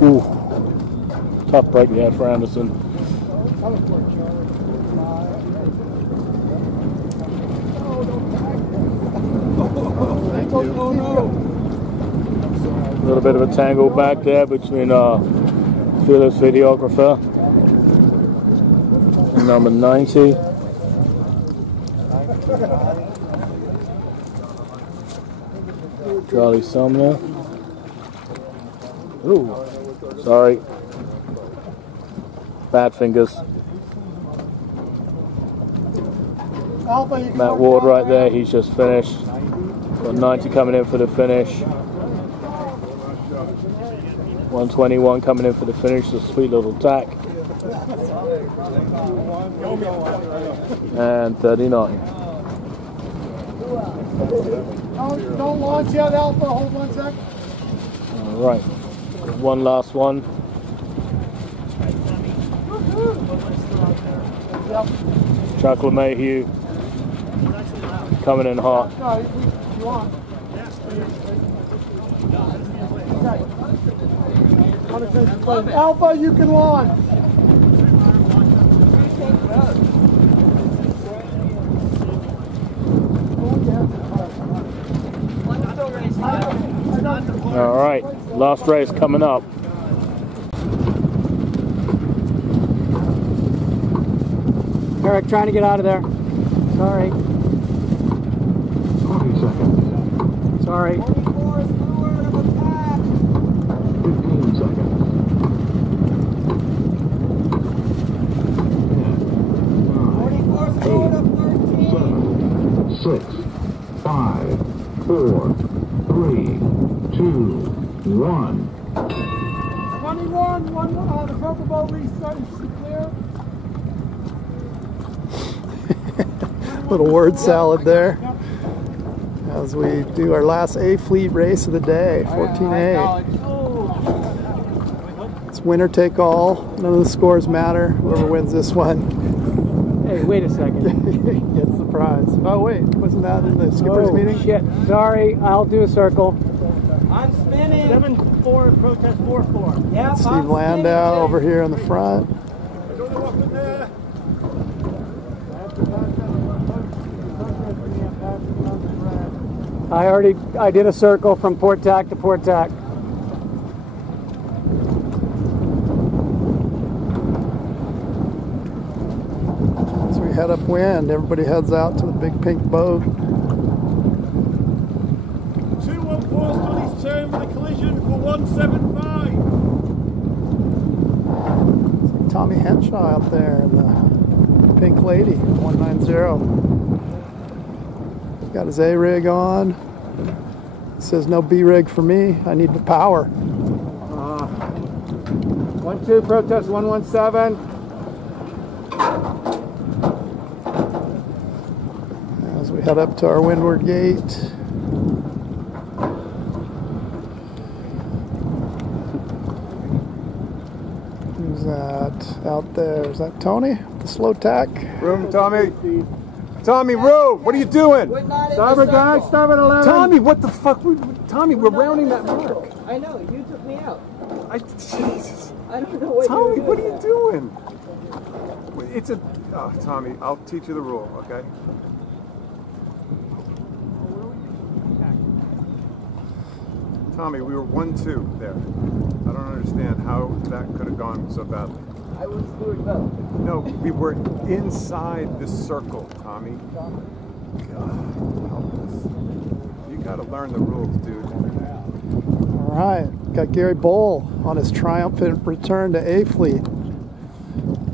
ooh, tough break there for Anderson. A little bit of a tangle back there between Fearless Videographer and number 90. Charlie Sumner. Ooh, sorry. Bad fingers. Matt Ward right there, he's just finished. Got 90 coming in for the finish. 121 coming in for the finish, a sweet little tack. And 39. Don't launch yet, Alpha. Hold 1 sec. Alright, one last one. Chuck LeMahieu coming in hot. Alpha, you can launch. Alright, last race coming up. Eric, trying to get out of there. Sorry. 20 seconds. Sorry. 15 seconds. 10, 9, 8, 7, 6, 5, 4, 3, 2, 1. 21, the purple boat restarts clear. Little word salad there as we do our last A fleet race of the day, 14A. It's winner take all. None of the scores matter. Whoever wins this one Hey, wait a second. gets the prize. Oh wait, wasn't that in the skipper's meeting? Shit. Sorry, I'll do a circle. I'm spinning. 7-4, protest 4-4. Yeah, Steve Landau over here in the front. I did a circle from port tack to port tack. head upwind, everybody heads out to the big pink boat. 214's done his turn with a collision for 175. Tommy Henshaw out there in the Pink Lady, 190. Got his A rig on. Says no B rig for me. I need the power. 1-2, protest 117. As we head up to our windward gate. Who's that out there? Is that Tony? The slow tack? Room, Tommy. Tommy, room. What are you doing? Starboard guys, starboard 11. Tommy, what the fuck? Tommy, we're rounding that mark. I know, you took me out. Jesus. I don't know what Tommy, you're what are you doing? It's a... Oh, Tommy, I'll teach you the rule, okay? Tommy, we were 1-2 there. I don't understand how that could have gone so badly. I was doing well. No, we were inside this circle, Tommy. God, help us. You gotta learn the rules, dude. All right, got Gary Bowl on his triumphant return to A Fleet.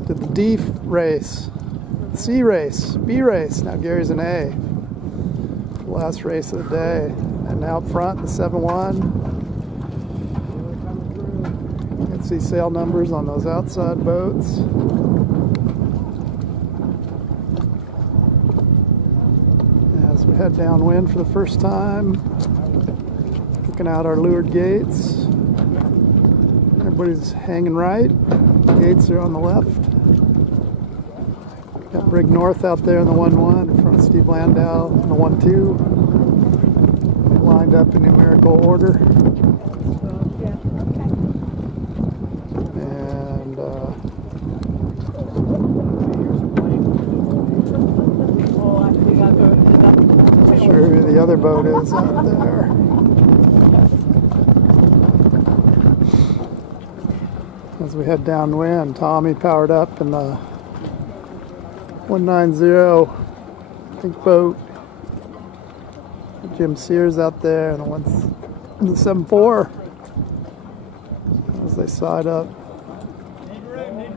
Did the D race, C race, B race. Now Gary's in A. Last race of the day. And out front, the 7-1. You can see sail numbers on those outside boats. As we head downwind for the first time, looking out our leeward gates. Everybody's hanging right. The gates are on the left. Got Brig North out there in the 1-1 in front of Steve Landau in the 1-2. Lined up in numerical order. And sure who the other boat is out there. As we head downwind, Tommy powered up in the 190 pink boat. Jim Sears out there and the 7-4 as they side up. Need room.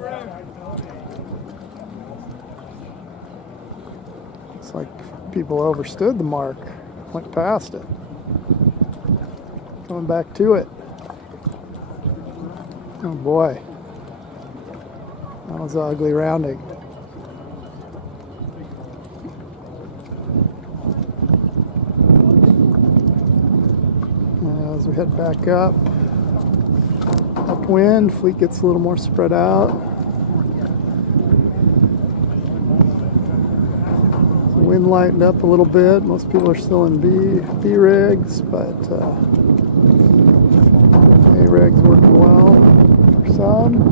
Looks like people overstood the mark, went past it. Coming back to it. Oh boy, that was an ugly rounding. As we head back up, upwind, fleet gets a little more spread out. The wind lightened up a little bit. Most people are still in B rigs, but A rigs working well for some.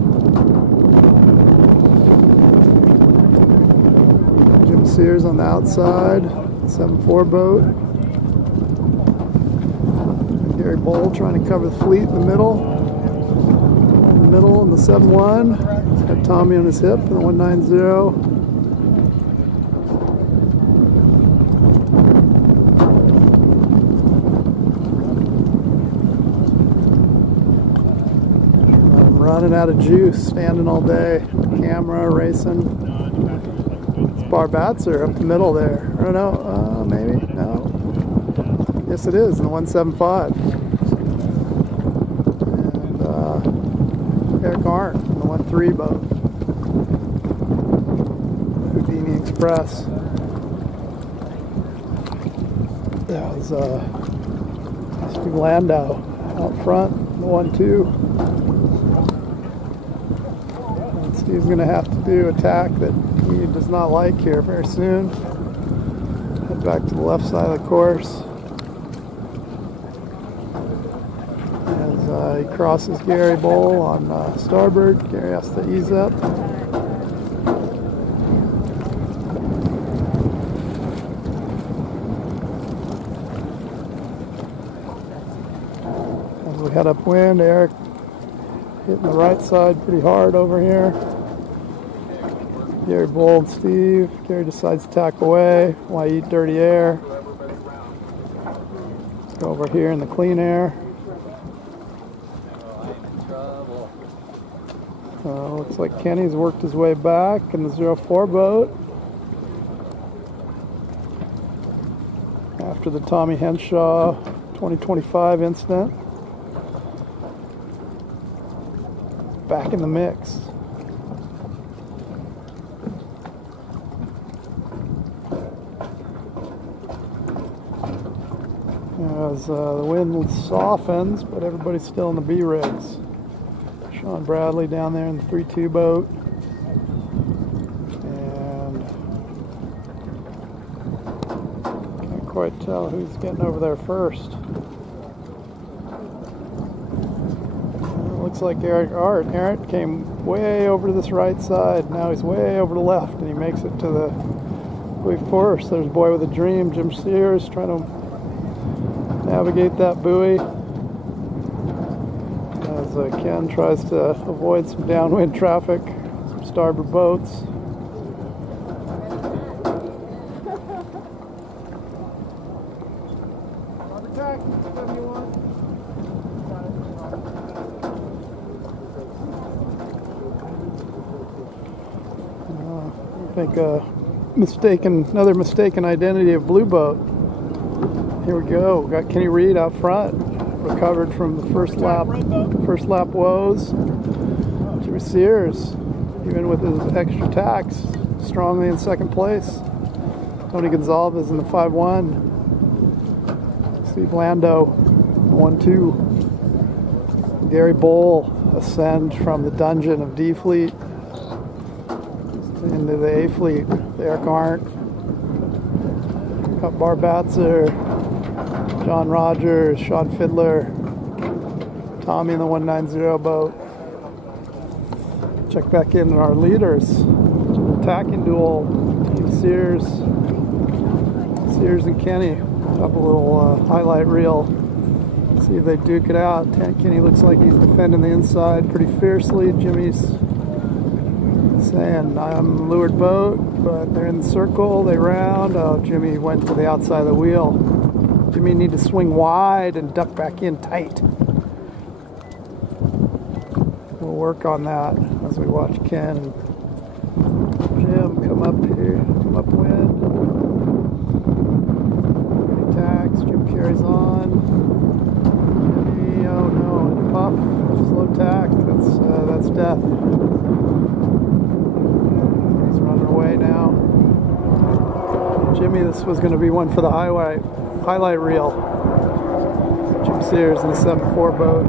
Jim Sears on the outside, 7-4 boat. Gary Bowl trying to cover the fleet in the middle. In the middle in the 7-1. Got Tommy on his hip in the 190. I'm running out of juice, standing all day. Camera, racing. It's Barbatzer up the middle there. I don't know, maybe, no. Yes, it is, in the 175. And Eric Arndt in the 1-3 boat. Houdini Express. That was Steve Landau out front, the 1-2. And Steve's going to have to do a tack that he does not like here very soon. Head back to the left side of the course. He crosses Gary Bowl on starboard. Gary has to ease up. As we head upwind, Eric hitting the right side pretty hard over here. Gary Bold, Steve. Gary decides to tack away. Why eat dirty air? Go over here in the clean air. Looks like Kenny's worked his way back in the 04 boat. After the Tommy Henshaw 2025 incident. Back in the mix. As the wind softens, but everybody's still in the B rigs. Sean Bradley down there in the 3-2 boat. And can't quite tell who's getting over there first. Looks like Eric Art. Eric came way over to this right side. Now he's way over to the left, and he makes it to the buoy first. There's Boy with a Dream, Jim Sears, trying to navigate that buoy as Ken tries to avoid some downwind traffic, some starboard boats. I think another mistaken identity of Blue Boat. Here we go. We got Kenny Reed out front, recovered from the first lap woes. Jimmy Sears, even with his extra tacks, strongly in second place. Tony Gonzalez in the 5-1. Steve Lando, 1-2. Gary Bowl ascend from the dungeon of D Fleet into the A Fleet. Eric Arndt, got Bar Batzer, John Rogers, Sean Fiddler, Tommy in the 190 boat. Check back in our leaders. Attacking duel, Team Sears and Kenny. Up a little highlight reel. See if they duke it out. Kenny looks like he's defending the inside pretty fiercely. Jimmy's saying, I'm lured boat, but they're in the circle, they round. Oh, Jimmy went to the outside of the wheel. Jimmy need to swing wide and duck back in tight. We'll work on that as we watch Ken and Jim come up here, come upwind. Jimmy tacks, Jim carries on. Jimmy, oh no, puff, slow tack, that's death. He's running away now. Jimmy, this was going to be one for the highlight reel. Jim Sears in the 7-4 boat.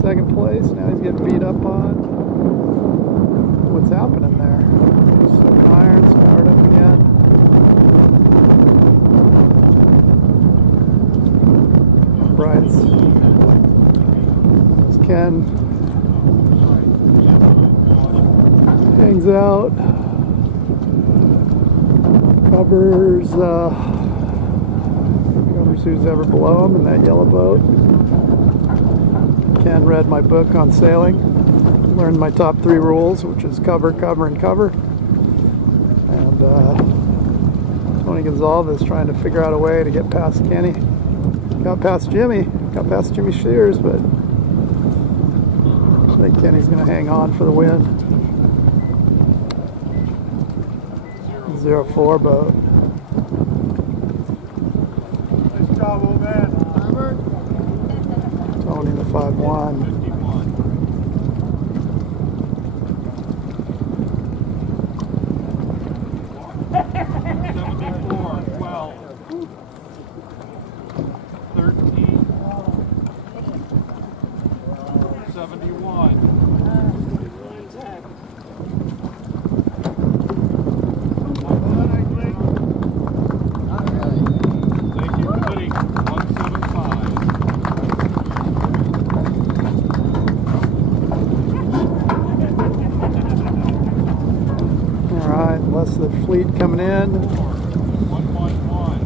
Second place, now he's getting beat up on. What's happening there? 7 irons, powered up again. Brights. Ken hangs out. Covers who's ever below him in that yellow boat. Ken read my book on sailing, learned my top 3 rules, which is cover, cover, and cover. And Tony Gonzalez is trying to figure out a way to get past Kenny. Got past Jimmy Shears, but I think Kenny's going to hang on for the win. 04 boat. Nice job, old man. Tony the 5-1. The fleet coming in. 111.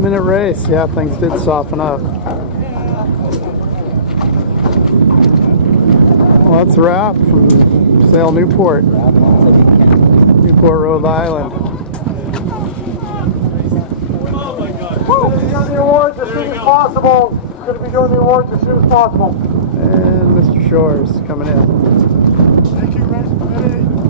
7-minute race. Yeah, things did soften up. Well, that's a wrap from Sail Newport, Rhode Island. Going to be doing the awards as soon as possible. Going to be doing the awards as soon as possible. And Mr. Shores coming in. Thank you, Ray.